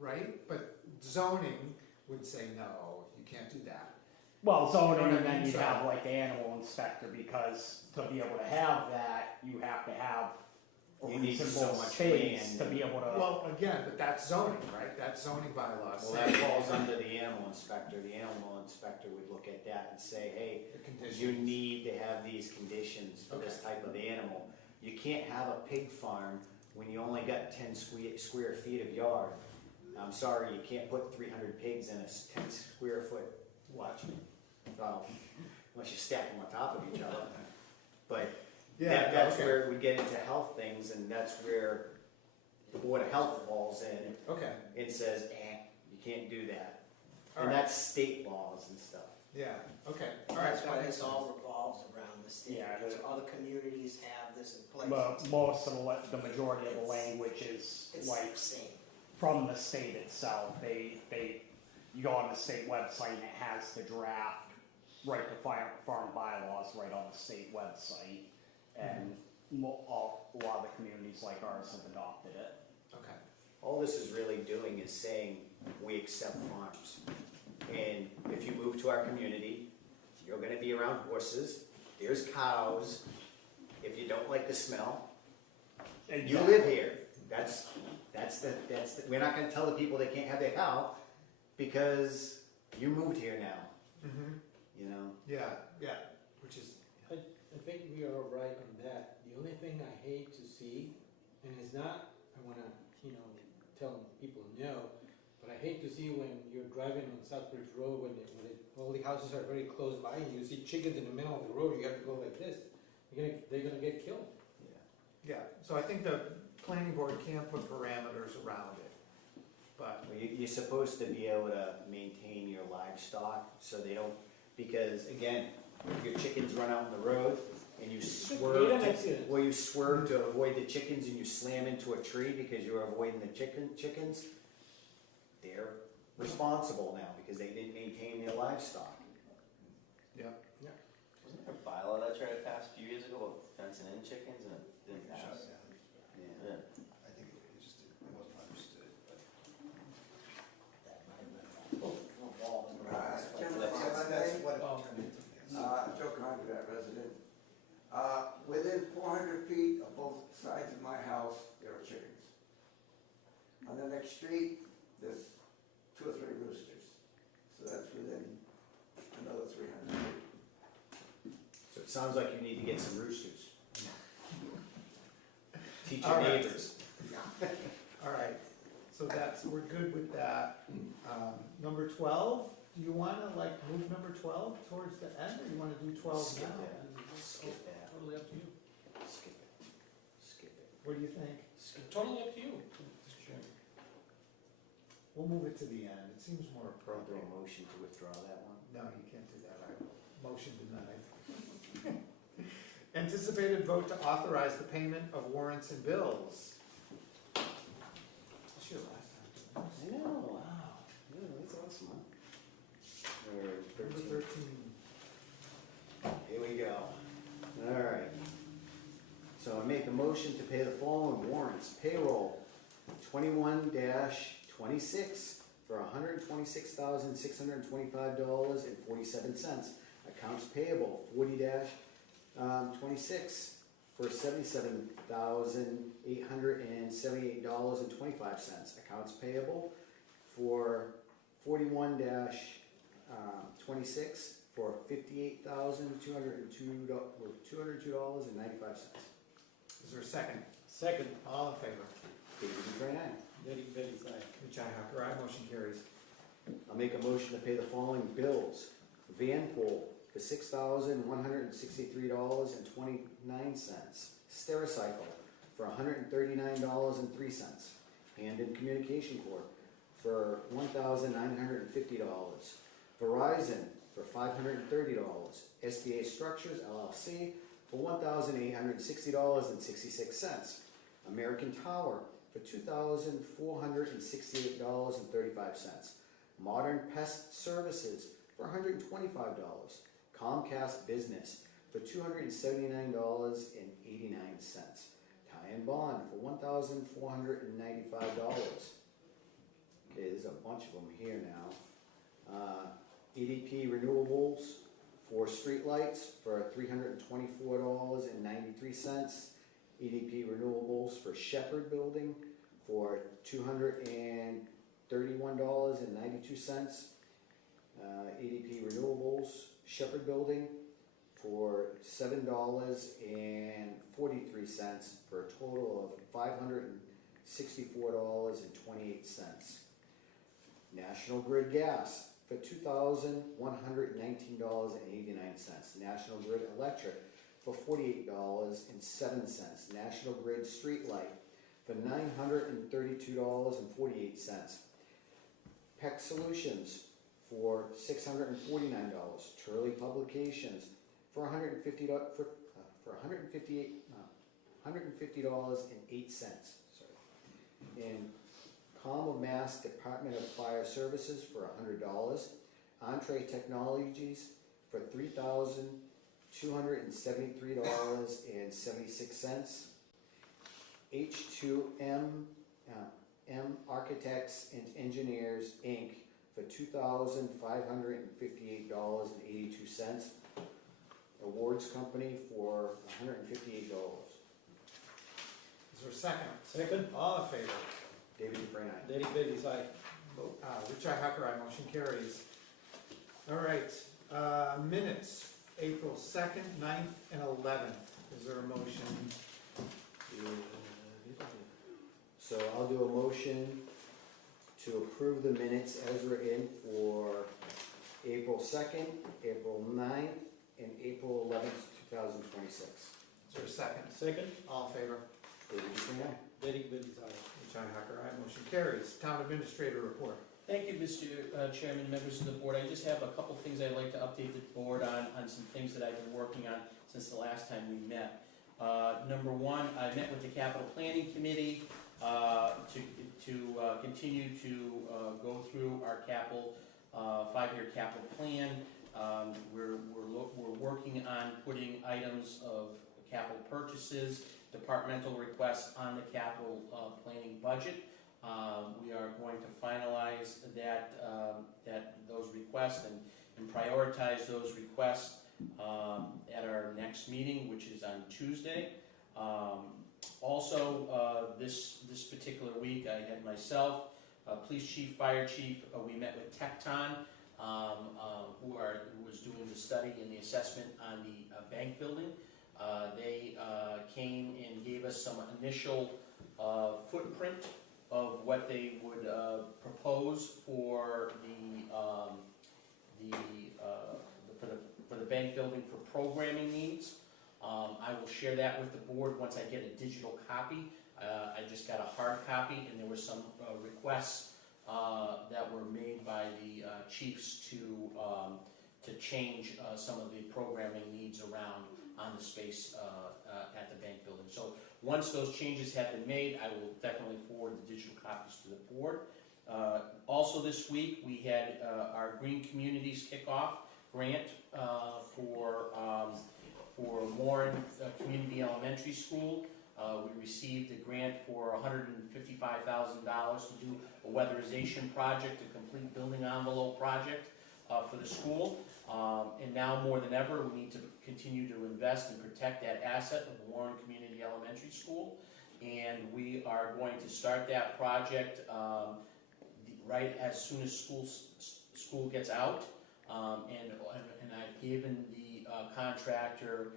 right? But zoning would say, no, you can't do that. Well, zoning, You know what I and then mean? you'd So- have like the animal inspector, because to be able to have that, you have to have a You need so reasonable much space land. to be able to. Well, again, but that's zoning, right? That's zoning bylaws. Well, that falls under the animal inspector. The animal inspector would look at that and say, hey, The conditions. you need to have these conditions for this type of animal. You can't have a pig farm when you only got 10 square feet of yard. I'm sorry, you can't put 300 pigs in a 10 square foot, watch me, unless you stack them on top of each other. But that's okay. where we get into health things, and that's where the Board of Health falls in. Okay. It says, you can't do that. All And right. that's state laws and stuff. Yeah, okay, all right. That's why that makes this all revolves around the state. Yeah, So other communities have this in place. But most of the majority of the language is It's like the same. from the state itself. You go on the state website and it has the draft right to farm bylaws right on the state website, and a lot of the communities like ours have adopted it. Okay. All this is really doing is saying, we accept farms. And if you move to our community, you're gonna be around horses, there's cows. If you don't like the smell, you live here. We're not gonna tell the people they can't have their cow, because you moved here now, Mm-hmm. you know? Yeah, which is, I think we are right on that. The only thing I hate to see, and it's not, I wanna, tell people no, but I hate to see when you're driving on Southbridge Road, when all the houses are very close by, and you see chickens in the middle of the road, you have to go like this. They're gonna get killed. yeah, so I think the planning board can put parameters around it. But, Well, you're supposed to be able to maintain your livestock so they don't, because again, if your chickens run out in the road and you swerve, well, you swerve to avoid the chickens and you slam into a tree because you're avoiding the chickens, they're responsible now because they didn't maintain their livestock. yeah. Wasn't there a bylaw that tried to pass a few years ago about fencing in chickens and it didn't pass? Yeah. I think it wasn't understood, but. That might have been a wall in the right. That's what it turned into. Joe Conrad, resident. Within 400 feet of both sides of my house, there are chickens. On the next street, there's 2 or 3 roosters. So that's within another 300 feet. So it sounds like you need to get some roosters. Teach All your right. neighbors. All right, so we're good with that. Number 12, do you wanna like move number 12 towards the end, or you wanna do 12 Skip now? that. Skip that. Totally up to you. Skip it. Skip it. What do you think? Totally up to you, Mr. Chairman. We'll move it to the end, it seems more Do appropriate. a motion to withdraw that one. No, you can't do that, motion denied. Anticipated vote to authorize the payment of warrants and bills. That's your last time. I know, wow. Yeah, that's awesome, huh? Number 13. Here we go. All right. So I make a motion to pay the following warrants. Payroll 21-26 for $126,625.47. Accounts payable 40-26 for $77,878.25. Accounts payable for 41-26 for $58,202.95. Is there a second? Second, All in favor? David Dufresne, aye. Derek Bailey's aye. Richi Hacker, aye, motion carries. I'll make a motion to pay the following bills. Van pool for $6,163.29. Stericycle for $139.03. Hamden Communication Corp. for $1,950. Verizon for $530. SBA Structures LLC for $1,860.66. American Tower for $2,468.35. Modern Pest Services for $125. Comcast Business for $279.89. Tie and Bond for $1,495. Okay, there's a bunch of them here now. EDP Renewables for streetlights for $324.93. EDP Renewables for Shepherd Building for $231.92. EDP Renewables Shepherd Building for $7.43 for a total of $564.28. National Grid Gas for $2,119.89. National Grid Electric for $48.07. National Grid Streetlight for $932.48. PEC Solutions for $649. Turley Publications for $150.08. And Com of Mass Department of Fire Services for $100. Entree Technologies for $3,273.76. H2M Architects and Engineers, Inc. for $2,558.82. Awards Company for $158. Is there a second? Second, All in favor? David Dufresne, aye. Derek Bailey's aye. Richi Hacker, aye, motion carries. All right, minutes, April 2nd, 9th, and 11th. Is there a motion? So I'll do a motion to approve the minutes as written for April 2nd, April 9th, and April 11th, 2026. Is there a second? Second, All in favor? David Dufresne, aye. Derek Bailey's aye. John Hacker, aye. Motion carries. Town Administrator report. Thank you, Mr. Chairman, members of the board. I just have a couple things I'd like to update the board on some things that I've been working on since the last time we met. Number one, I met with the Capital Planning Committee to continue to go through our capital, 5-year capital plan. We're working on putting items of capital purchases, departmental requests on the capital planning budget. We are going to finalize those requests and prioritize those requests at our next meeting, which is on Tuesday. Also, this particular week, I had myself, police chief, fire chief. We met with Tecton, who was doing the study and the assessment on the bank building. They came and gave us some initial footprint of what they would propose for the bank building for programming needs. I will share that with the board once I get a digital copy. I just got a hard copy, and there were some requests that were made by the chiefs to change some of the programming needs around on the space at the bank building. So once those changes have been made, I will definitely forward the digital copies to the board. Also this week, we had our Green Communities Kickoff grant for Warren Community Elementary School. We received a grant for $155,000 to do a weatherization project, a complete building envelope project for the school. And now more than ever, we need to continue to invest and protect that asset of Warren Community Elementary School. And we are going to start that project right as soon as school gets out. And I've given the contractor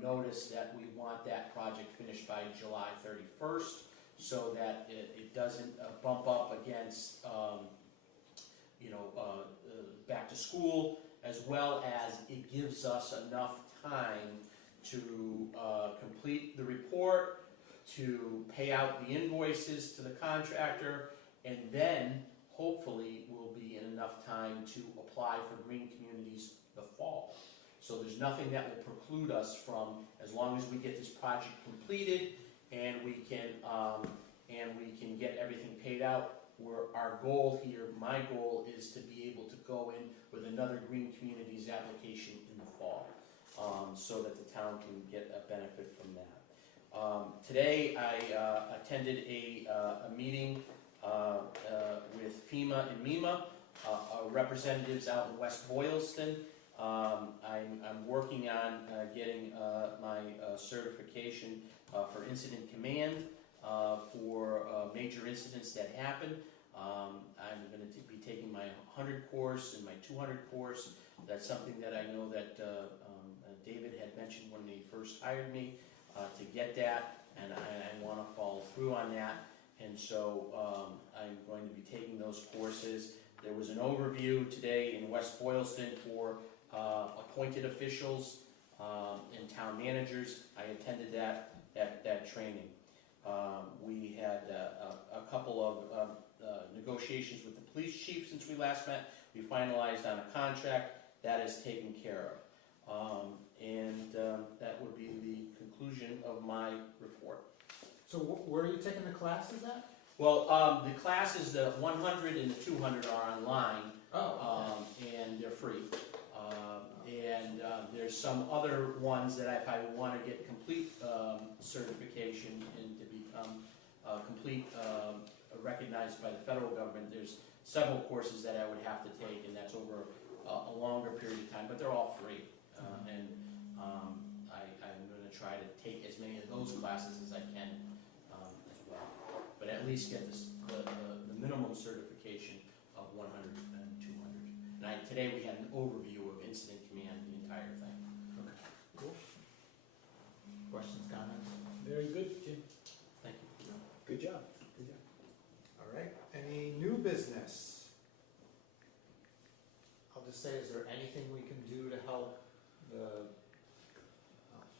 notice that we want that project finished by July 31st, so that it doesn't bump up against back to school, as well as it gives us enough time to complete the report, to pay out the invoices to the contractor, and then hopefully we'll be in enough time to apply for Green Communities the fall. So there's nothing that will preclude us from, as long as we get this project completed and we can get everything paid out. Our goal here, my goal, is to be able to go in with another Green Communities application in the fall, so that the town can get a benefit from that. Today I attended a meeting with FEMA and MEMA, representatives out in West Boylston. I'm working on getting my certification for incident command for major incidents that happen. I'm going to be taking my 100 course and my 200 course. That's something that I know that David had mentioned when he first hired me to get that, and I want to follow through on that. And so I'm going to be taking those courses. There was an overview today in West Boylston for appointed officials and town managers. I attended that training. We had a couple of negotiations with the police chief since we last met. We finalized on a contract that is taken care of. And that would be the conclusion of my report. So where are you taking the classes at? Well, the classes, the 100 and the 200 are online. And they're free. There's some other ones that if I want to get complete certification and to become complete recognized by the federal government, there's several courses that I would have to take, and that's over a longer period of time, but they're all free. I'm going to try to take as many of those classes as I can as well, but at least get the minimum certification of 100 and 200. And today we had an overview of incident command, the entire thing. Okay, cool. Questions, comments? Very good, Jim. Thank you. Good job. Good job. All right, any new business? I'll just say, is there anything we can do to help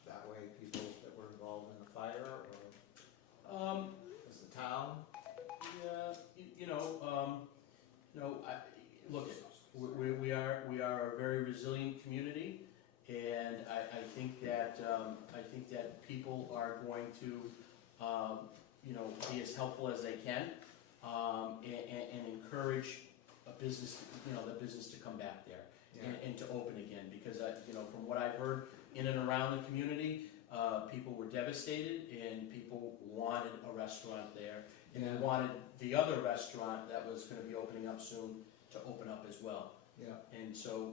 that way people that were involved in the fire, or As the town? Yeah, look, we are a very resilient community, and I think that people are going to, be as helpful as they can, and encourage a business, the business to come back there and to open again, because from what I've heard in and around the community, people were devastated, and people wanted a restaurant there, and they wanted the other restaurant that was going to be opening up soon to open up as well. Yeah. And so,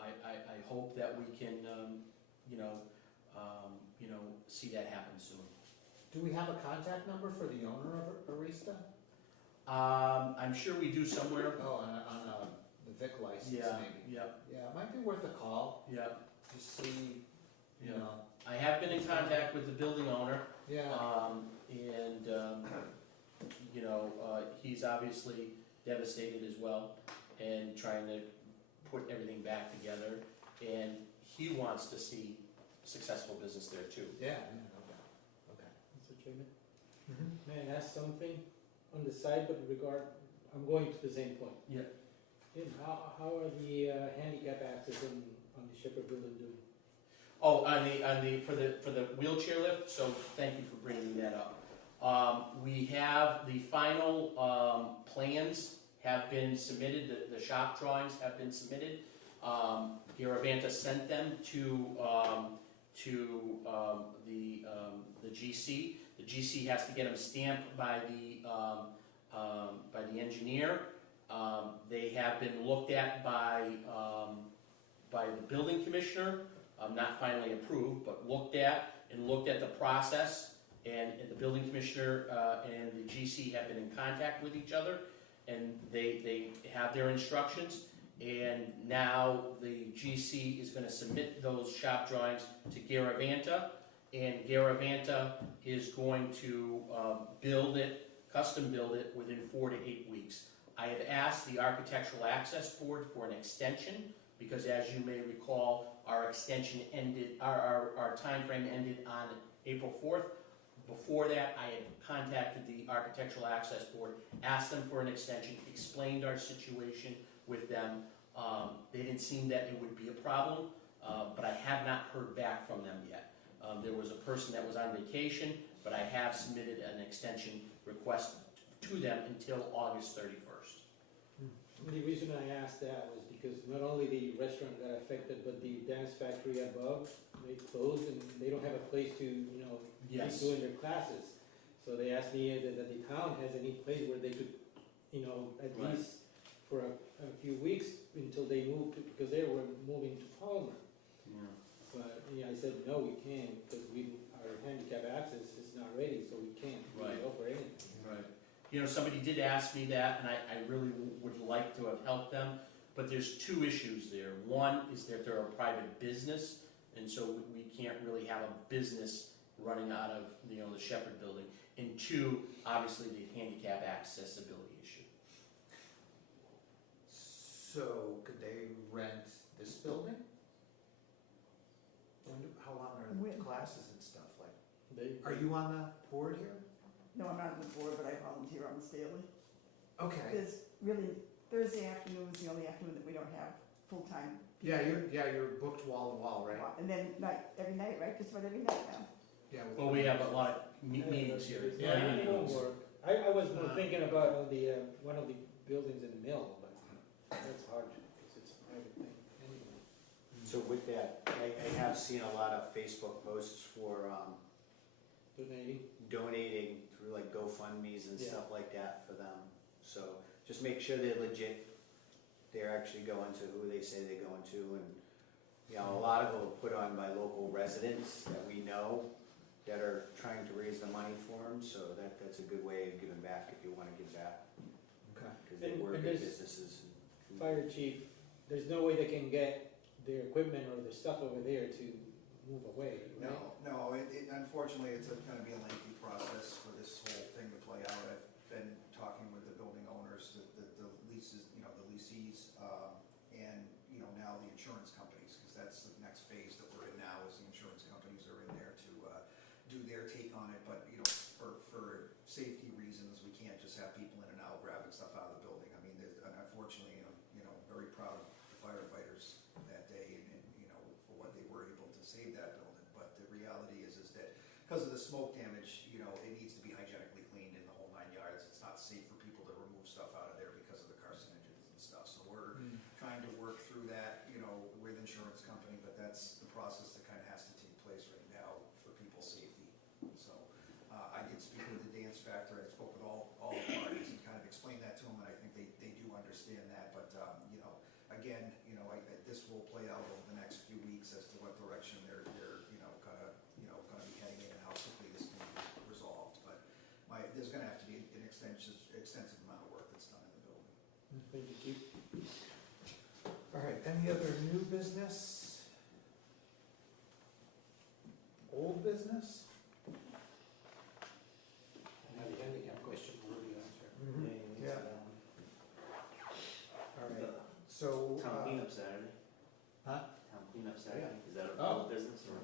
I hope that we can, see that happen soon. Do we have a contact number for the owner of Arista? I'm sure we do somewhere. Oh, on the Vic license, maybe? Yeah. Yeah, it might be worth a call. Yeah. To see, you know. I have been in contact with the building owner. Yeah. He's obviously devastated as well, and trying to put everything back together, and he wants to see successful business there too. Yeah, no doubt. Okay. Mr. Chairman, may I ask something on the side, but I'm going to the same point. Yeah. Tim, how are the handicap access on the Shepherd Building doing? Oh, for the wheelchair lift, so thank you for bringing that up. We have the final the have been submitted, the shop drawings have been submitted. Garavanta sent them to the GC. The GC has to get them stamped by the engineer. They have been looked at by the building commissioner, not finally approved, but looked at the process, and the building commissioner and the GC have been in contact with each other, and they have their instructions, and now the GC is going to submit those shop drawings to Garavanta, and Garavanta is going to custom build it within 4 to 8 weeks. I have asked the Architectural Access Board for an extension, because as you may recall, our extension ended, our time frame ended on April 4th. Before that, I had contacted the Architectural Access Board, asked them for an extension, explained our situation with them. They didn't seem that it would be a problem, but I have not heard back from them yet. There was a person that was on vacation, but I have submitted an extension request to them until August 31st. The reason I asked that was because not only the restaurant got affected, but the dance factory above, they closed, and they don't have a place to, keep doing their classes. So they asked me that the town has any place where they could, at least for a few weeks until they moved to, because they were moving to Palmer. Yeah. But I said, no, we can't, because our handicap access is not ready, so we can't really offer anything. Right. Somebody did ask me that, and I really would like to have helped them, but there's two issues there. One is that they're a private business, and so we can't really have a business running out of the Shepherd Building. And two, obviously the handicap accessibility issue. So could they rent this building? How long are the classes and stuff like? Are you on the board here? No, I'm not on the board, but I volunteer almost daily. Okay. Because really, Thursday afternoon is the only afternoon that we don't have full-time. Yeah, you're booked wall to wall, right? And then every night, right? Just about every night now. Yeah. Well, we have a lot of meetings here. I was more thinking about one of the buildings in the mill, but that's hard because it's a private thing anyway. So with that, I have seen a lot of Facebook posts for donating through like GoFundMe's and stuff like that for them. So just make sure they're legit. They're actually going to who they say they're going to, and a lot of them are put on by local residents that we know that are trying to raise the money for them. So that's a good way of giving back if you want to give back. Okay. Because they work in businesses. Fire chief, there's no way they can get their equipment or their stuff over there to move away, right? No, unfortunately, it's going to be a lengthy process for this whole thing to play out. I've been talking with the building owners, the leases, the leasees, and, now the insurance companies, because that's the next phase that we're in now, is the insurance companies are in there to do their take on it. But, save that building, but the reality is that because of the smoke damage, you know, it needs to be hygienically cleaned in the whole 9 yards. It's not safe for people to remove stuff out of there because of the carcinogens and stuff. So we're trying to work through that, you know, with insurance company, but that's the process that kind of has to take place right now for people's safety. So I did speak with the dance factor. I spoke with all the parties and kind of explained that to them, and I think they do understand that. But you know, again, you know, this will play out over the next few weeks as to what direction they're you know, kind of, you know, going to be heading in and how quickly this can be resolved. But there's going to have to be an extensive amount of work that's done in the building. Thank you, Keith. All right, any other new business? Old business? Now the handicap question, already answered. Yeah. All right, so. Town cleanup Saturday. Huh? Town cleanup Saturday, is that a Oh. business or?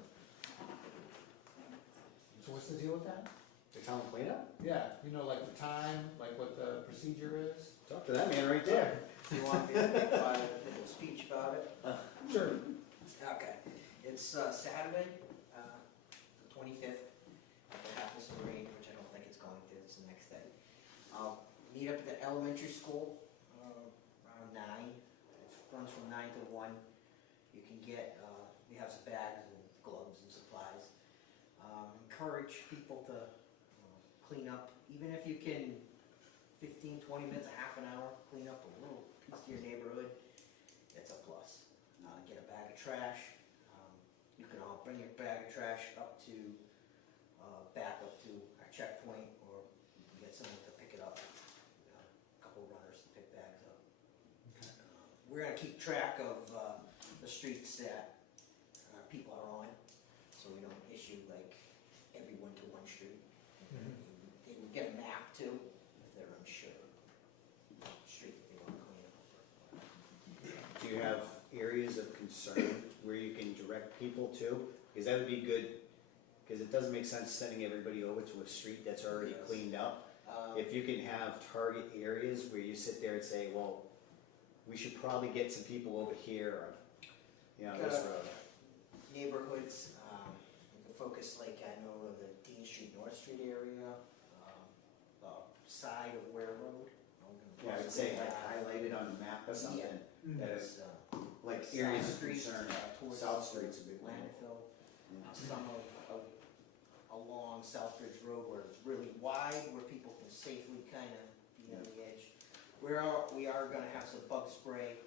So what's the deal with that? The town cleanup? Yeah, you know, like the time, like what the procedure is? Talk to that man right there. Do you want me to make my little speech about it? Sure. Okay, it's Saturday, the 25th, if it happens to rain, which I don't think it's going to, it's the next day. I'll meet up at the elementary school around 9, it runs from 9 to 1. You can get, we have some bags and gloves and supplies. Encourage people to clean up, even if you can 15, 20 minutes, a half an hour, clean up a little piece of your neighborhood, it's a plus. Get a bag of trash. You can all bring your bag of trash up to, back up to our checkpoint, or you can get someone to pick it up. A couple runners to pick bags up. We're gonna keep track of the streets that people are on, so we don't issue like everyone to one street. They will get a map too, if they're unsure. Street that they want to clean up. Do you have areas of concern where you can direct people to? Because that would be good, because it doesn't make sense sending everybody over to a street that's already Yes. cleaned up. If you can have target areas where you sit there and say, well, we should probably get some people over here, or, you know, this road. Neighborhoods, we can focus like, I know the Dean Street, North Street area, the side of Ware Road. Yeah, I'd say like highlighted on the map or something. Yeah. That is, There's, like South areas of Street, concern. towards South Street's a big one. landfill. Some of along Southbridge Road where it's really wide, where people can safely kind of be on the edge. We are gonna have some bug spray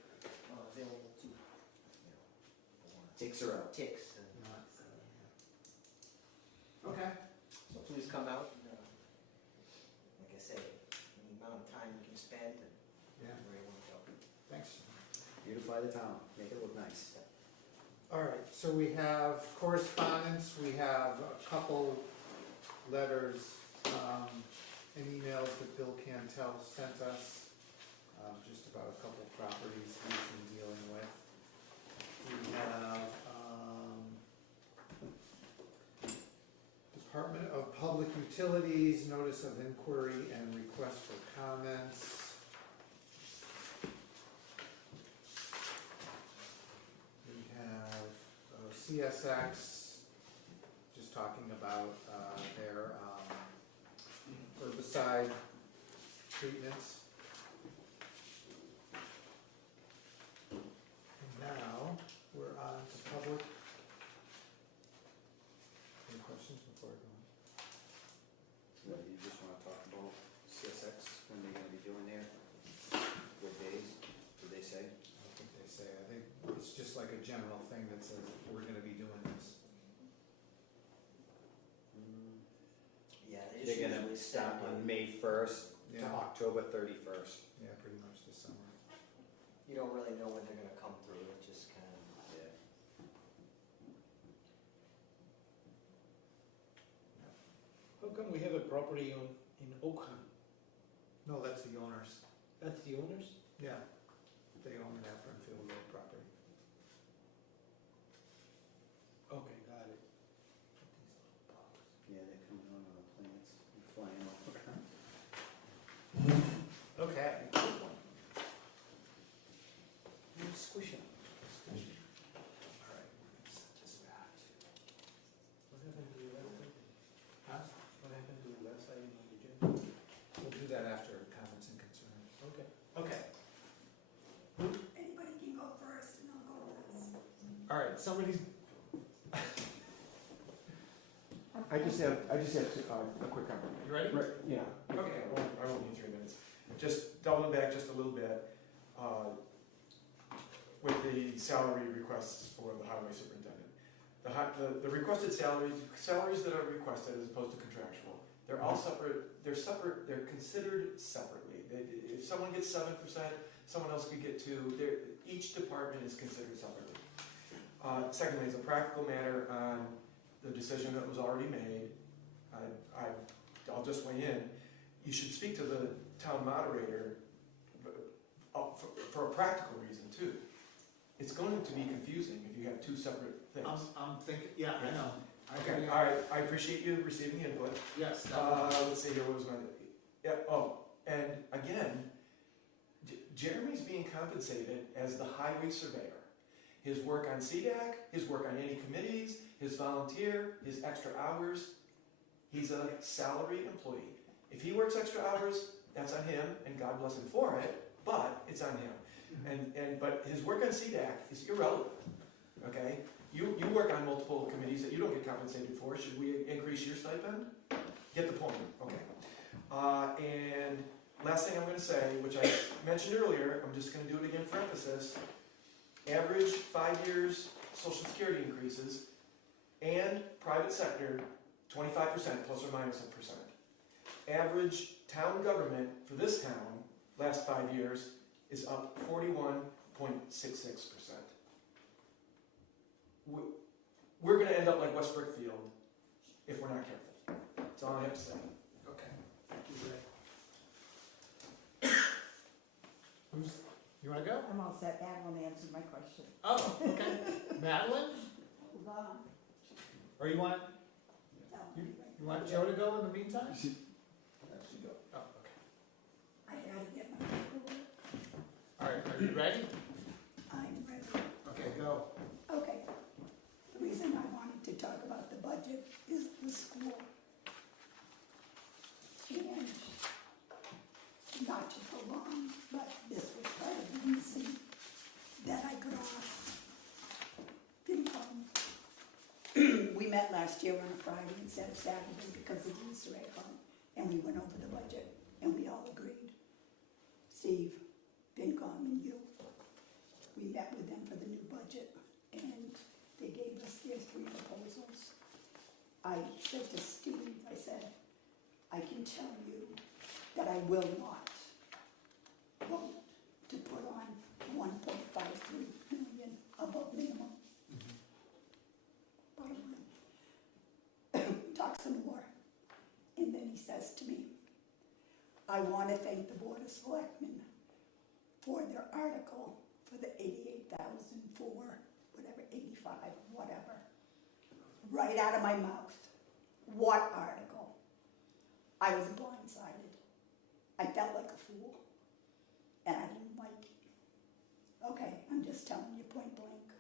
available to, you know, Ticks are out. ticks and. Okay. So please come out, and, like I say, any amount of time you can spend, and Yeah. we're able to help. Thanks. Beautify the town, make it look nice. All right, so we have correspondence, we have a couple letters, and emails that Bill Cantel sent us, just about a couple properties he's been dealing with. We have, Department of Public Utilities, notice of inquiry and request for comments. We have CSX, just talking about their herbicide treatments. And now, we're on to public. Any questions before I go on? What, you just wanna talk about CSX, when they're gonna be doing their, what days, did they say? I don't think they say, I think it's just like a general thing that says, we're gonna be doing this. Yeah, they just They're gonna usually start send on you- May 1st to Yeah. October 31st. Yeah, pretty much this summer. You don't really know when they're gonna come through, it just kind of. Yeah. How come we have a property in Oakham? No, that's the owners. That's the owners? Yeah, they own that Brimfield Road property. Okay, got it. Yeah, they're coming on the plants and flying over. Okay. Squish it. All right, we're gonna send this back to. All right, somebody's, I just have a quick comment. you ready? Right, yeah. Okay. I won't need 3 minutes. Just doubling back just a little bit, with the salary requests for the highway superintendent. The requested salaries that are requested as opposed to contractual, they're all separate, they're considered separately. If someone gets 7%, someone else could get 2%, each department is considered separately. Secondly, as a practical matter on the decision that was already made, I'll just weigh in. You should speak to the town moderator for a practical reason too. It's going to be confusing if you have 2 separate things. I'm thinking, yeah, I know. Okay, all right, I appreciate you receiving input. Yes. Let's see here, what was my, yeah, oh, and again, Jeremy's being compensated as the highway surveyor. His work on CDAC, his work on any committees, his volunteer, his extra hours, he's a salaried employee. If he works extra hours, that's on him, and God bless him for it, but it's on him. But his work on CDAC is irrelevant, okay? You work on multiple committees that you don't get compensated for. Should we increase your stipend? Get the point, okay. And last thing I'm gonna say, which I mentioned earlier, I'm just gonna do it again for emphasis. Average 5 years Social Security increases and private sector 25% plus or minus a percent. Average town government for this town last 5 years is up 41.66%. We're going to end up like West Brookfield if we're not careful. That's all I have to say. Okay, thank you, Ray. You wanna go? I'm all set. Madeline answered my question. Oh, okay. Madeline? Hold on. Or you want, No. you want Joe to go in the meantime? Go. Oh, okay. I had to get my paperwork. All right, are you ready? I'm ready. Okay, go. Okay. The reason I wanted to talk about the budget is the school. And not to prolong, but this was part of the reason that I got off FinCom. We met last year on a Friday instead of Saturday because of the Easter egg hunt, and we went over the budget, and we all agreed. Steve, FinCom, and you. We met with them for the new budget, and they gave us their 3 proposals. I said to Steve, I said, I can tell you that I will not vote to put on 1.53 million above minimum. Bottom line. Talks some more. And then he says to me, I want to thank the Board of Selectmen for their article for the 88,000 for whatever, 85, whatever. Right out of my mouth. What article? I was blindsided. I felt like a fool. And I didn't like it. Okay, I'm just telling you point blank.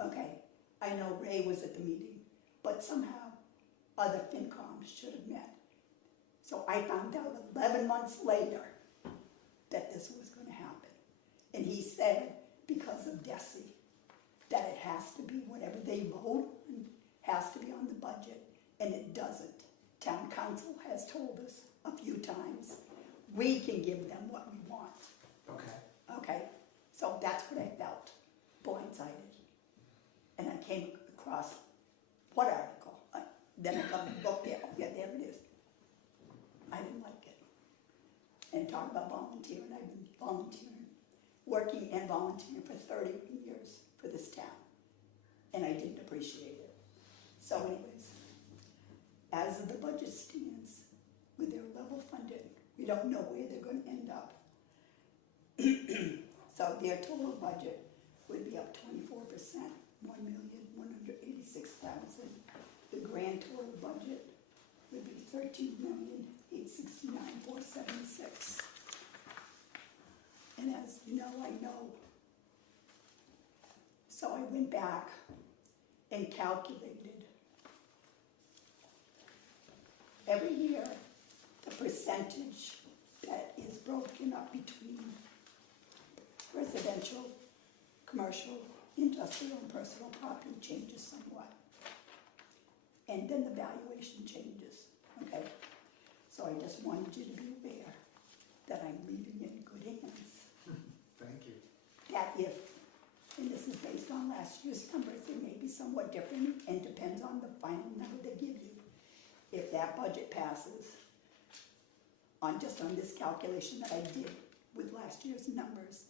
Okay, I know Ray was at the meeting, but somehow other FinComs should have met. So I found out 11 months later that this was going to happen. And he said, because of DESI, that it has to be whatever they vote on, has to be on the budget, and it doesn't. Town council has told us a few times, we can give them what we want. Okay. Okay, so that's what I felt, blindsided. And I came across, what article? Then I got the book there, yeah, there it is. I didn't like it. And talk about volunteering, I've been volunteering, working and volunteering for 30 years for this town. And I didn't appreciate it. So anyways, as the budget stands, with their level funding, we don't know where they're going to end up. So their total budget would be up 24%, 1,186,000. The grand total budget would be 13,869,476. And as you know, I know. So I went back and calculated every year the percentage that is broken up between residential, commercial, industrial and personal property changes somewhat. And then the valuation changes, okay? So I just wanted you to be aware that I'm leaving it in good hands. Thank you. That if, and this is based on last year's numbers, it may be somewhat different and depends on the final number they give you. If that budget passes, just on this calculation that I did with last year's numbers,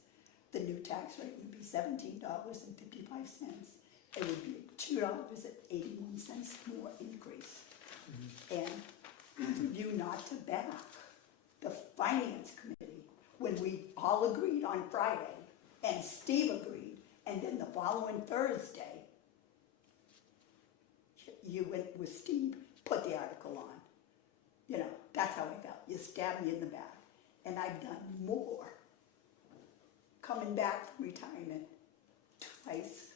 the new tax rate would be $17.55. It would be $2.81 more increase. And for you not to back the finance committee, when we all agreed on Friday, and Steve agreed, and then the following Thursday, you went with Steve, put the article on. You know, that's how I felt. You stabbed me in the back. And I've done more. Coming back from retirement twice,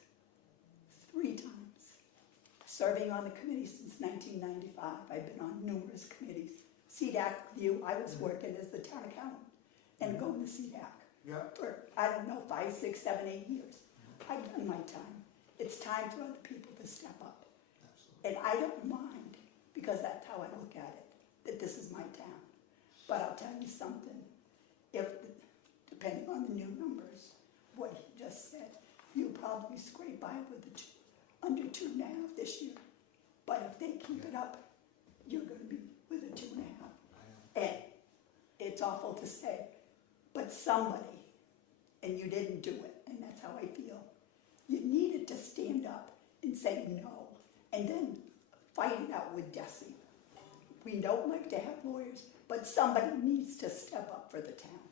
3 times. Serving on the committee since 1995. I've been on numerous committees. CDAC View, I was working as the town accountant and going to CDAC for, I don't know, 5, 6, 7, 8 years. I've done my time. It's time for other people to step up. And I don't mind, because that's how I look at it, that this is my town. But I'll tell you something, depending on the new numbers, what he just said, you'll probably scrape by with under 2.5 this year. But if they keep it up, you're going to be with a 2.5. And it's awful to say, but somebody, and you didn't do it, and that's how I feel, you needed to stand up and say no, and then fight it out with Desi. We don't like to have lawyers, but somebody needs to step up for the town.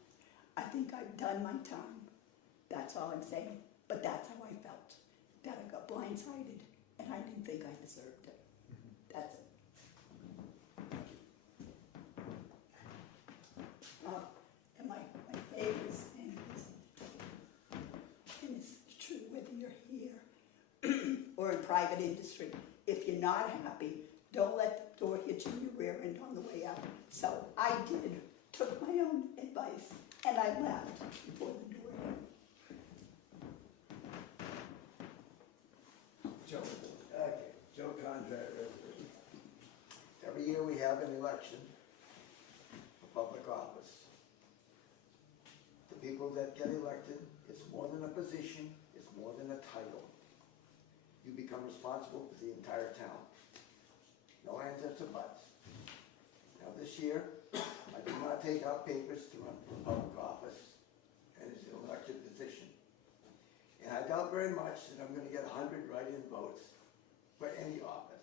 I think I've done my time. That's all I'm saying. But that's how I felt. That I got blindsided, and I didn't think I deserved it. That's it. And my favorite thing is, and it's true whether you're here or in private industry, if you're not happy, don't let the door hit you in your rear end on the way out. So I took my own advice, and I left before the door hit. Joe? Okay, Joe Contract resident. Every year we have an election for public office. The people that get elected, it's more than a position, it's more than a title. You become responsible for the entire town. No ands, ifs, or buts. Now this year, I do not take out papers to run for public office, and it's an elected position. And I doubt very much that I'm going to get 100 write-in votes for any office.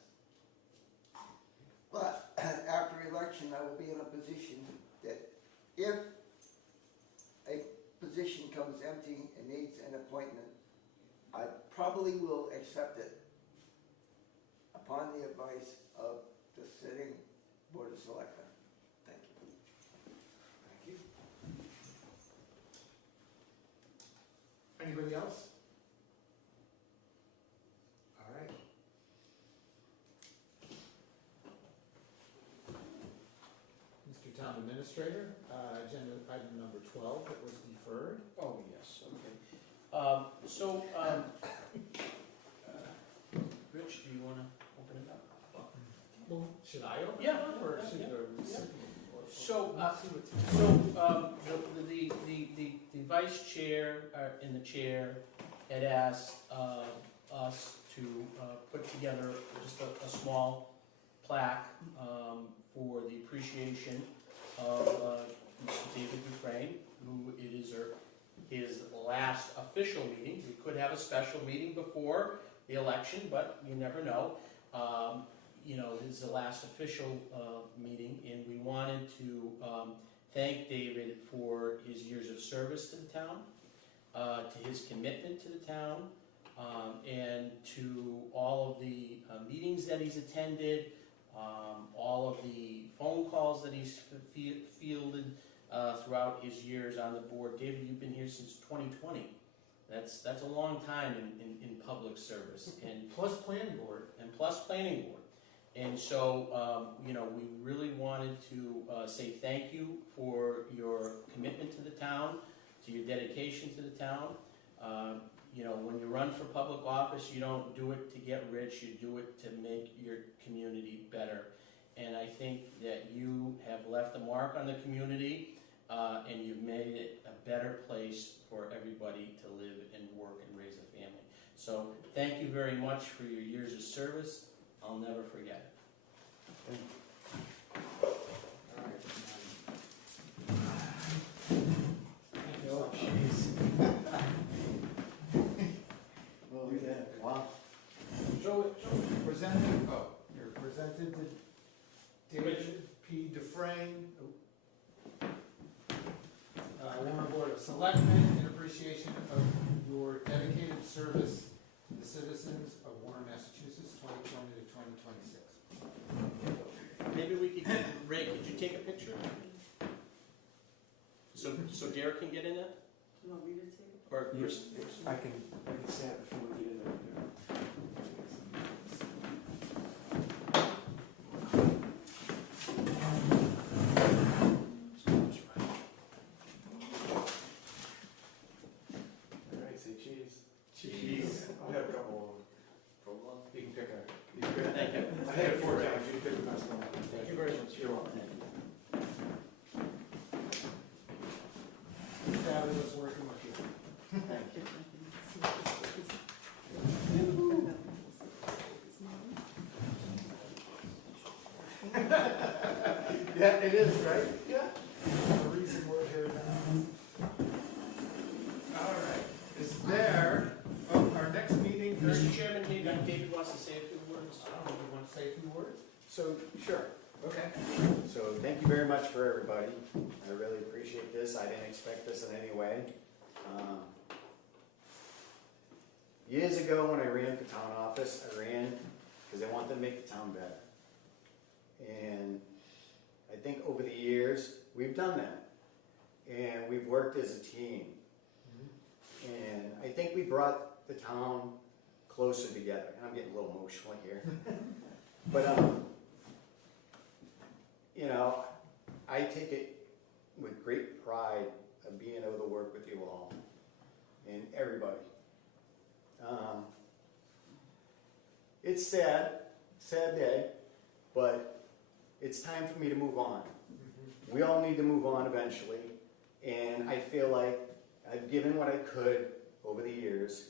But after election, I will be in a position that if a position comes empty and needs an appointment, I probably will accept it upon the advice of the sitting Board of Selectmen. Thank you. Thank you. Anybody else? All right. Mr. Town Administrator, agenda item number 12 that was deferred. Oh, yes, okay. Rich, do you want to open it up? Well, should I open Yeah. it up, or should Yeah. the recipient? So, Let's see what's- the vice chair and the chair had asked us to put together just a small plaque for the appreciation of Mr. David Dufresne, who it is his last official meeting. We could have a special meeting before the election, but you never know. You know, this is the last official meeting, and we wanted to thank David for his years of service to the town, to his commitment to the town, and to all of the meetings that he's attended, all of the phone calls that he's fielded throughout his years on the board. David, you've been here since 2020. That's a long time in public service, and plus planning board. And so, you know, we really wanted to say thank you for your commitment to the town, to your dedication to the town. you know, when you run for public office, you don't do it to get rich, you do it to make your community better. And I think that you have left a mark on the community, and you've made it a better place for everybody to live and work and raise a family. So thank you very much for your years of service. I'll never forget it. Oh, jeez. Well, look at that. Wow. Presented, you're presented to David P. Dufresne, Warren Board of Selectmen, in appreciation of your dedicated service to the citizens of Warren, Massachusetts, 2020 to 2026. Maybe we could get, Ray, could you take a picture? So Derek can get in it? You want me to take it? Or I can stand before we get in there. Alright, say cheese. Cheese. I'll have a couple of them. You can pick a, Thank you. I had it 4 times, you can pick the best one. Thank you very much. You're welcome. Fabulous working with you. Thank you. Yeah, it is, right? Yeah. The reason we're here now. All right, is there, our next meeting, Mr. Chairman, maybe David wants to say a few words. you want to say a few words? So, sure. Okay. So thank you very much for everybody. I really appreciate this. I didn't expect this in any way. Years ago when I ran for town office, I ran because I wanted to make the town better. And I think over the years, we've done that. And we've worked as a team. And I think we brought the town closer together. And I'm getting a little emotional here. But, you know, I take it with great pride of being able to work with you all and everybody. It's sad day, but it's time for me to move on. We all need to move on eventually, and I feel like I've given what I could over the years,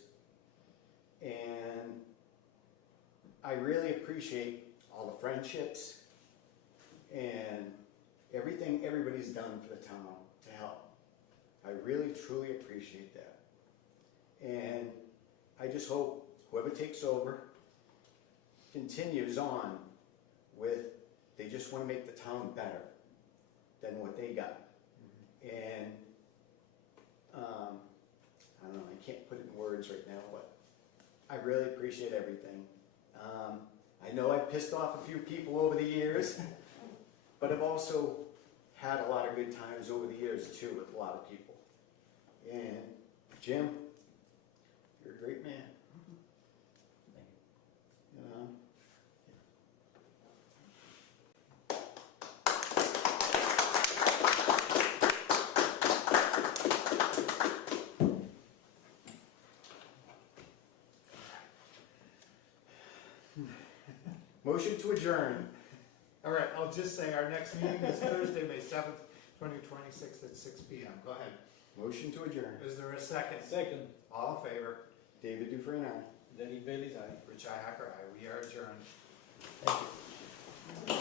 and I really appreciate all the friendships and everything everybody's done for the town to help. I really, truly appreciate that. And I just hope whoever takes over continues on with, they just want to make the town better than what they got. And I don't know, I can't put it in words right now, but I really appreciate everything. I know I've pissed off a few people over the years, but I've also had a lot of good times over the years too with a lot of people. And Jim, you're a great man. You know? Motion to adjourn. All right, I'll just say our next meeting is Thursday, May 7th, 2026 at 6 p.m. Go ahead. Motion to adjourn. Is there a second? Second. All in favor? David Dufresne, aye. Derek Bailey's aye. Rich Hacker, aye. We are adjourned. Thank you.